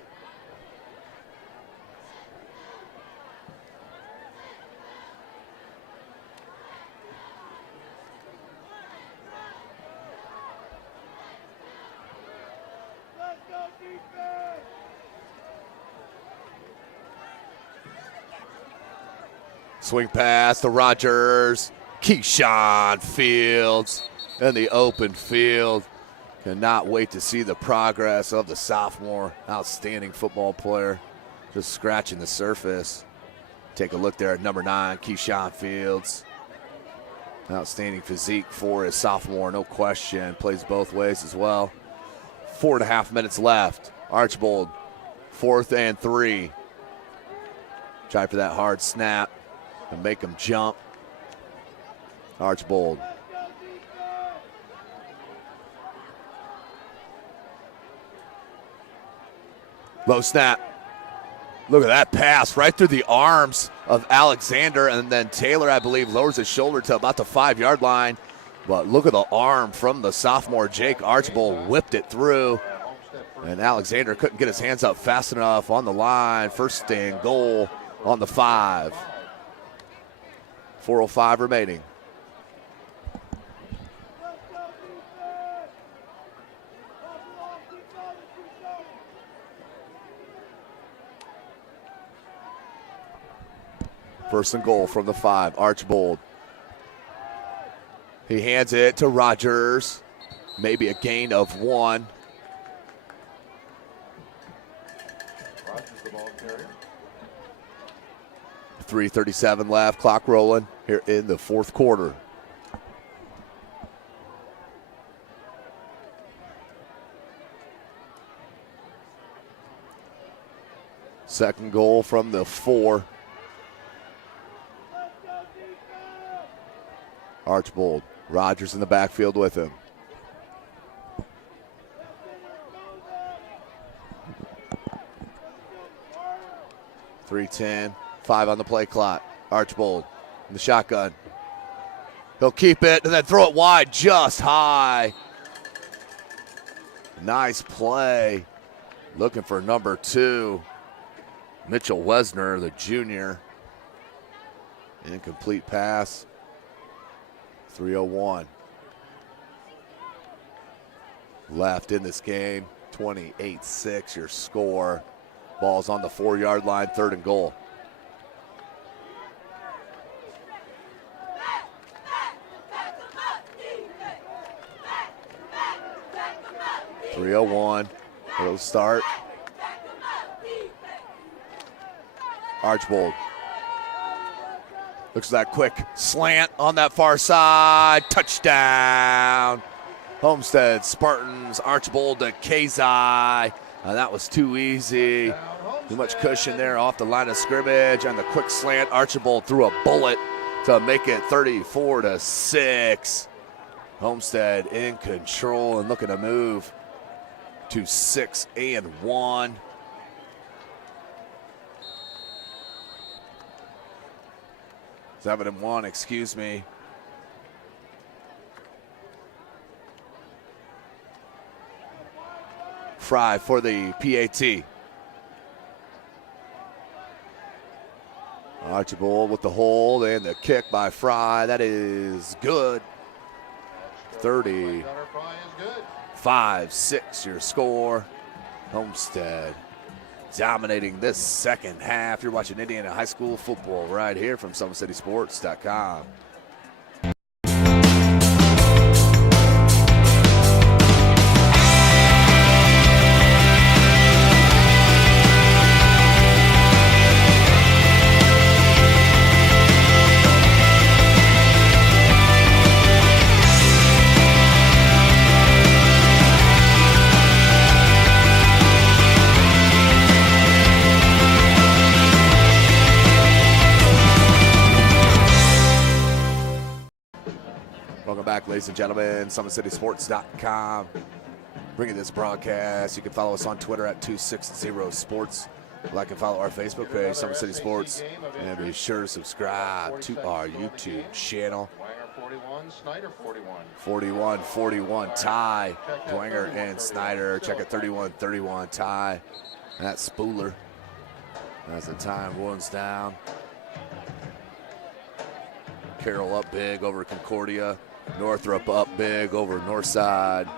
Swing pass to Rogers. Keyshawn Fields in the open field. Cannot wait to see the progress of the sophomore. Outstanding football player. Just scratching the surface. Take a look there at number 9, Keyshawn Fields. Outstanding physique for his sophomore, no question. Plays both ways as well. 4.5 minutes left. Archbold, 4th and 3. Try for that hard snap and make him jump. Archbold. Low snap. Look at that pass right through the arms of Alexander, and then Taylor, I believe, lowers his shoulder to about the 5-yard line. But look at the arm from the sophomore Jake Archbold, whipped it through, and Alexander couldn't get his hands up fast enough on the line. First and goal on the 5. 4:05 remaining. First and goal from the 5, Archbold. He hands it to Rogers. Maybe a gain of 1. Rogers, the ball carrier. 3:37 left, clock rolling here in the 4th quarter. Second goal from the 4. Archbold. Rogers in the backfield with him. .310, 5 on the play clock. Archbold in the shotgun. He'll keep it and then throw it wide, just high. Nice play. Looking for number 2, Mitchell Wesner, the junior. Incomplete pass. 3:01 left in this game. 28-6 your score. Ball's on the 4-yard line, 3rd and goal. .301, it'll start. Archbold. Looks like quick slant on that far side. Touchdown. Homestead Spartans. Archbold to Kazai. That was too easy. Too much cushion there off the line of scrimmage. And the quick slant, Archbold threw a bullet to make it 34-6. Homestead in control and looking to move to 6-1. 7-1, excuse me. Fry for the PAT. Archbold with the hold and the kick by Fry. That is good. 35-6 your score. Homestead dominating this second half. You're watching Indiana High School football right here from SummitCitySports.com. Ladies and gentlemen, SummitCitySports.com. Bringing this broadcast. You can follow us on Twitter at 260sports. Like and follow our Facebook page, Summit City Sports. And be sure to subscribe to our YouTube channel. 41-41 tie. Dwanger and Snyder. Check it, 31-31 tie. And that's Spooler as the time winds down. Carroll up big over Concordia. Northrop up big over Northside.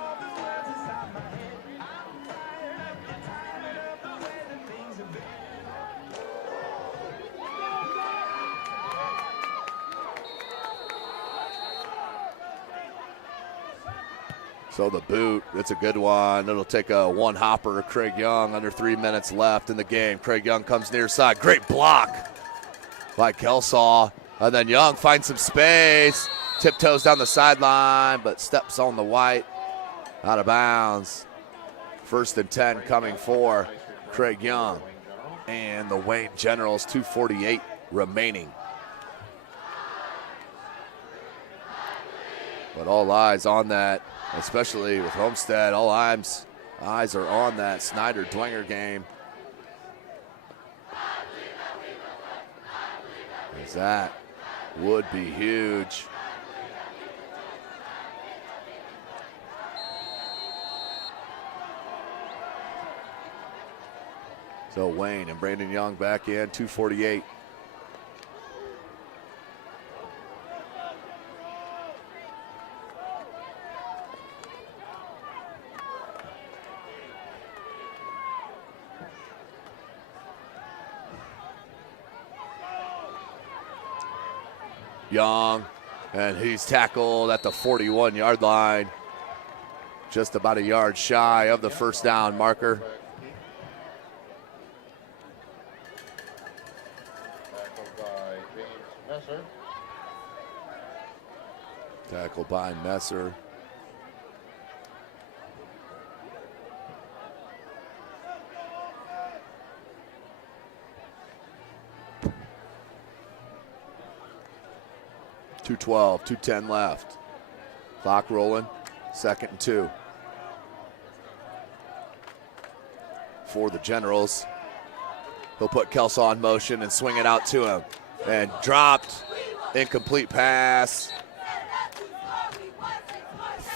So the boot, it's a good one. It'll take a one hopper. Craig Young, under 3 minutes left in the game. Craig Young comes near side. Great block by Kelsaw. And then Young finds some space. Tiptoes down the sideline, but steps on the white. Out of bounds. 1st and 10 coming for Craig Young. and the Wayne Generals, 2:48 remaining. But all eyes on that, especially with Homestead, all eyes are on that Snyder-Dwenger game. As that would be huge. So Wayne and Brandon Young back in, 2:48. Young, and he's tackled at the 41-yard line, just about a yard shy of the first down marker. Tackled by Messer. .212, 2:10 left. Clock rolling, 2nd and 2. For the Generals. He'll put Kelsaw in motion and swing it out to him. And dropped, incomplete pass.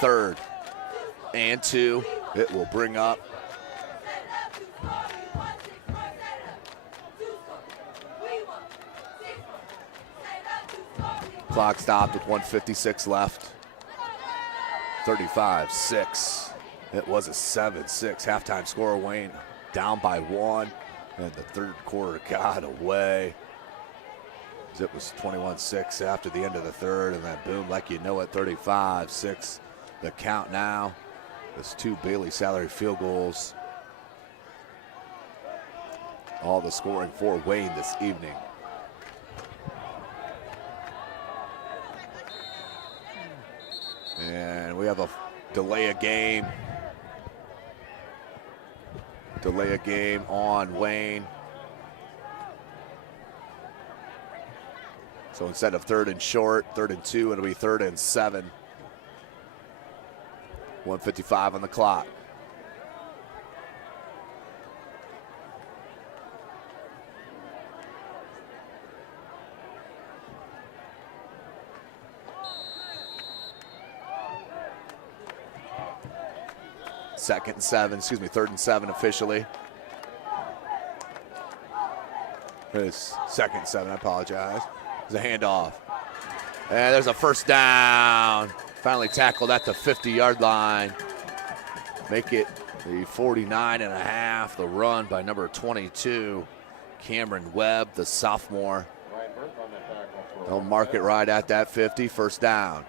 3rd and 2. It will bring up clock stopped with 1:56 left. 35-6. It was a 7-6 halftime score. Wayne down by 1, and the third quarter got away. It was 21-6 after the end of the third, and then boom, like you know it, 35-6. The count now. There's 2 Bailey salary field goals. All the scoring for Wayne this evening. And we have a delay a game. Delay a game on Wayne. So instead of 3rd and short, 3rd and 2, it'll be 3rd and 7. 1:55 on the clock. Second and 7, excuse me, 3rd and 7 officially. It's 2nd and 7, I apologize. There's a handoff. And there's a first down. Finally tackled at the 50-yard line. Make it the 49.5. The run by number 22, Cameron Webb, the sophomore. They'll mark it right at that 50, first down.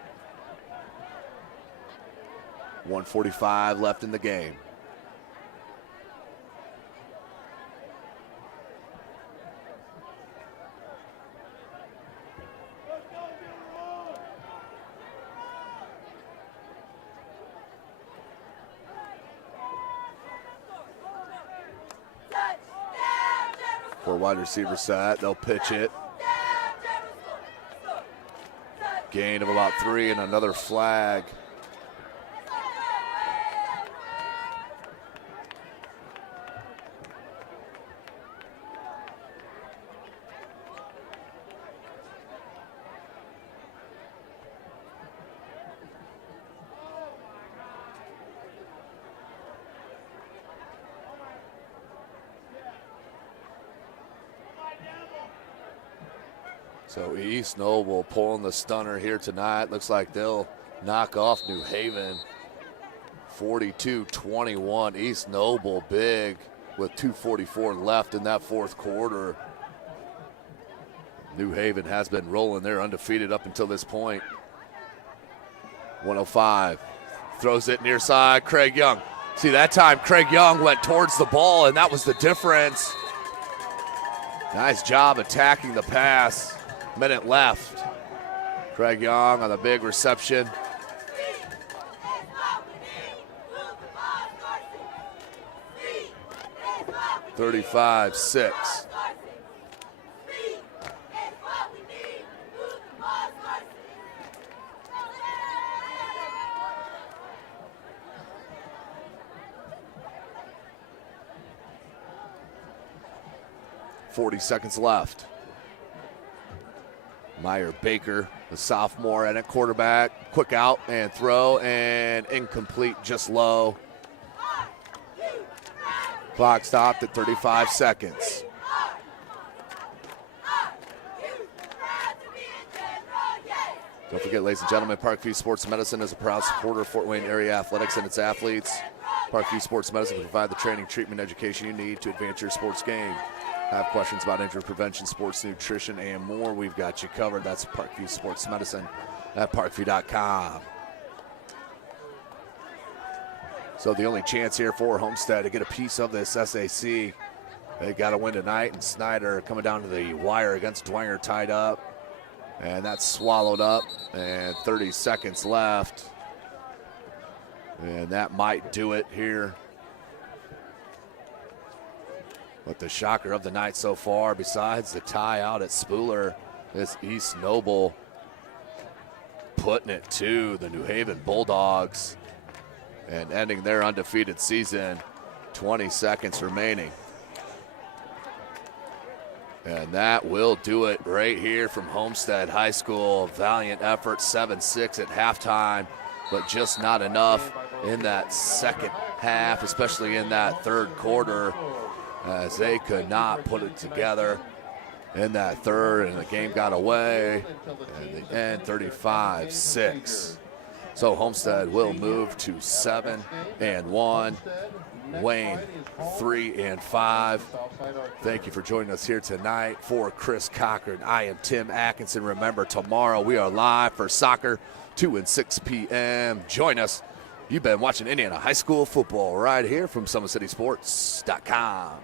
1:45 left in the game. For wide receiver set, they'll pitch it. Gain of about 3 and another flag. So East Noble pulling the stunner here tonight. Looks like they'll knock off New Haven. 42-21. East Noble big with 2:44 left in that fourth quarter. New Haven has been rolling. They're undefeated up until this point. 105. Throws it near side. Craig Young. See, that time Craig Young went towards the ball, and that was the difference. Nice job attacking the pass. Minute left. Craig Young on the big reception. 35-6. .40 seconds left. Meyer Baker, the sophomore, at quarterback. Quick out and throw, and incomplete, just low. Clock stopped at 35 seconds. Don't forget, ladies and gentlemen, Parkview Sports Medicine is a proud supporter of Fort Wayne area athletics and its athletes. Parkview Sports Medicine can provide the training, treatment, education you need to advance your sports game. Have questions about injury prevention, sports nutrition, and more, we've got you covered. That's Parkview Sports Medicine at parkview.com. So the only chance here for Homestead to get a piece of this SAC, they got to win tonight, and Snyder coming down to the wire against Dwanger, tied up, and that's swallowed up, and 30 seconds left, and that might do it here. But the shocker of the night so far, besides the tie out at Spooler, is East Noble putting it to the New Haven Bulldogs and ending their undefeated season. 20 seconds remaining. And that will do it right here from Homestead High School. Valiant effort, 7-6 at halftime, but just not enough in that second half, especially in that third quarter, as they could not put it together in that third, and the game got away, and the end 35-6. So Homestead will move to 7-1. Wayne 3-5. Thank you for joining us here tonight. For Chris Cochran, I am Tim Atkinson. Remember, tomorrow we are live for soccer, 2 and 6 p.m. Join us. You've been watching Indiana High School football right here from SummitCitySports.com.